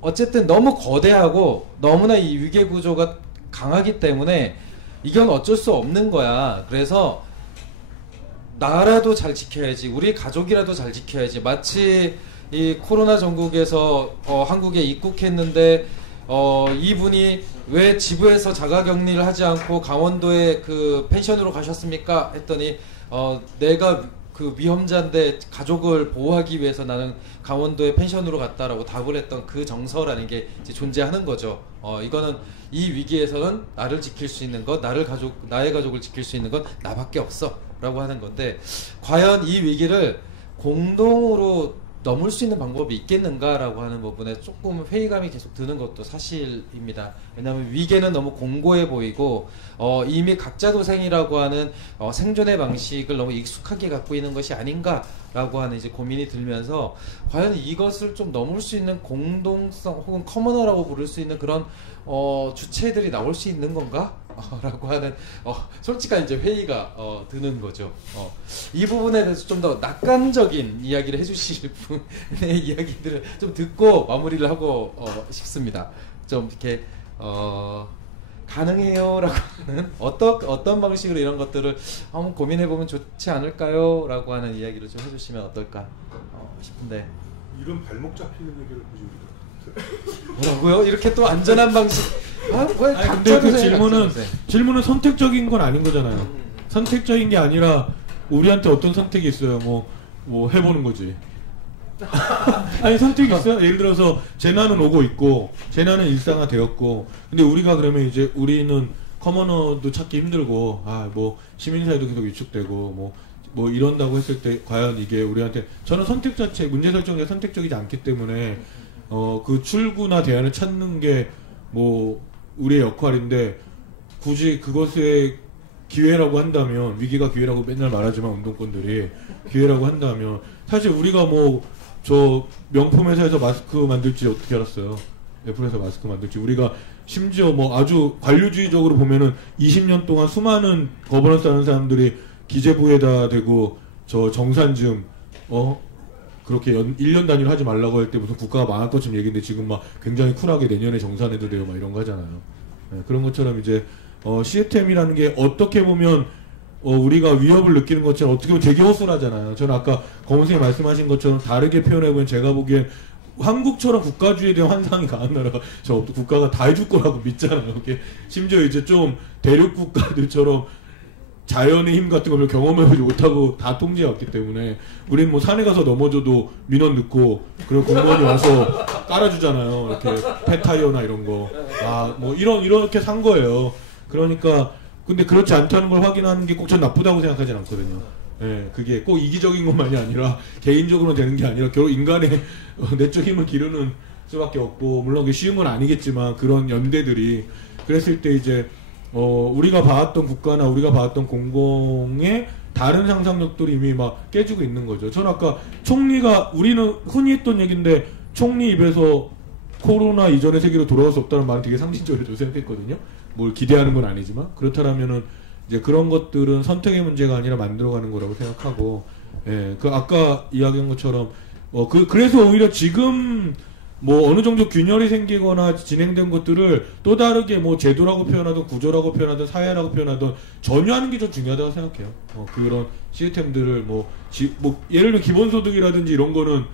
어쨌든 너무 거대하고 너무나 이 위계 구조가 강하기 때문에 이건 어쩔 수 없는 거야. 그래서 나라도 잘 지켜야지, 우리 가족이라도 잘 지켜야지. 마치 이 코로나 전국에서 한국에 입국했는데 이분이 왜 지부에서 자가격리를 하지 않고 강원도에 그 펜션으로 가셨습니까? 했더니 내가 그 위험자인데 가족을 보호하기 위해서 나는 강원도에 펜션으로 갔다라고 답을 했던 그 정서라는 게 이제 존재하는 거죠. 이거는 이 위기에서는 나를 지킬 수 있는 것, 나의 가족을 지킬 수 있는 건 나밖에 없어라고 하는 건데, 과연 이 위기를 공동으로 넘을 수 있는 방법이 있겠는가라고 하는 부분에 조금 회의감이 계속 드는 것도 사실입니다. 왜냐하면 위계는 너무 공고해 보이고 이미 각자 도생이라고 하는 생존의 방식을 너무 익숙하게 갖고 있는 것이 아닌가라고 하는 이제 고민이 들면서, 과연 이것을 좀 넘을 수 있는 공동성 혹은 커머너라고 부를 수 있는 그런 주체들이 나올 수 있는 건가? 라고 하는 솔직한 이제 회의가 드는 거죠. 이 부분에 대해서 좀 더 낙관적인 이야기를 해주실 분의 이야기들을 좀 듣고 마무리를 하고 싶습니다. 좀 이렇게 가능해요라고 하는 어떤 방식으로 이런 것들을 한번 고민해보면 좋지 않을까요? 라고 하는 이야기를 좀 해주시면 어떨까 싶은데. 이런 발목 잡히는 얘기를 굳이 우리가 뭐라고요? 이렇게 또 안전한 방식. 근데 그 질문은 선택적인 건 아닌 거잖아요. 선택적인 게 아니라 우리한테 어떤 선택이 있어요. 뭐 해보는 거지. 아니 선택이 있어요. 예를 들어서 재난은 오고 있고 재난은 일상화되었고, 근데 우리가 그러면 이제 우리는 커머너도 찾기 힘들고 뭐 시민사회도 계속 위축되고 뭐 이런다고 했을 때 과연 이게 우리한테, 저는 선택 자체, 문제 설정이 선택적이지 않기 때문에 그 출구나 대안을 찾는 게 뭐 우리의 역할인데, 굳이 그것에 기회라고 한다면, 위기가 기회라고 맨날 말하지만 운동권들이 기회라고 한다면, 사실 우리가 뭐 저 명품 회사에서 마스크 만들지 어떻게 알았어요? 애플에서 마스크 만들지. 우리가 심지어 뭐 아주 관료주의적으로 보면은 20년 동안 수많은 거버넌스 하는 사람들이 기재부에다 대고 저 정산증 그렇게 1년 단위로 하지 말라고 할 때 무슨 국가가 망할 것처럼 얘기인데 지금 막 굉장히 쿨하게 내년에 정산해도 돼요 막 이런 거 하잖아요. 네, 그런 것처럼 이제 시스템이라는 게 어떻게 보면 우리가 위협을 느끼는 것처럼 어떻게 보면 되게 허술하잖아요. 저는 아까 검은생이 말씀하신 것처럼 다르게 표현해보면 제가 보기엔 한국처럼 국가주의에 대한 환상이 강한 나라가 저 국가가 다 해줄 거라고 믿잖아요. 이게 심지어 이제 좀 대륙 국가들처럼 자연의 힘 같은 걸 경험해보지 못하고 다 통제해왔기 때문에 우리는 뭐 산에 가서 넘어져도 민원 넣고 그리고 공무원이 와서 깔아주잖아요. 이렇게 폐타이어나 이런 거. 뭐 이렇게 산 거예요. 그러니까 근데 그렇지 않다는 걸 확인하는 게 꼭 전 나쁘다고 생각하진 않거든요. 예, 그게 꼭 이기적인 것만이 아니라 개인적으로 되는 게 아니라 결국 인간의 내적 힘을 기르는 수밖에 없고 물론 그게 쉬운 건 아니겠지만 그런 연대들이 그랬을 때 이제 우리가 봐왔던 국가나 우리가 봐왔던 공공의 다른 상상력들이 이미 막 깨지고 있는 거죠. 전 아까 총리가 우리는 흔히 했던 얘기인데 총리 입에서 코로나 이전의 세계로 돌아올 수 없다는 말은 되게 상징적으로 생각했거든요. 뭘 기대하는 건 아니지만 그렇다면은 이제 그런 것들은 선택의 문제가 아니라 만들어가는 거라고 생각하고, 예, 그 아까 이야기한 것처럼 그래서 오히려 지금 뭐 어느 정도 균열이 생기거나 진행된 것들을 또 다르게 뭐 제도라고 표현하든 구조라고 표현하든 사회라고 표현하든 전혀 하는 게 좀 중요하다고 생각해요. 그런 시스템들을 뭐 예를 들어 기본소득이라든지 이런 거는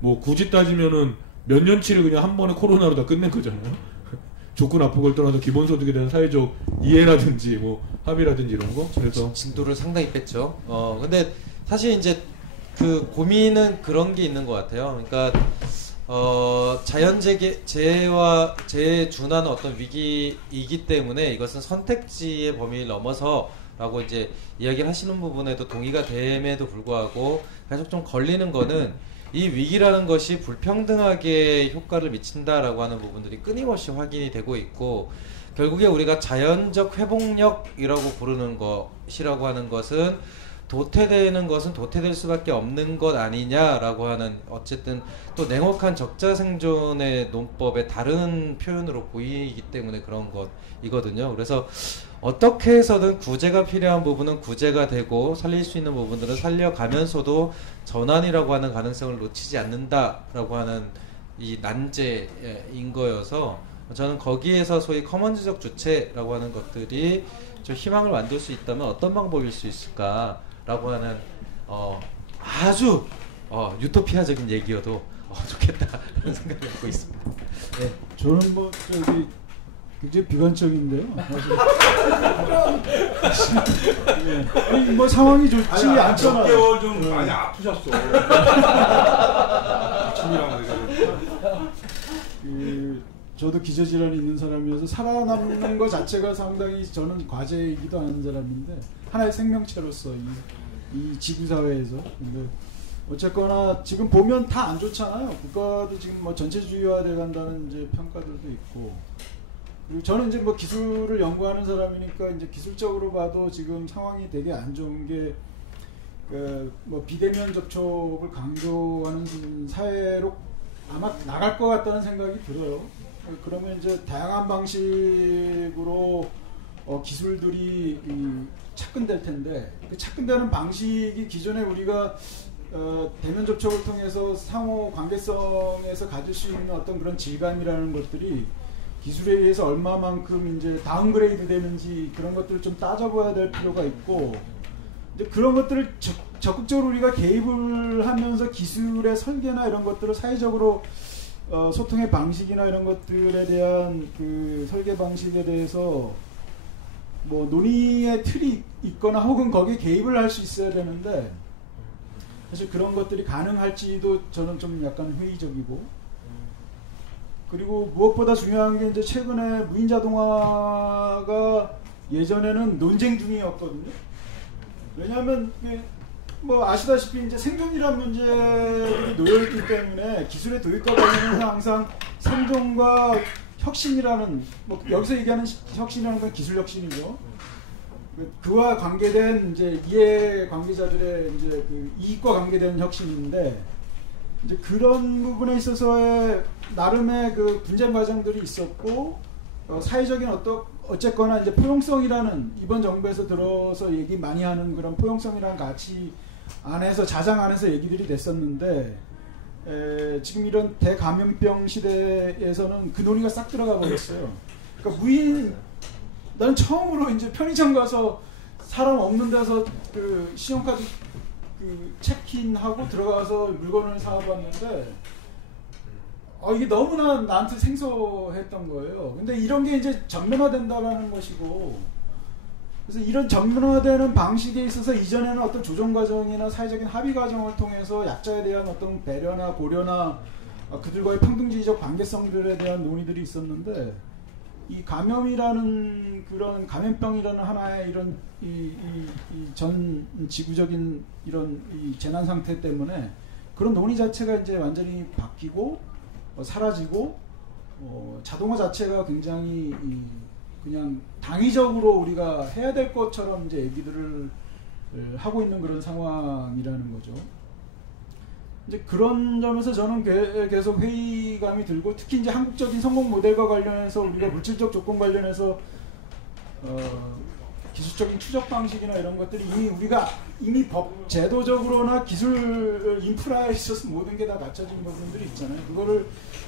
뭐 굳이 따지면은 몇 년치를 그냥 한 번에 코로나로 다 끝낸 거잖아요. 좋고 나쁘고를 떠나서 기본소득에 대한 사회적 이해라든지 뭐 합의라든지 이런 거. 그래서 진도를 상당히 뺐죠. 근데 사실 이제 그 고민은 그런 게 있는 것 같아요. 그러니까 자연재해에 준하는 어떤 위기이기 때문에 이것은 선택지의 범위를 넘어서라고 이제 이야기를 하시는 부분에도 동의가 됨에도 불구하고 계속 좀 걸리는 거는 이 위기라는 것이 불평등하게 효과를 미친다라고 하는 부분들이 끊임없이 확인이 되고 있고 결국에 우리가 자연적 회복력이라고 부르는 것이라고 하는 것은 도태되는 것은 도태될 수밖에 없는 것 아니냐라고 하는 어쨌든 또 냉혹한 적자생존의 논법의 다른 표현으로 보이기 때문에 그런 것이거든요. 그래서 어떻게 해서든 구제가 필요한 부분은 구제가 되고 살릴 수 있는 부분들은 살려가면서도 전환이라고 하는 가능성을 놓치지 않는다라고 하는 이 난제인 거여서 저는 거기에서 소위 커먼즈적 주체라고 하는 것들이 좀 희망을 만들 수 있다면 어떤 방법일 수 있을까라고 하는 아주 유토피아적인 얘기여도 좋겠다는 생각을 갖고 있습니다. 네, 저는 뭐 굉장히 비관적인데요. 네. 뭐 상황이 좋지 않잖아요. 6개월 좀 많이 아프셨어. 저도 기저질환이 있는 사람이어서 살아남는 것 자체가 상당히 저는 과제이기도 하는 사람인데 하나의 생명체로서 이 지구사회에서. 근데 어쨌거나 지금 보면 다 안 좋잖아요. 국가도 지금 뭐 전체주의화돼 간다는 이제 평가들도 있고. 그리고 저는 이제 뭐 기술을 연구하는 사람이니까 이제 기술적으로 봐도 지금 상황이 되게 안 좋은 게 뭐 비대면 접촉을 강조하는 사회로 아마 나갈 것 같다는 생각이 들어요. 그러면 이제 다양한 방식으로 기술들이 착근될 텐데 그 착근되는 방식이 기존에 우리가 대면 접촉을 통해서 상호 관계성에서 가질 수 있는 어떤 그런 질감이라는 것들이 기술에 의해서 얼마만큼 이제 다운그레이드 되는지 그런 것들을 좀 따져봐야 될 필요가 있고 이제 그런 것들을 적극적으로 우리가 개입을 하면서 기술의 설계나 이런 것들을 사회적으로 소통의 방식이나 이런 것들에 대한 그 설계 방식에 대해서 뭐 논의의 틀이 있거나 혹은 거기에 개입을 할 수 있어야 되는데 사실 그런 것들이 가능할지도 저는 좀 약간 회의적이고 그리고 무엇보다 중요한 게 이제 최근에 무인자동화가 예전에는 논쟁 중이었거든요. 왜냐하면 뭐 아시다시피 이제 생존이라는 문제들이 놓여있기 때문에 기술의 도입과 관련해서 항상 생존과 혁신이라는 뭐 여기서 얘기하는 혁신이라는 건 기술 혁신이죠. 그와 관계된 이제 이해 관계자들의 이제 그 이익과 관계된 혁신인데 이제 그런 부분에 있어서의 나름의 그 분쟁 과정들이 있었고 사회적인 어쨌거나 이제 포용성이라는 이번 정부에서 들어서 얘기 많이 하는 그런 포용성이라는 가치 안에서 자장 안에서 얘기들이 됐었는데 지금 이런 대감염병 시대에서는 그 논의가 싹 들어가 버렸어요. 그러니까 나는 처음으로 이제 편의점 가서 사람 없는 데서 그 신용카드 그 체크인하고 들어가서 물건을 사봤는데 이게 너무나 나한테 생소했던 거예요. 근데 이런 게 이제 전면화된다라는 것이고, 그래서 이런 전면화되는 방식에 있어서 이전에는 어떤 조정 과정이나 사회적인 합의 과정을 통해서 약자에 대한 어떤 배려나 고려나 그들과의 평등주의적 관계성들에 대한 논의들이 있었는데, 이 감염이라는 그런 감염병이라는 하나의 이런 전 지구적인 이런 이 재난 상태 때문에 그런 논의 자체가 이제 완전히 바뀌고 사라지고 자동화 자체가 굉장히 그냥 당위적으로 우리가 해야 될 것처럼 이제 얘기들을 하고 있는 그런 상황이라는 거죠. 이제 그런 점에서 저는 계속 회의감이 들고, 특히 이제 한국적인 성공 모델과 관련해서 우리가 물질적 조건 관련해서 기술적인 추적 방식이나 이런 것들이 우리가 이미 법 제도적으로나 기술 인프라에 있어서 모든 게 다 갖춰진 부분들이 있잖아요. 그거를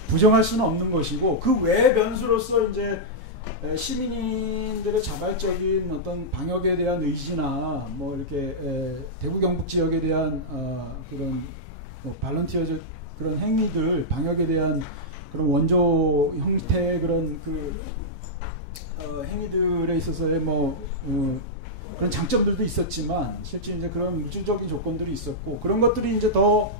부정할 수는 없는 것이고, 그 외의 변수로서 이제 시민들의 자발적인 어떤 방역에 대한 의지나 뭐 이렇게 대구 경북 지역에 대한 그런 발런티어적 그런 행위들, 방역에 대한 그런 원조 형태의 그런 그 행위들에 있어서의 그런 장점들도 있었지만, 실제 이제 그런 물질적인 조건들이 있었고, 그런 것들이 이제 더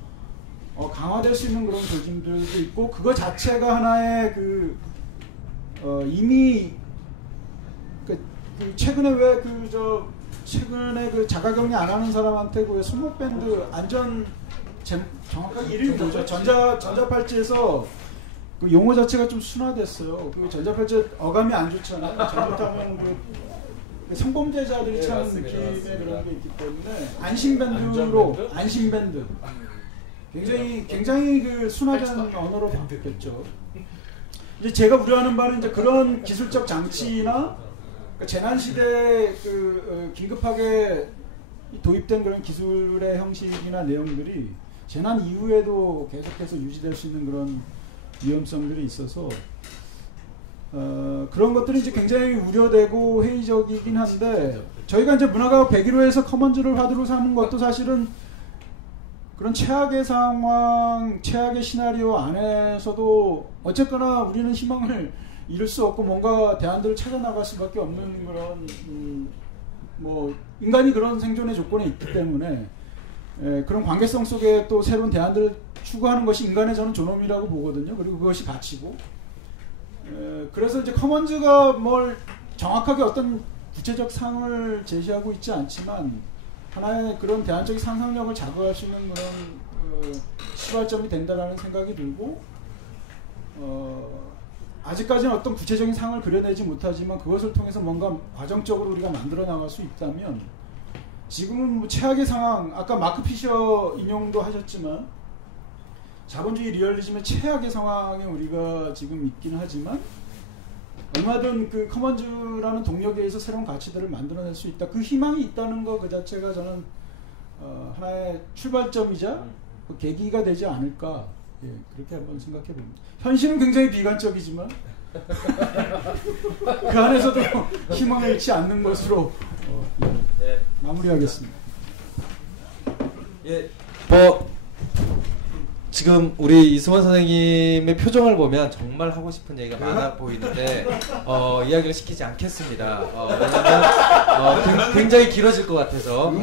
강화될 수 있는 그런 조짐들도 있고, 그거 자체가 하나의 이미 최근에 최근에 그 자가격리 안 하는 사람한테 그 손목밴드 안전 정확하게 이름이 뭐죠? 전자팔찌에서 그 용어 자체가 좀 순화됐어요. 그 전자팔찌 어감이 안 좋잖아요. 잘못하면 그 성범죄자들이 차는 느낌의 그런 게 있기 때문에 안심밴드 굉장히 그 순화된 언어로 바뀌었죠. 이제 제가 우려하는 바는 이제 그런 기술적 장치나 재난 시대에 긴급하게 도입된 그런 기술의 형식이나 내용들이 재난 이후에도 계속해서 유지될 수 있는 그런 위험성들이 있어서 그런 것들이 이제 굉장히 우려되고 회의적이긴 한데, 저희가 이제 문화가 101호에서 커먼즈를 화두로 삼는 것도 사실은 그런 최악의 상황, 최악의 시나리오 안에서도 어쨌거나 우리는 희망을 잃을 수 없고 뭔가 대안들을 찾아 나갈 수밖에 없는 그런 인간이 그런 생존의 조건에 있기 때문에 그런 관계성 속에 또 새로운 대안들을 추구하는 것이 인간의 저는 존엄이라고 보거든요. 그리고 그것이 가치고, 그래서 이제 커먼즈가 뭘 정확하게 어떤 구체적 상을 제시하고 있지 않지만 하나의 그런 대안적인 상상력을 자극할 수 있는 그런 시발점이 된다라는 생각이 들고, 아직까지는 어떤 구체적인 상을 그려내지 못하지만 그것을 통해서 뭔가 과정적으로 우리가 만들어 나갈 수 있다면, 지금은 최악의 상황, 아까 마크 피셔 인용도 하셨지만 자본주의 리얼리즘의 최악의 상황에 우리가 지금 있긴 하지만 얼마든 그 커먼즈라는 동력에 의해서 새로운 가치들을 만들어낼 수 있다. 그 희망이 있다는 것 그 자체가 저는 하나의 출발점이자 그 계기가 되지 않을까, 그렇게 한번 생각해 봅니다. 현실은 굉장히 비관적이지만 그 안에서도 희망을 잃지 않는 것으로 마무리하겠습니다. 지금 우리 이승원 선생님의 표정을 보면 정말 하고 싶은 얘기가 많아 보이는데 이야기를 시키지 않겠습니다. 왜냐면 굉장히 길어질 것 같아서.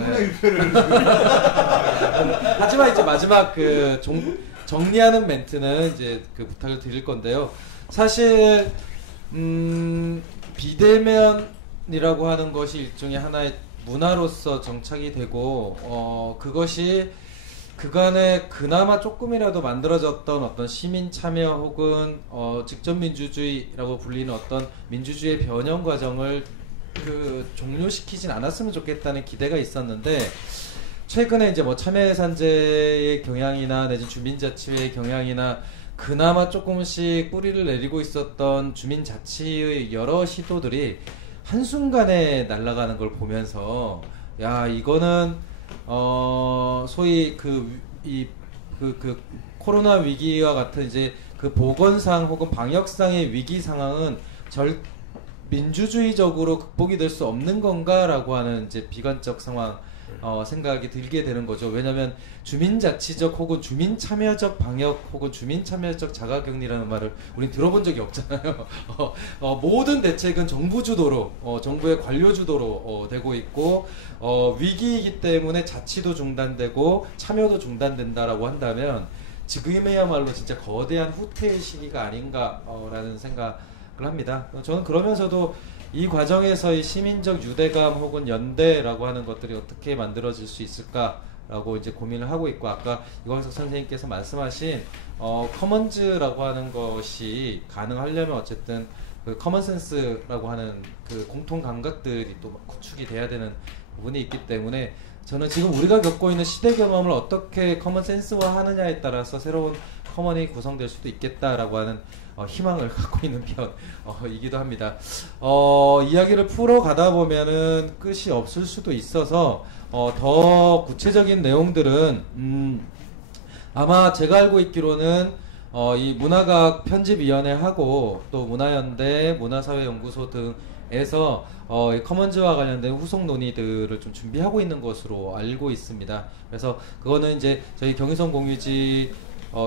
하지만 이제 마지막 정리하는 멘트는 이제 부탁을 드릴 건데요. 사실 비대면이라고 하는 것이 일종의 하나의 문화로서 정착이 되고 그것이 그간에 그나마 조금이라도 만들어졌던 어떤 시민 참여 혹은 직접 민주주의라고 불리는 어떤 민주주의의 변형 과정을 종료시키진 않았으면 좋겠다는 기대가 있었는데 최근에 이제 뭐 참여예산제의 경향이나 내지 주민자치회의 경향이나 그나마 조금씩 뿌리를 내리고 있었던 주민자치의 여러 시도들이 한순간에 날아가는 걸 보면서 야 이거는 소위 코로나 위기와 같은 이제 그 보건상 혹은 방역상의 위기 상황은 민주주의적으로 극복이 될 수 없는 건가라고 하는 이제 비관적 상황 생각이 들게 되는 거죠. 왜냐하면 주민자치적 혹은 주민참여적 방역 혹은 주민참여적 자가격리라는 말을 우린 들어본 적이 없잖아요. 모든 대책은 정부 주도로 정부의 관료 주도로 되고 있고 위기이기 때문에 자치도 중단되고 참여도 중단된다라고 한다면 지금이야말로 진짜 거대한 후퇴의 시기가 아닌가라는 생각을 합니다. 저는 그러면서도 이 과정에서의 시민적 유대감 혹은 연대라고 하는 것들이 어떻게 만들어질 수 있을까라고 이제 고민을 하고 있고 아까 이광석 선생님께서 말씀하신 커먼즈라고 하는 것이 가능하려면 어쨌든 그 커먼센스라고 하는 그 공통 감각들이 또 구축이 돼야 되는 부분이 있기 때문에 저는 지금 우리가 겪고 있는 시대 경험을 어떻게 커먼센스화 하느냐에 따라서 새로운 커먼이 구성될 수도 있겠다라고 하는 희망을 갖고 있는 편이기도 합니다. 이야기를 풀어가다 보면은 끝이 없을 수도 있어서 더 구체적인 내용들은 아마 제가 알고 있기로는 이 문화과학 편집위원회하고 또 문화연대, 문화사회연구소 등에서 이 커먼즈와 관련된 후속 논의들을 좀 준비하고 있는 것으로 알고 있습니다. 그래서 그거는 이제 저희 경의선 공유지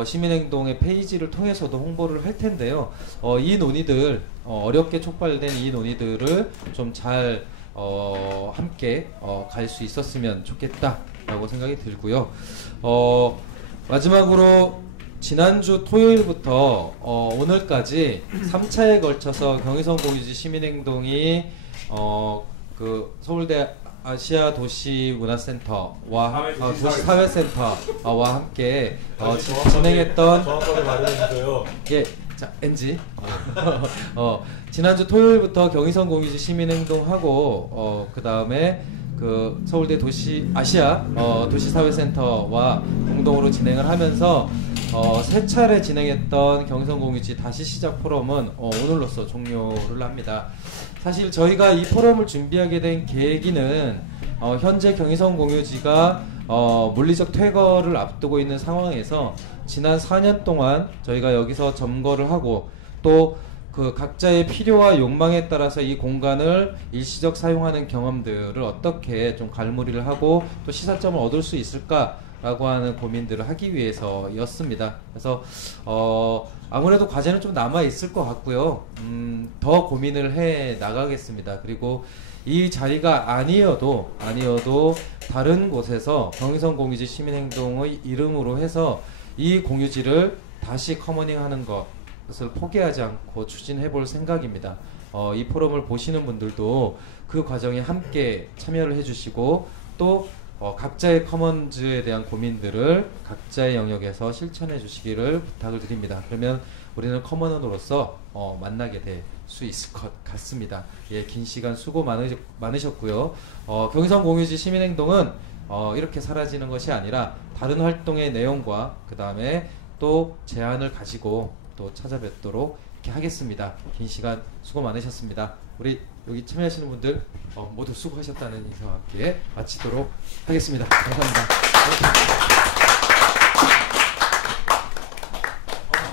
시민행동의 페이지를 통해서도 홍보를 할 텐데요. 이 논의들 어렵게 촉발된 이 논의들을 좀 잘 함께 갈 수 있었으면 좋겠다라고 생각이 들고요. 마지막으로 지난주 토요일부터 오늘까지 3차에 걸쳐서 경의선 공유지 시민행동이 그 서울대 아시아 도시 문화센터와 도시 사회센터와 함께 진행했던 예, 자 NG 지난주 토요일부터 경의선 공유지 시민행동하고 그 다음에 그 서울대 도시 아시아 도시 사회센터와 공동으로 진행을 하면서 세 차례 진행했던 경의선 공유지 다시 시작 포럼은 오늘로써 종료를 합니다. 사실 저희가 이 포럼을 준비하게 된 계기는 현재 경의선 공유지가 물리적 퇴거를 앞두고 있는 상황에서 지난 4년 동안 저희가 여기서 점거를 하고 또 그 각자의 필요와 욕망에 따라서 이 공간을 일시적 사용하는 경험들을 어떻게 좀 갈무리를 하고 또 시사점을 얻을 수 있을까라고 하는 고민들을 하기 위해서였습니다. 그래서 아무래도 과제는 좀 남아 있을 것 같고요. 더 고민을 해 나가겠습니다. 그리고 이 자리가 아니어도 다른 곳에서 경의선 공유지 시민행동의 이름으로 해서 이 공유지를 다시 커머닝하는 것을 포기하지 않고 추진해 볼 생각입니다. 이 포럼을 보시는 분들도 그 과정에 함께 참여를 해주시고 또 각자의 커먼즈에 대한 고민들을 각자의 영역에서 실천해 주시기를 부탁을 드립니다. 그러면 우리는 커먼으로서 만나게 될 수 있을 것 같습니다. 예, 긴 시간 수고 많으셨고요. 경의선 공유지 시민행동은 이렇게 사라지는 것이 아니라 다른 활동의 내용과 그 다음에 또 제안을 가지고 또 찾아뵙도록 이렇게 하겠습니다. 긴 시간 수고 많으셨습니다. 우리 여기 참여하시는 분들 모두 수고하셨다는 인사와 함께 마치도록 하겠습니다. 감사합니다.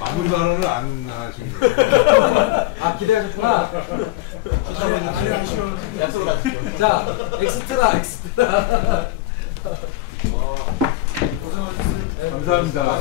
마무리 발언을 안 하시는 거예요? 아 기대하셨구나. 약속을 하시죠. 자 엑스트라. 감사합니다.